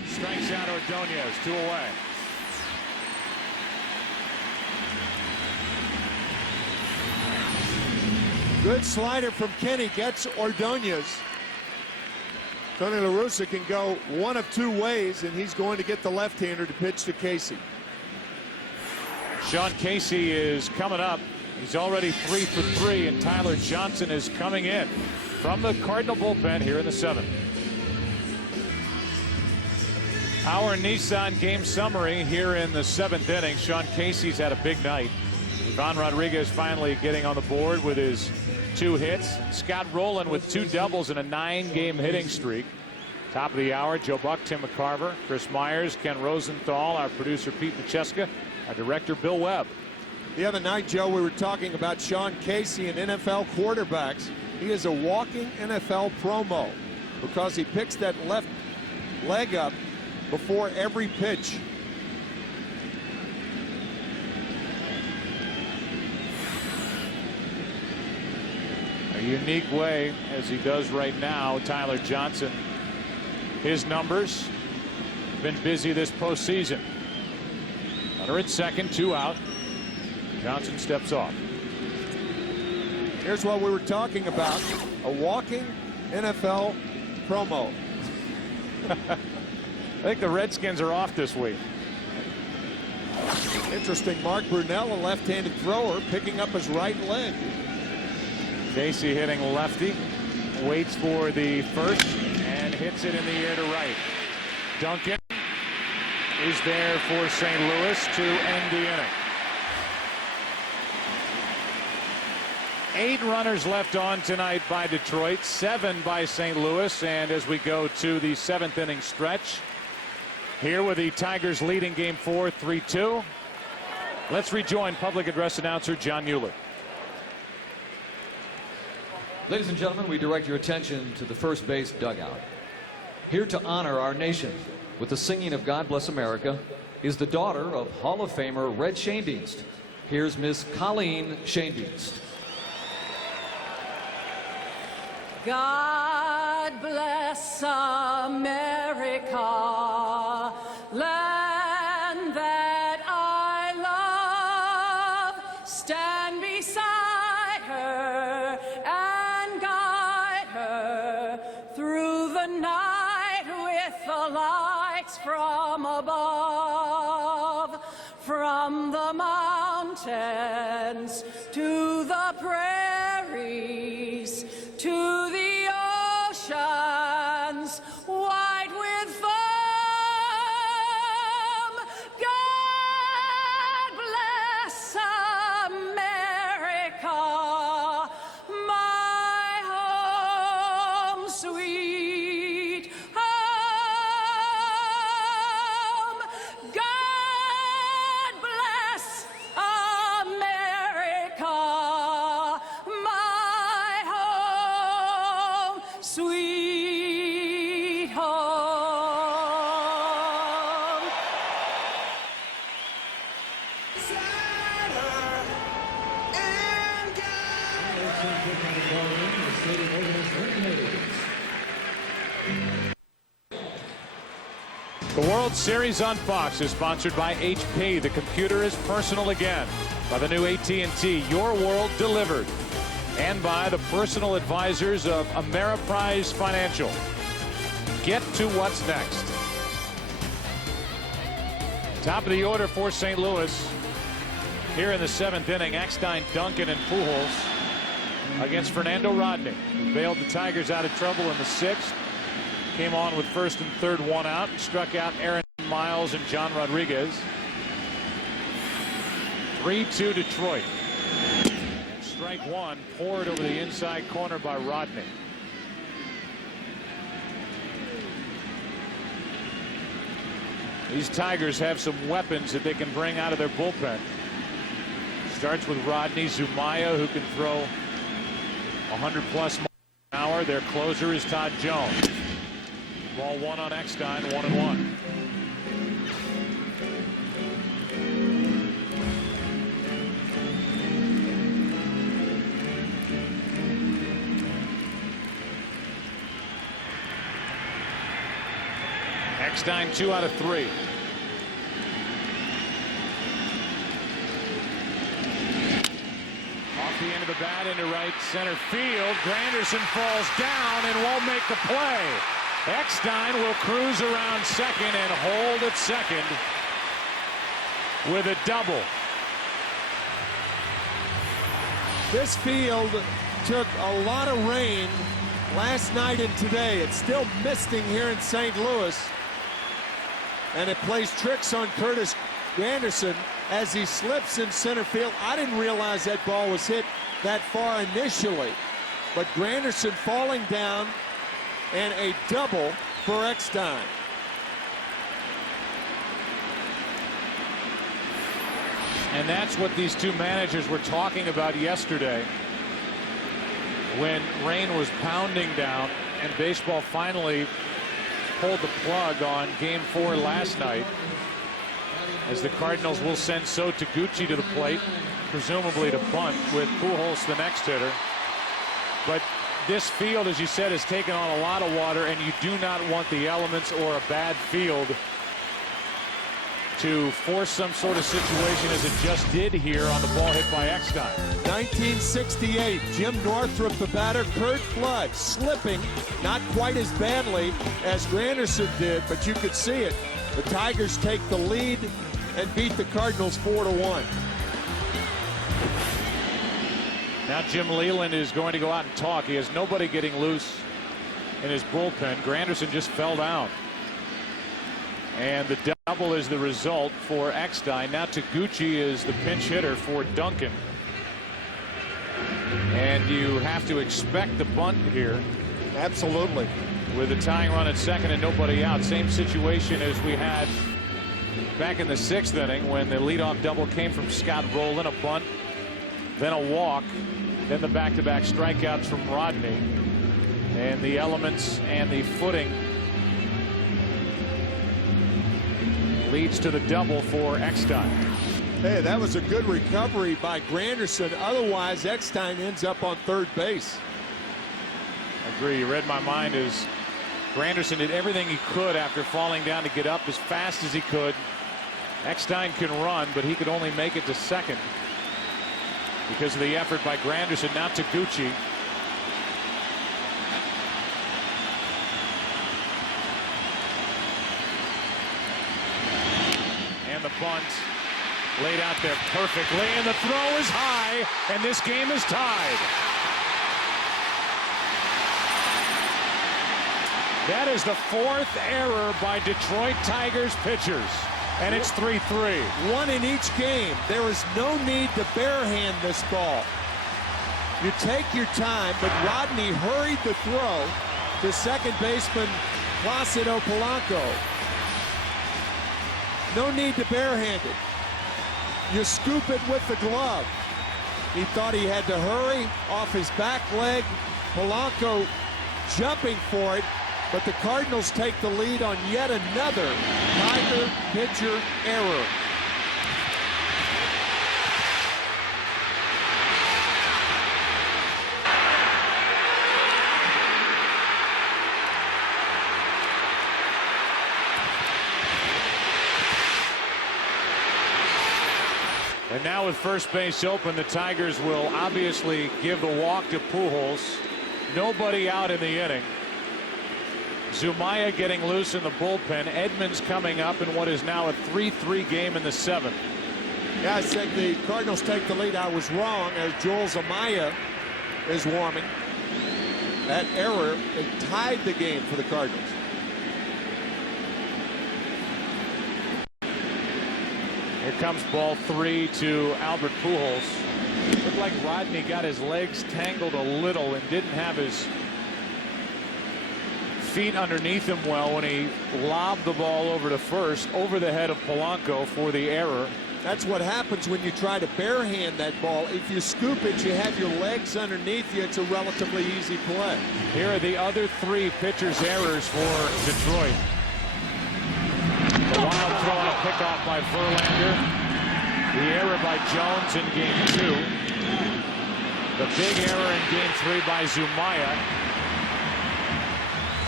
Strikes out Ordonez, 2 away. Good slider from Kenny, gets Ordonez. Tony La Russa can go one of 2 ways, and he's going to get the left-hander to pitch to Casey. Sean Casey is coming up. He's already 3 for 3, and Tyler Johnson is coming in from the Cardinal bullpen here in the 7th. Our Nissan game summary here in the 7th inning. Sean Casey's had a big night. Ivan Rodriguez finally getting on the board with his 2 hits. Scott Rowland with 2 doubles and a 9-game hitting streak. Top of the hour, Joe Buck, Tim McCarver, Chris Myers, Ken Rosenthal, our producer Pete Macheska, our director Bill Webb. The other night, Joe, we were talking about Sean Casey and NFL quarterbacks. He is a walking NFL promo because he picks that left leg up before every pitch. A unique way, as he does right now, Tyler Johnson. His numbers been busy this postseason. Runner at second, 2 out. Johnson steps off. Here's what we were talking about, a walking NFL promo. I think the Redskins are off this week. Interesting, Mark Brunell, a left-handed thrower, picking up his right leg. Casey hitting lefty, waits for the first and hits it in the air to right. Duncan is there for St. Louis to end the inning. 8 runners left on tonight by Detroit, 7 by St. Louis, and as we go to the 7th inning stretch, here with the Tigers leading game 4, 3-2. Let's rejoin public address announcer John Mueller. Ladies and gentlemen, we direct your attention to the first base dugout. Here to honor our nation with the singing of God Bless America is the daughter of Hall of Famer Red Schoendienst. Here's Miss Colleen Schoendienst. God bless America, land that I love. Stand beside her and guide her through the night with the lights from above. From the mountains to the prairies, to the oceans, white with foam. God bless America, my home, sweet home. God bless America, my home, sweet home. The World Series on Fox is sponsored by HP. The computer is personal again. By the new AT&T, your world delivered. and by the personal advisors of Ameriprise Financial. Get to what's next. Top of the order for St. Louis. Here in the 7th inning, Eckstein, Duncan, and Pujols against Fernando Rodney, who bailed the Tigers out of trouble in the 6th. Came on with first and third, one out, and struck out Aaron Miles and John Rodriguez. 3-2 Detroit. And strike one poured over the inside corner by Rodney. These Tigers have some weapons that they can bring out of their bullpen. Starts with Rodney, Zumaya, who can throw 100+ miles an hour. Their closer is Todd Jones. Ball one on Eckstein, 1-1. Eckstein 2 out of 3. Off the end of the bat into right center field. Granderson falls down and won't make the play. Eckstein will cruise around second and hold at second with a double. This field took a lot of rain last night and today. It's still misting here in St. Louis. And it plays tricks on Curtis Granderson as he slips in center field. I didn't realize that ball was hit that far initially. But Granderson falling down and a double for Eckstein. And that's what these two managers were talking about yesterday when rain was pounding down and baseball finally pulled the plug on Game 4 last night, as the Cardinals will send So Taguchi to the plate, presumably to bunt, with Pujols the next hitter. But this field, as you said, has taken on a lot of water, and you do not want the elements or a bad field to force some sort of situation as it just did here on the ball hit by Eckstein. 1968, Jim Northrup the batter, Curt Flood slipping, not quite as badly as Granderson did, but you could see it. The Tigers take the lead and beat the Cardinals 4-1. Now Jim Leland is going to go out and talk. He has nobody getting loose in his bullpen. Granderson just fell down. And the double is the result for Eckstein. Now Taguchi is the pinch hitter for Duncan. And you have to expect the bunt here. Absolutely. With a tying run at second and nobody out. Same situation as we had back in the 6th inning when the leadoff double came from Scott Rowland. A bunt, then a walk, then the back-to-back strikeouts from Rodney. And the elements and the footing leads to the double for Eckstein. Hey, that was a good recovery by Granderson. Otherwise, Eckstein ends up on third base. I agree. You read my mind as Granderson did everything he could after falling down to get up as fast as he could. Eckstein can run, but he could only make it to second because of the effort by Granderson. Now Taguchi. And the bunt laid out there perfectly, and the throw is high, and this game is tied. That is the 4th error by Detroit Tigers pitchers, and it's 3-3. One in each game. There is no need to barehand this ball. You take your time, but Rodney hurried the throw to second baseman Placido Polanco. No need to barehand it. You scoop it with the glove. He thought he had to hurry off his back leg. Polanco jumping for it, but the Cardinals take the lead on yet another Tiger pitcher error. And now with first base open, the Tigers will obviously give the walk to Pujols. Nobody out in the inning. Zumaya getting loose in the bullpen. Edmonds coming up in what is now a 3-3 game in the 7th. Yeah, I said the Cardinals take the lead. I was wrong, as Joel Zumaya is warming. That error, it tied the game for the Cardinals. Here comes ball 3 to Albert Pujols. Looked like Rodney got his legs tangled a little and didn't have his feet underneath him well when he lobbed the ball over to first, over the head of Polanco for the error. That's what happens when you try to barehand that ball. If you scoop it, you have your legs underneath you. It's a relatively easy play. Here are the other 3 pitchers' errors for Detroit. The wild throw and a pickoff by Verlander. The error by Jones in game 2. The big error in game 3 by Zumaya,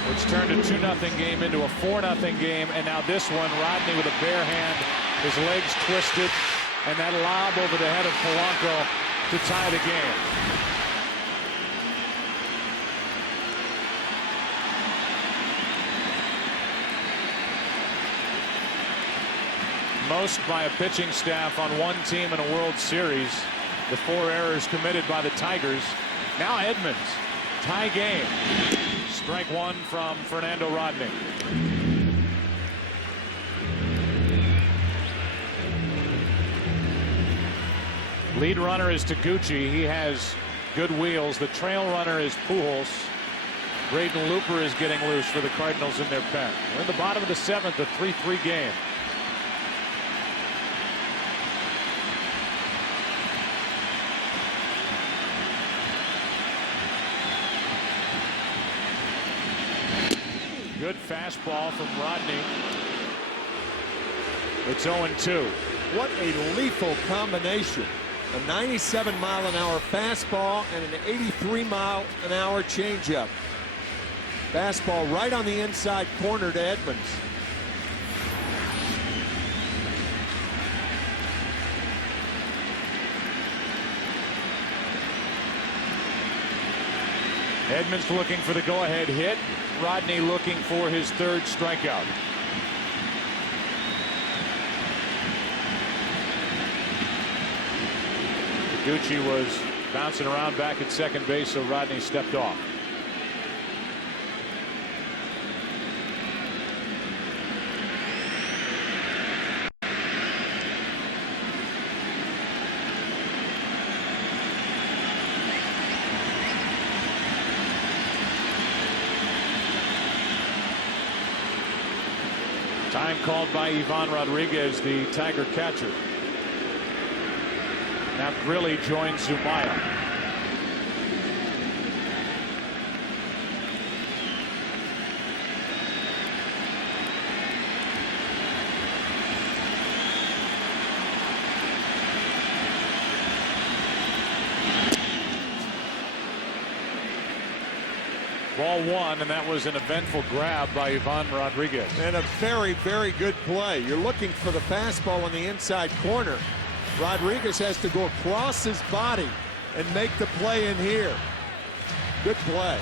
which turned a 2-0 game into a 4-0 game. And now this one, Rodney with a bare hand, his legs twisted, and that lob over the head of Polanco to tie the game. Most by a pitching staff on one team in a World Series. The 4 errors committed by the Tigers. Now Edmonds, tie game. Strike 1 from Fernando Rodney. Lead runner is Taguchi. He has good wheels. The trail runner is Pujols. Braden Looper is getting loose for the Cardinals in their pen. We're in the bottom of the 7th, a 3-3 game. Good fastball from Rodney. It's 0-2. What a lethal combination. A 97-mile-an-hour fastball and an 83-mile-an-hour changeup. Fastball right on the inside corner to Edmonds. Edmonds looking for the go-ahead hit. Rodney looking for his 3rd strikeout. Taguchi was bouncing around back at second base, so Rodney stepped off. Time called by Ivan Rodriguez, the Tiger catcher. Now Grilli joins Zumaya. Ball 1, and that was an eventful grab by Ivan Rodriguez. And a very, very good play. You're looking for the fastball on the inside corner. Rodriguez has to go across his body and make the play in here. Good play.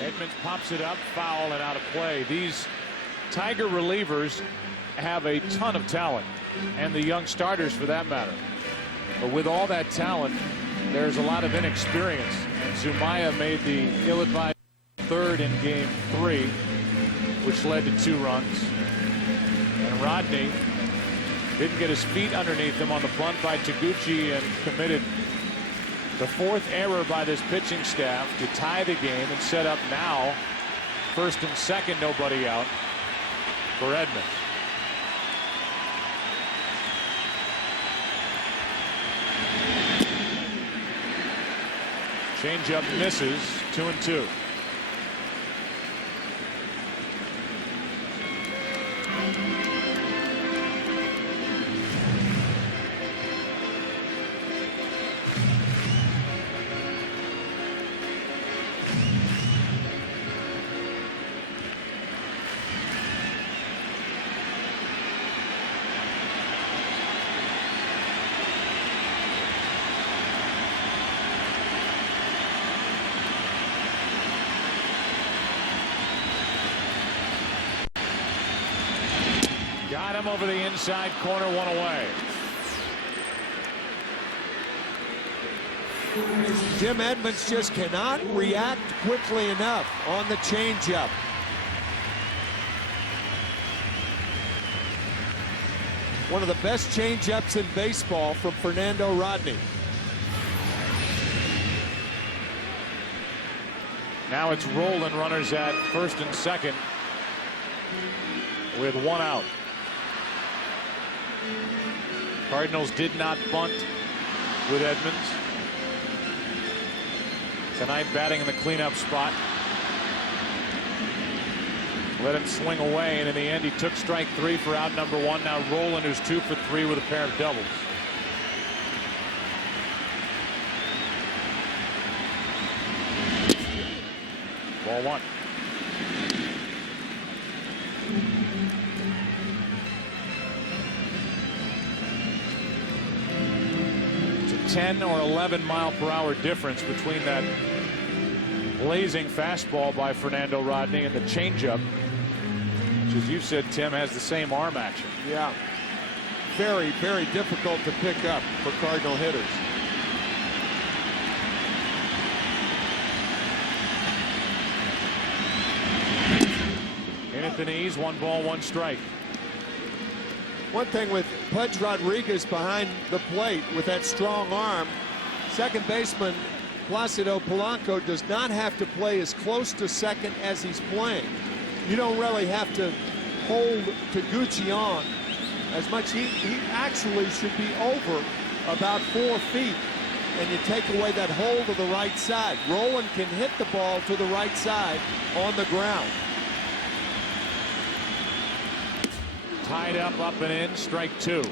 Edmonds pops it up, foul, and out of play. These Tiger relievers have a ton of talent, and the young starters for that matter. But with all that talent, there's a lot of inexperience. And Zumaya made the ill-advised 3rd in game 3, which led to 2 runs. And Rodney didn't get his feet underneath him on the bunt by Taguchi and committed the 4th error by this pitching staff to tie the game and set up now 1st and 2nd, nobody out for Edmonds. Changeup misses, 2-2. Got him over the inside corner, one away. Jim Edmonds just cannot react quickly enough on the changeup. One of the best changeups in baseball from Fernando Rodney. Now it's Rolen, runners at first and second with one out. Cardinals did not bunt with Edmonds. Tonight batting in the cleanup spot. Let him swing away, and in the end he took strike 3 for out number 1. Now Rolen, who's 2 for 3 with a pair of doubles. Ball 1. It's a 10 or 11 mile per hour difference between that blazing fastball by Fernando Rodney and the changeup, which, as you said, Tim, has the same arm action. Yeah. Very, very difficult to pick up for Cardinal hitters. In at the knees, 1 ball, 1 strike. One thing with Pudge Rodriguez behind the plate with that strong arm, second baseman Placido Polanco does not have to play as close to second as he's playing. You don't really have to hold Taguchi on as much. He actually should be over about 4 feet, and you take away that hold of the right side. Rolen can hit the ball to the right side on the ground. Tied up and in, strike 2.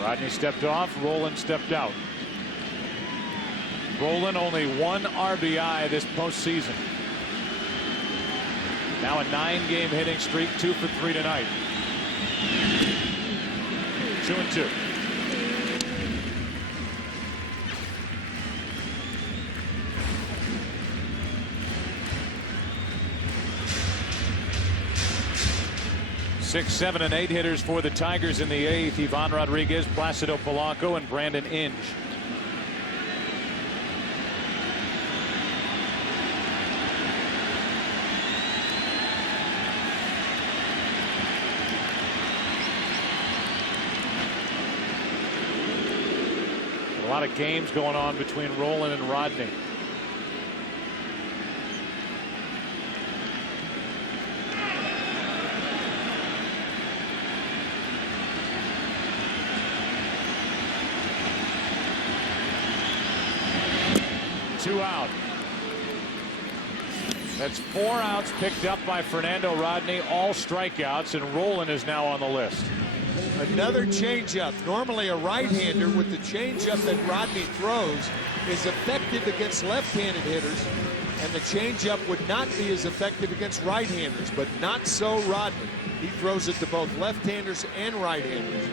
Rodney stepped off, Rolen stepped out. Rolen only 1 RBI this postseason. Now a 9-game hitting streak, 2 for 3 tonight. 2-2. Six, 7, and 8 hitters for the Tigers in the 8th. Ivan Rodriguez, Placido Polanco, and Brandon Inge. A lot of games going on between Rolen and Rodney. Two out. That's 4 outs picked up by Fernando Rodney, all strikeouts, and Rolen is now on the list. Another changeup. Normally a right-hander with the changeup that Rodney throws is effective against left-handed hitters, and the changeup would not be as effective against right-handers, but not so Rodney. He throws it to both left-handers and right-handers.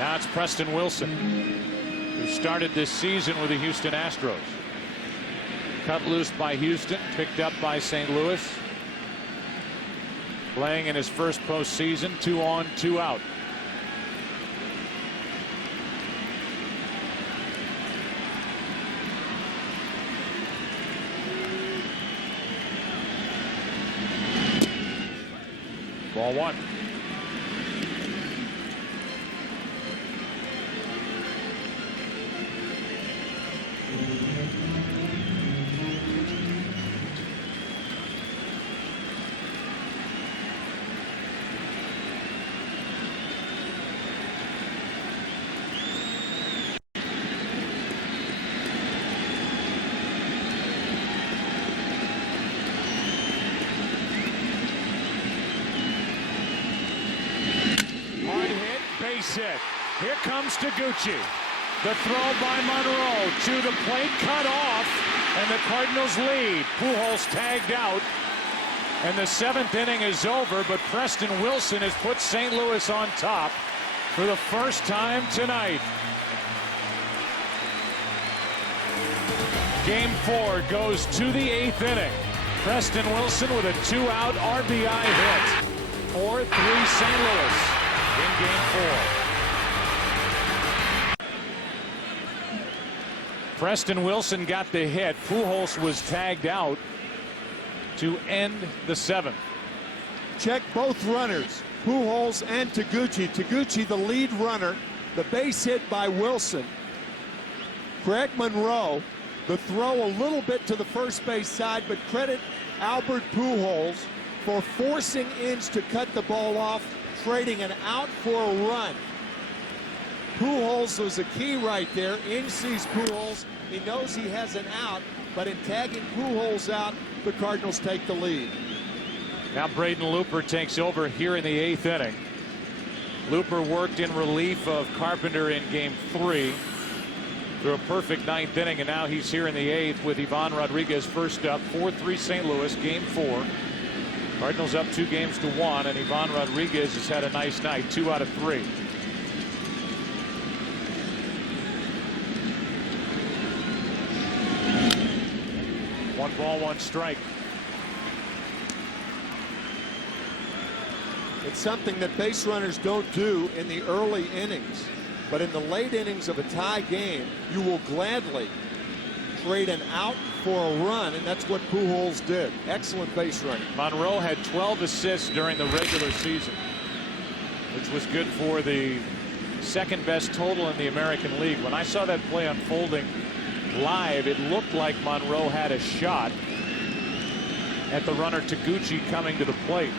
Now it's Preston Wilson, who started this season with the Houston Astros. Cut loose by Houston, picked up by St. Louis. Playing in his first postseason, 2 on, 2 out. Ball 1. base hit. Here comes Taguchi. The throw by Monroe to the plate, cut off, and the Cardinals lead. Pujols tagged out, and the 7th inning is over, but Preston Wilson has put St. Louis on top for the first time tonight. Game 4 goes to the 8th inning. Preston Wilson with a 2-out RBI hit. 4-3 St. Louis in Game 4. Preston Wilson got the hit. Pujols was tagged out to end the 7th. Check both runners, Pujols and Taguchi. Taguchi, the lead runner, the base hit by Wilson. Greg Monroe, the throw a little bit to the first base side, but credit Albert Pujols for forcing Inge to cut the ball off, trading an out for a run. Pujols was a key right there. Inge sees Pujols. He knows he has an out, but in tagging Pujols out, the Cardinals take the lead. Now Braden Looper takes over here in the 8th inning. Looper worked in relief of Carpenter in Game 3 through a perfect 9th inning, and now he's here in the 8th with Ivan Rodriguez first up. 4-3 St. Louis, Game 4. Cardinals up 2-1, and Ivan Rodriguez has had a nice night, 2 out of 3. One ball, one strike. It's something that base runners don't do in the early innings, but in the late innings of a tie game, you will gladly trade an out for a run, and that's what Pujols did. Excellent base running. Monroe had 12 assists during the regular season, which was good for the 2nd best total in the American League. When I saw that play unfolding live, it looked like Monroe had a shot at the runner Taguchi coming to the plate.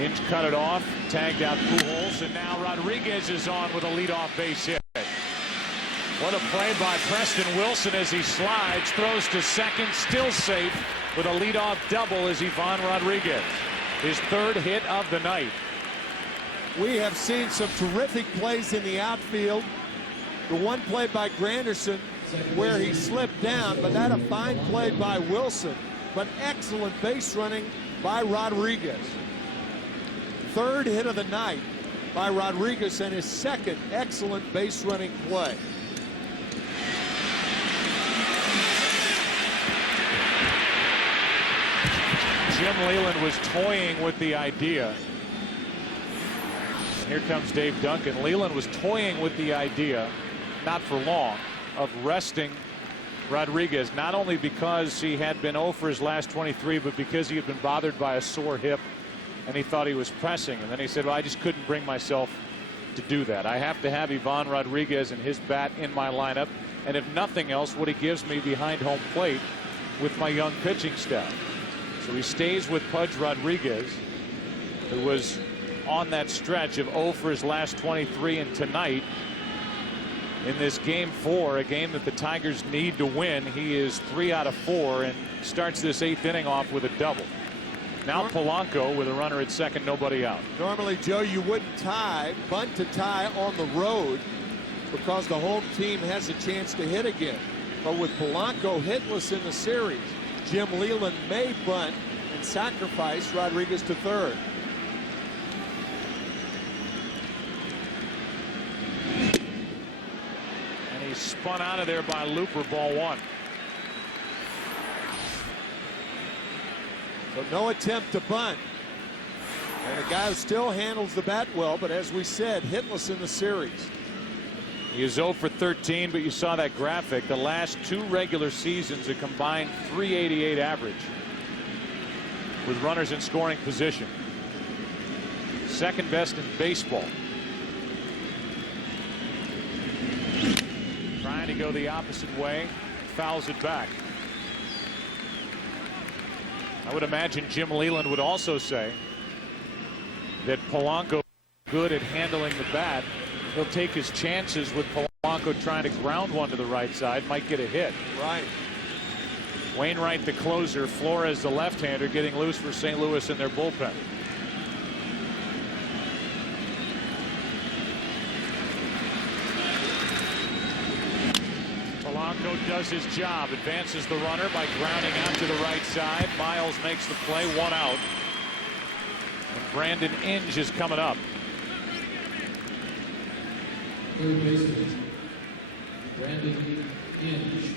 Inge cut it off, tagged out Pujols, and now Rodriguez is on with a leadoff base hit. What a play by Preston Wilson as he slides, throws to second, still safe with a leadoff double is Ivan Rodriguez. His 3rd hit of the night. We have seen some terrific plays in the outfield. The one play by Granderson where he slipped down, but that a fine play by Wilson, but excellent base running by Rodriguez. 3rd hit of the night by Rodriguez and his 2nd excellent base running play. Jim Leland was toying with the idea. Here comes Dave Duncan. Leland was toying with the idea, not for long, of resting Rodriguez, not only because he had been 0 for his last 23, but because he had been bothered by a sore hip and he thought he was pressing. And then he said, well, I just couldn't bring myself to do that. I have to have Ivan Rodriguez and his bat in my lineup, and if nothing else, what he gives me behind home plate with my young pitching staff. So he stays with Pudge Rodriguez, who was on that stretch of 0 for his last 23, and tonight in this Game 4, a game that the Tigers need to win, he is 3 out of 4 and starts this 8th inning off with a double. Now Polanco with a runner at second, nobody out. Normally, Joe, you wouldn't bunt to tie on the road because the home team has a chance to hit again. But with Polanco hitless in the series, Jim Leland may bunt and sacrifice Rodriguez to 3rd. And he's spun out of there by Looper, ball 1. So no attempt to bunt. And a guy who still handles the bat well, but as we said, hitless in the series. He is 0 for 13, but you saw that graphic. The last 2 regular seasons, a combined .388 average with runners in scoring position. 2nd best in baseball. Trying to go the opposite way, fouls it back. I would imagine Jim Leland would also say that Polanco is good at handling the bat. He'll take his chances with Polanco trying to ground one to the right side, might get a hit. Right. Wainwright the closer, Flores the left-hander getting loose for St. Louis in their bullpen. Polanco does his job, advances the runner by grounding out to the right side. Miles makes the play, 1 out. And Brandon Inge is coming up. Third baseman, Brandon Inge.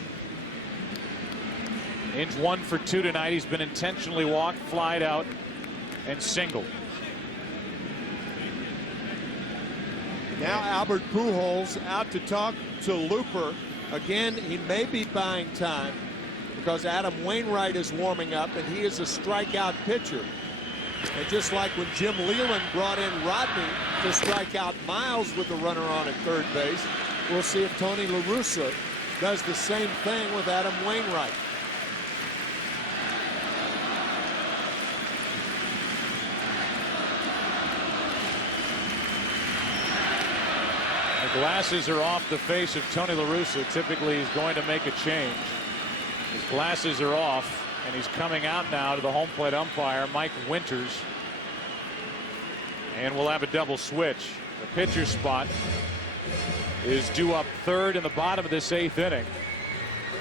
Inge 1 for 2 tonight. He's been intentionally walked, flied out, and singled. Now Albert Pujols out to talk to Looper. Again, he may be buying time because Adam Wainwright is warming up, and he is a strikeout pitcher. And just like when Jim Leland brought in Rodney to strike out Miles with the runner on at third base, we'll see if Tony La Russa does the same thing with Adam Wainwright. The glasses are off the face of Tony La Russa. Typically, he's going to make a change. His glasses are off, and he's coming out now to the home plate umpire, Mike Winters. And we'll have a double switch. The pitcher spot is due up third in the bottom of this 8th inning.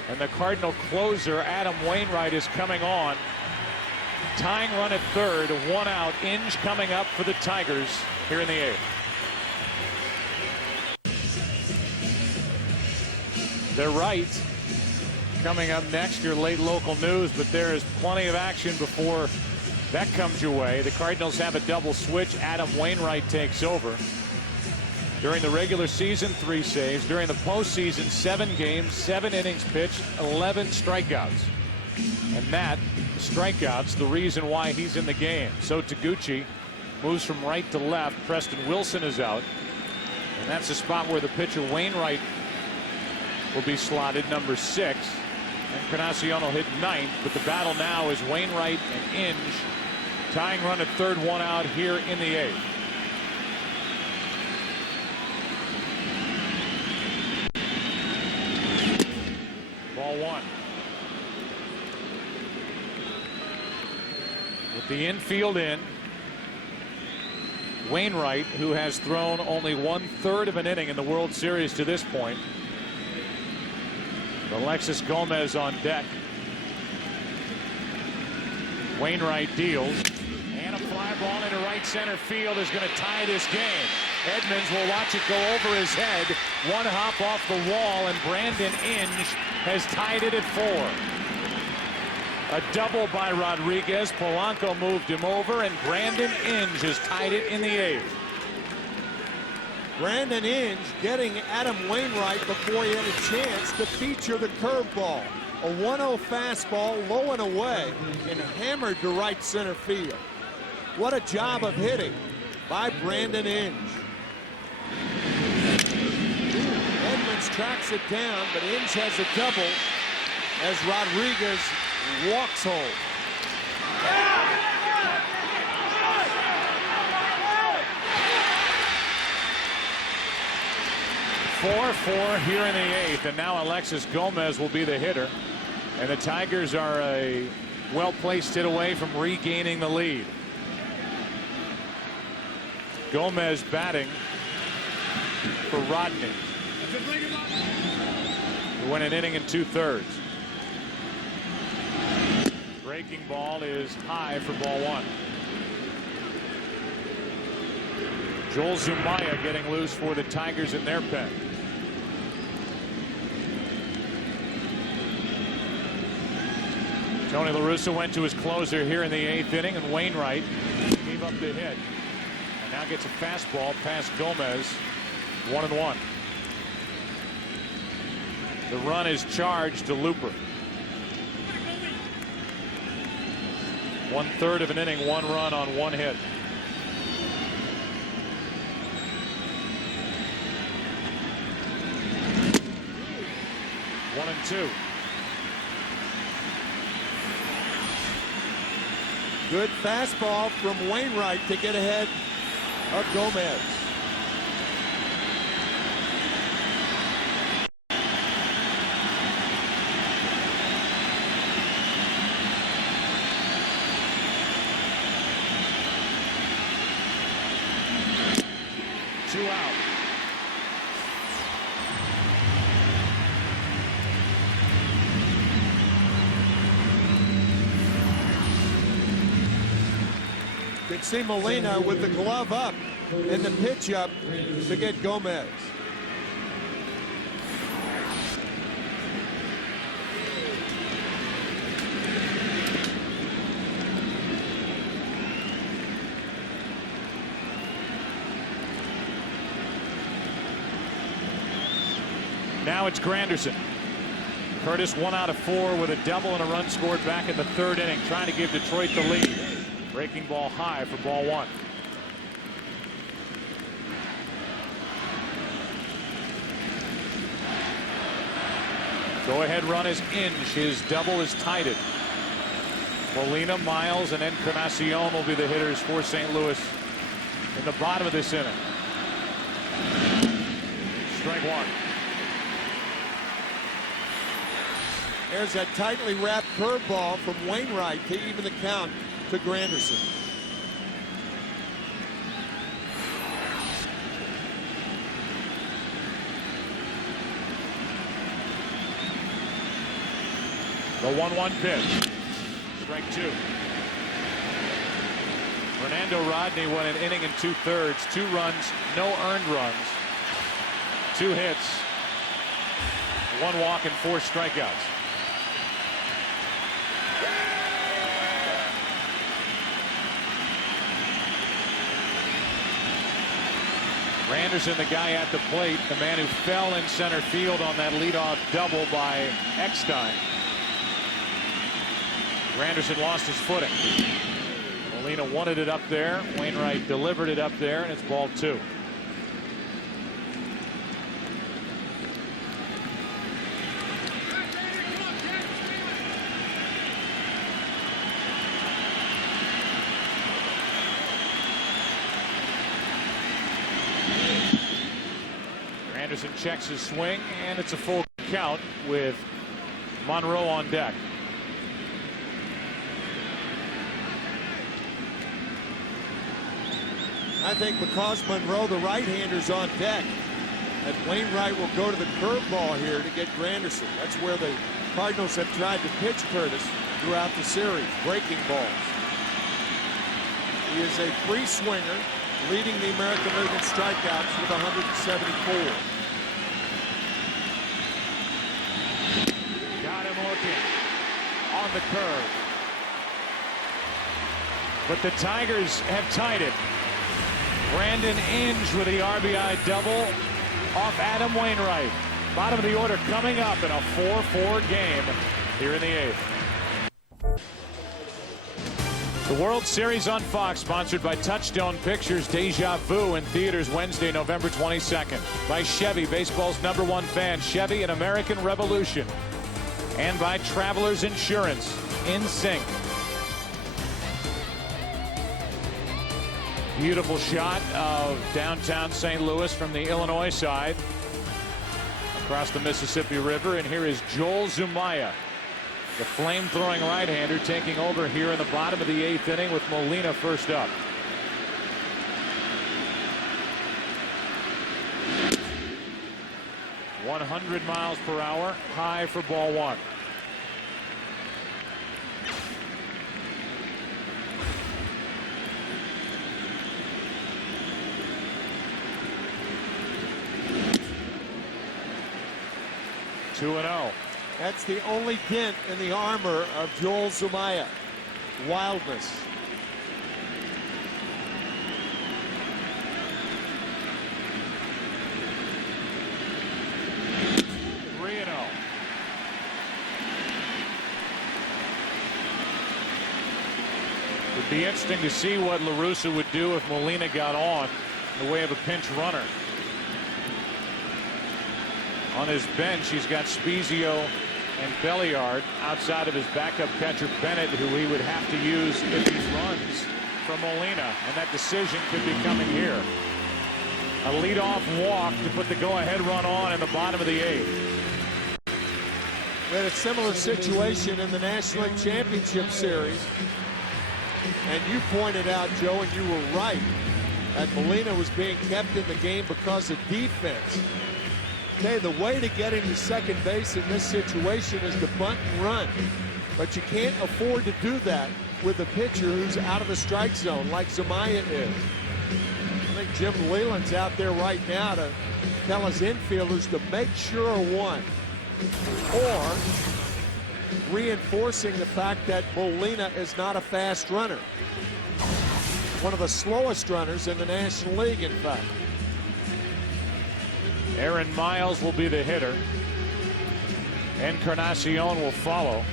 And the Cardinal closer, Adam Wainwright, is coming on. Tying run at third, 1 out. Inge coming up for the Tigers here in the 8th. They're right. Coming up next, your late local news, but there is plenty of action before that comes your way. The Cardinals have a double switch. Adam Wainwright takes over. During the regular season, 3 saves. During the postseason, 7 games, 7 innings pitched, 11 strikeouts. And that, strikeouts, the reason why he's in the game. So Taguchi moves from right to left. Preston Wilson is out. And that's the spot where the pitcher Wainwright will be slotted, number 6. And Encarnacion will hit 9th, but the battle now is Wainwright and Inge. Tying run at third, 1 out here in the 8th. Ball 1. With the infield in, Wainwright, who has thrown only 1/3 of an inning in the World Series to this point. Alexis Gomez on deck. Wainwright deals, and a fly ball into right center field is going to tie this game. Edmonds will watch it go over his head. 1 hop off the wall, and Brandon Inge has tied it at 4. A double by Rodriguez. Polanco moved him over, and Brandon Inge has tied it in the 8th. Brandon Inge getting Adam Wainwright before he had a chance to feature the curveball. A 1-0 fastball, low and away, and hammered to right center field. What a job of hitting by Brandon Inge. Edmonds tracks it down, but Inge has a double as Rodriguez walks home. 4-4 here in the 8th, and now Alexis Gomez will be the hitter. And the Tigers are a well-placed hit away from regaining the lead. Gomez batting for Rodney, who went an inning and 2/3. Breaking ball is high for ball 1. Joel Zumaya getting loose for the Tigers in their pen. Tony La Russa went to his closer here in the 8th inning, and Wainwright gave up the hit. And now gets a fastball past Gomez. 1-1. The run is charged to Looper. 1/3 of an inning, 1 run on 1 hit. One and 2. Good fastball from Wainwright to get ahead of Gomez. can see Molina with the glove up and the pitch up to get Gomez. Now it's Granderson. Curtis 1 out of 4 with a double and a run scored back in the 3rd inning, trying to give Detroit the lead. Breaking ball high for ball 1. Go ahead run is Inge. His double is tied. Molina, Miles, and Encarnacion will be the hitters for St. Louis in the bottom of this inning. Strike 1. There's that tightly wrapped curveball from Wainwright to even the count to Granderson. The 1-1 pitch. Strike 2. Fernando Rodney won an inning and 2/3. 2 runs, no earned runs. 2 hits. 1 walk and 4 strikeouts. Granderson, the guy at the plate, the man who fell in center field on that leadoff double by Eckstein. Granderson lost his footing. Molina wanted it up there. Wainwright delivered it up there, and it's ball 2. Anderson checks his swing, and it's a full count with Monroe on deck. I think because Monroe, the right-hander's on deck, that Wainwright will go to the curveball here to get Granderson. That's where the Cardinals have tried to pitch Curtis throughout the series, breaking balls. He is a free swinger, leading the American League in strikeouts with 174. Got him looking on the curve. But the Tigers have tied it. Brandon Inge with the RBI double off Adam Wainwright. Bottom of the order coming up in a 4-4 game here in the 8th. The World Series on Fox, sponsored by Touchstone Pictures. Deja Vu in theaters Wednesday, November 22nd. By Chevy, baseball's #1 fan. Chevy, an American Revolution. And by Travelers Insurance. In sync. Beautiful shot of downtown St. Louis from the Illinois side. Across the Mississippi River. And here is Joel Zumaya, the flame-throwing right-hander, taking over here in the bottom of the 8th inning with Molina first up. .100 miles per hour, high for ball 1. .2-0. That's the only dent in the armor of Joel Zumaya. Wildness. It'd be interesting to see what La Russa would do if Molina got on in the way of a pinch runner. On his bench, he's got Spezio and Belliard outside of his backup catcher Bennett, who he would have to use if he runs from Molina, and that decision could be coming here. A leadoff walk to put the go-ahead run on in the bottom of the 8th. We had a similar situation in the National League Championship Series. And you pointed out, Joe, and you were right, that Molina was being kept in the game because of defense. Okay, the way to get him to second base in this situation is to bunt and run. But you can't afford to do that with a pitcher who's out of the strike zone like Zumaya is. I think Jim Leland's out there right now to tell his infielders to make sure one, or reinforcing the fact that Molina is not a fast runner. One of the slowest runners in the National League, in fact. Aaron Miles will be the hitter. Encarnacion will follow.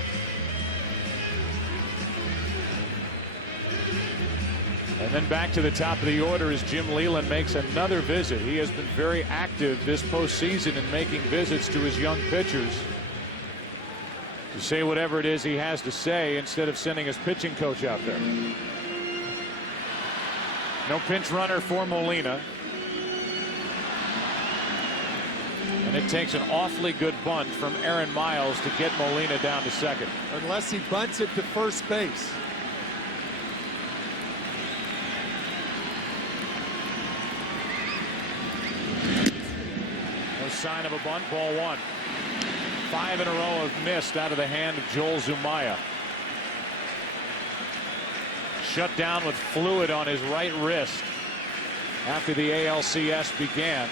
And then back to the top of the order as Jim Leland makes another visit. He has been very active this postseason in making visits to his young pitchers to say whatever it is he has to say instead of sending his pitching coach out there. No pinch runner for Molina. And it takes an awfully good bunt from Aaron Miles to get Molina down to second. Unless he bunts it to first base. No sign of a bunt. Ball one. 5 in a row have missed out of the hand of Joel Zumaya. Shut down with fluid on his right wrist after the ALCS began.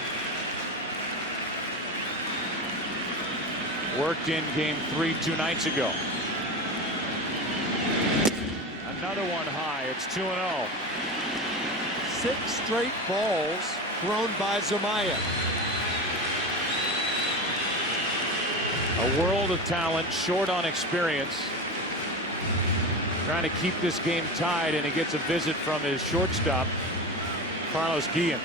Worked in game 3 2 nights ago. Another one high. It's 2-0. 6 straight balls thrown by Zumaya. A world of talent, short on experience. Trying to keep this game tied, and he gets a visit from his shortstop, Carlos Guillen.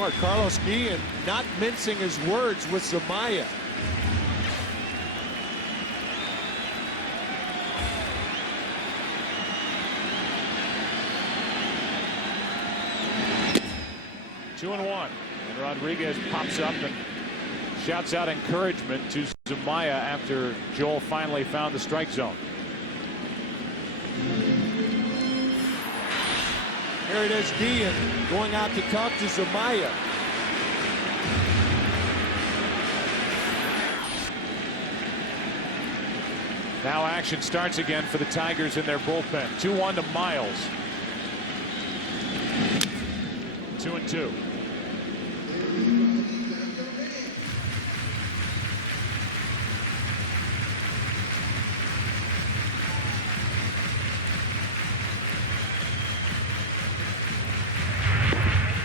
Or Carlos Guillen not mincing his words with Zumaya. Two and one. And Rodriguez pops up and shouts out encouragement to Zumaya after Joel finally found the strike zone. Here it is, Guillen going out to talk to Zumaya. Now action starts again for the Tigers in their bullpen. 2-1 to Miles. 2-2.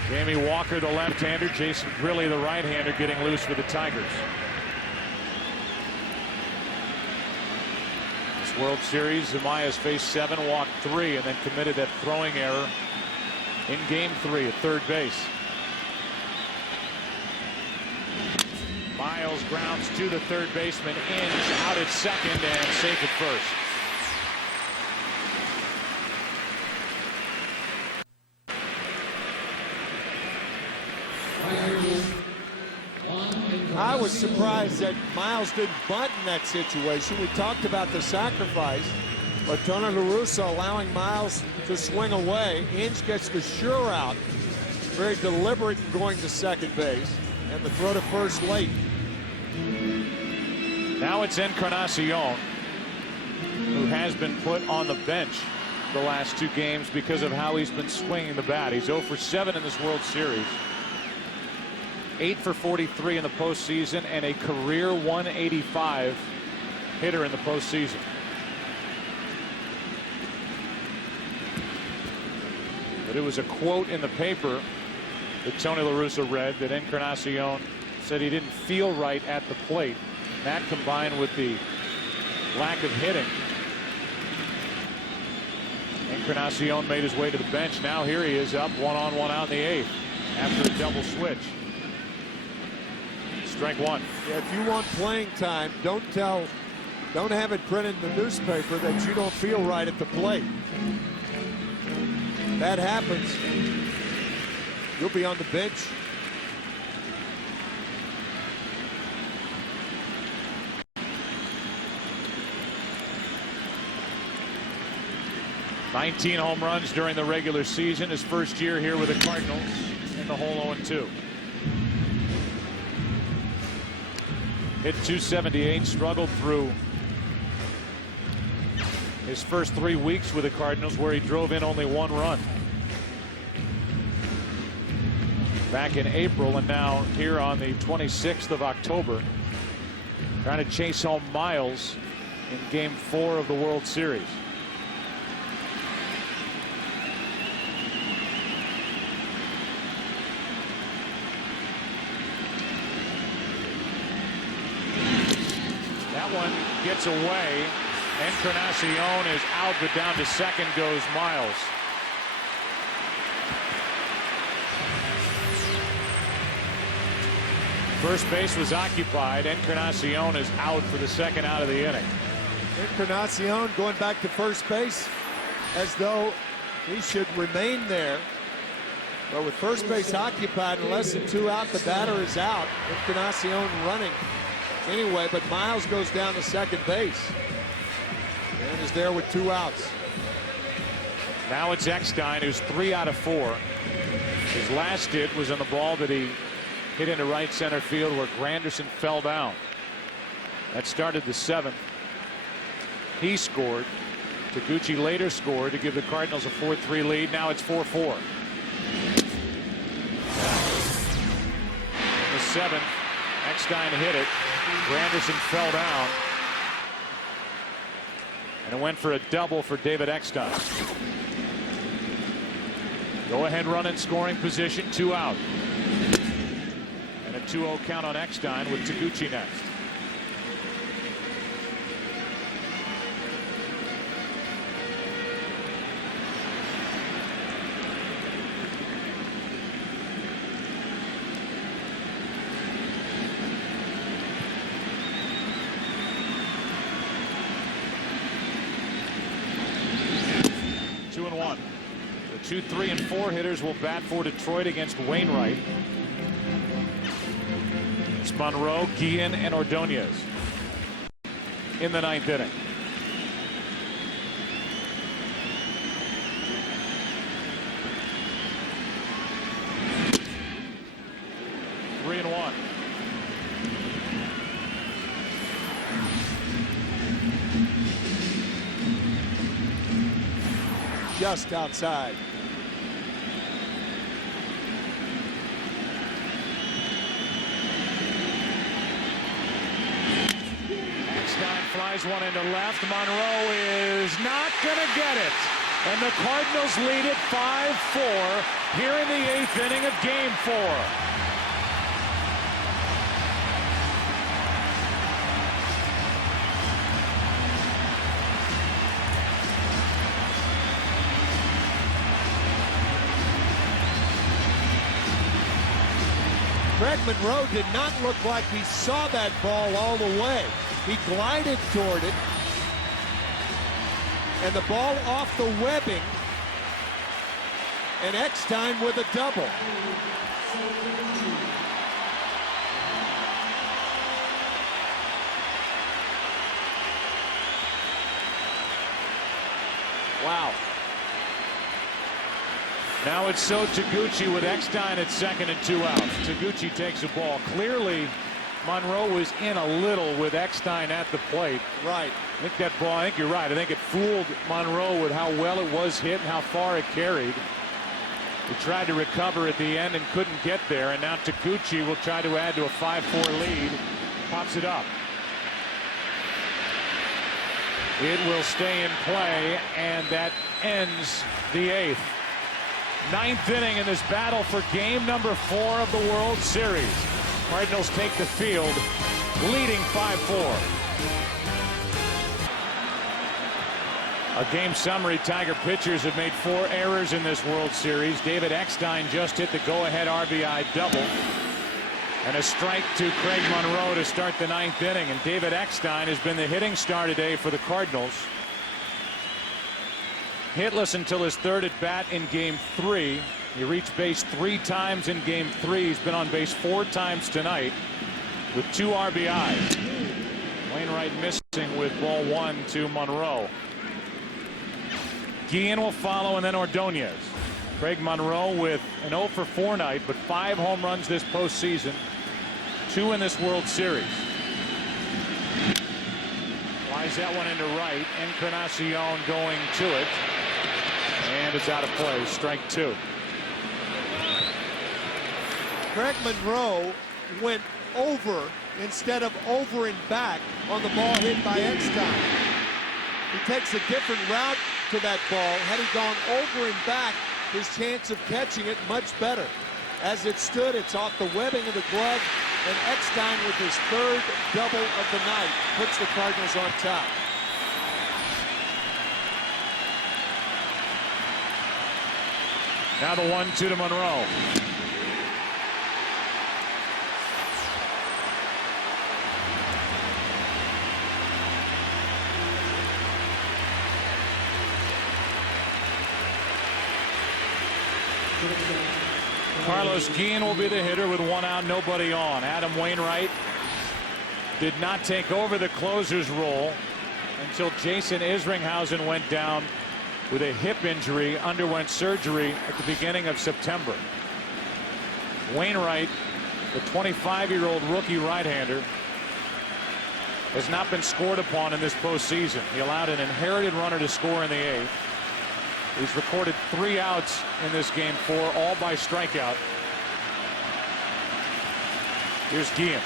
Jamie Walker, the left-hander. Jason Grilli, the right-hander, getting loose for the Tigers. This World Series, Zumaya's faced 7, walked 3, and then committed that throwing error in game 3 at third base. Miles grounds to the third baseman, Inge out at second and safe at first. I was surprised that Miles didn't bunt in that situation. We talked about the sacrifice, but Tony La Russa allowing Miles to swing away. Inge gets the sure out. Very deliberate in going to second base, and the throw to first late. Now it's Encarnacion, who has been put on the bench the last 2 games because of how he's been swinging the bat. He's 0 for 7 in this World Series. 8 for 43 in the postseason and a career 185 hitter in the postseason. But it was a quote in the paper that Tony La Russa read that Encarnacion said he didn't feel right at the plate. That combined with the lack of hitting. Encarnacion made his way to the bench. Now here he is up 1 on 1 out in the 8th after a double switch. Strike 1. Yeah, if you want playing time, don't have it printed in the newspaper that you don't feel right at the plate. That happens, you'll be on the bench. $19 home runs during the regular season. His first year here with the Cardinals in the whole 0-2. Hit .278, struggled through his first 3 weeks with the Cardinals, where he drove in only 1 run. Back in April, and now here on the 26th of October, trying to chase home Miles in Game 4 of the World Series. That one gets away. Encarnacion is out, but down to second goes Miles. First base was occupied. Encarnacion is out for the second out of the inning. Encarnacion going back to first base as though he should remain there. But with first base occupied and less than 2 out, the batter is out. Encarnacion running anyway, but Miles goes down to second base and is there with 2 outs. Now it's Eckstein, who's 3 out of 4. His last hit was on the ball that he hit into right center field, where Granderson fell down. That started the 7th. He scored. Taguchi later scored to give the Cardinals a 4-3 lead. Now it's 4-4. The 7th, Eckstein hit it. Granderson fell down. And it went for a double for David Eckstein. Go ahead run in scoring position, 2 out. 2-0 count on Eckstein with Taguchi next. Two and one. The 2, 3, and 4 hitters will bat for Detroit against Wainwright. Monroe, Guillen, and Ordonez in the 9th inning. Three and 1. Just outside. Flies one into left. Monroe is not going to get it. And the Cardinals lead it 5-4 here in the 8th inning of Game 4. Greg Monroe did not look like he saw that ball all the way. He glided toward it, and the ball off the webbing, and Eckstein with a double. Wow. Now it's So Taguchi with Eckstein at second and 2 outs. Taguchi takes a ball. Clearly, Monroe was in a little with Eckstein at the plate. Right. I think that ball, I think you're right. I think it fooled Monroe with how well it was hit and how far it carried. He tried to recover at the end and couldn't get there. And now Taguchi will try to add to a 5-4 lead. Pops it up. It will stay in play, and that ends the 8th. 9th inning in this battle for game number 4 of the World Series. Cardinals take the field, leading 5-4. A game summary. Tiger pitchers have made 4 errors in this World Series. David Eckstein just hit the go-ahead RBI double. And a strike to Craig Monroe to start the 9th inning. And David Eckstein has been the hitting star today for the Cardinals. Hitless until his 3rd at bat in Game 3. He reached base 3 times in Game 3. He's been on base 4 times tonight with 2 RBIs. Wainwright missing with ball 1 to Monroe. Guillen will follow, and then Ordonez. Craig Monroe with an 0 for 4 night, but 5 home runs this postseason, 2 in this World Series. Flies Flies that one into right. Encarnacion going to it. And it's out of play. Strike two. Greg Monroe went over instead of over and back on the ball hit by Eckstein. He takes a different route to that ball. Had he gone over and back, his chance of catching it much better. As it stood, it's off the webbing of the glove, and Eckstein with his third double of the night puts the Cardinals on top. Now the 1-2 to Monroe. Carlos Guillen will be the hitter with one out, nobody on. Adam Wainwright did not take over the closer's role until Jason Isringhausen went down with a hip injury, underwent surgery at the beginning of September. Wainwright, the 25-year-old rookie right-hander, has not been scored upon in this postseason. He allowed an inherited runner to score in the eighth. He's recorded 3 outs in this game, 4, all by strikeout. Here's Guillen.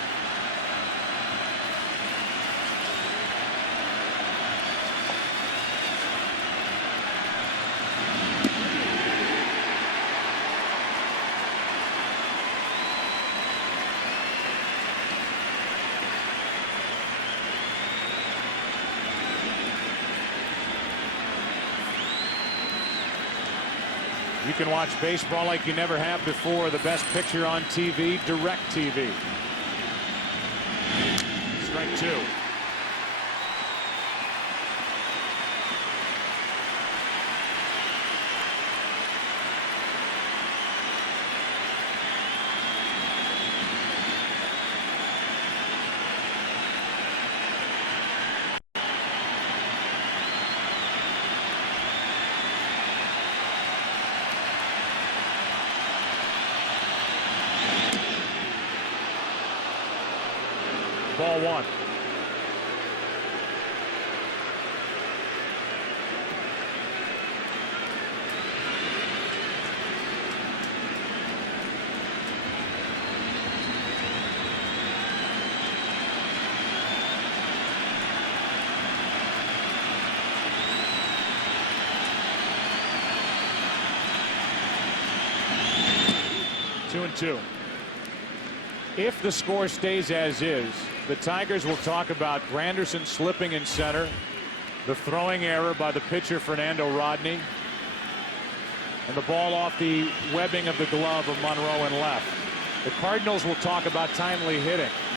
You can watch baseball like you never have before. The best picture on TV, DirecTV. Strike two. Ball one. Two and two. If the score stays as is, the Tigers will talk about Granderson slipping in center, the throwing error by the pitcher Fernando Rodney, and the ball off the webbing of the glove of Monroe in left. The Cardinals will talk about timely hitting.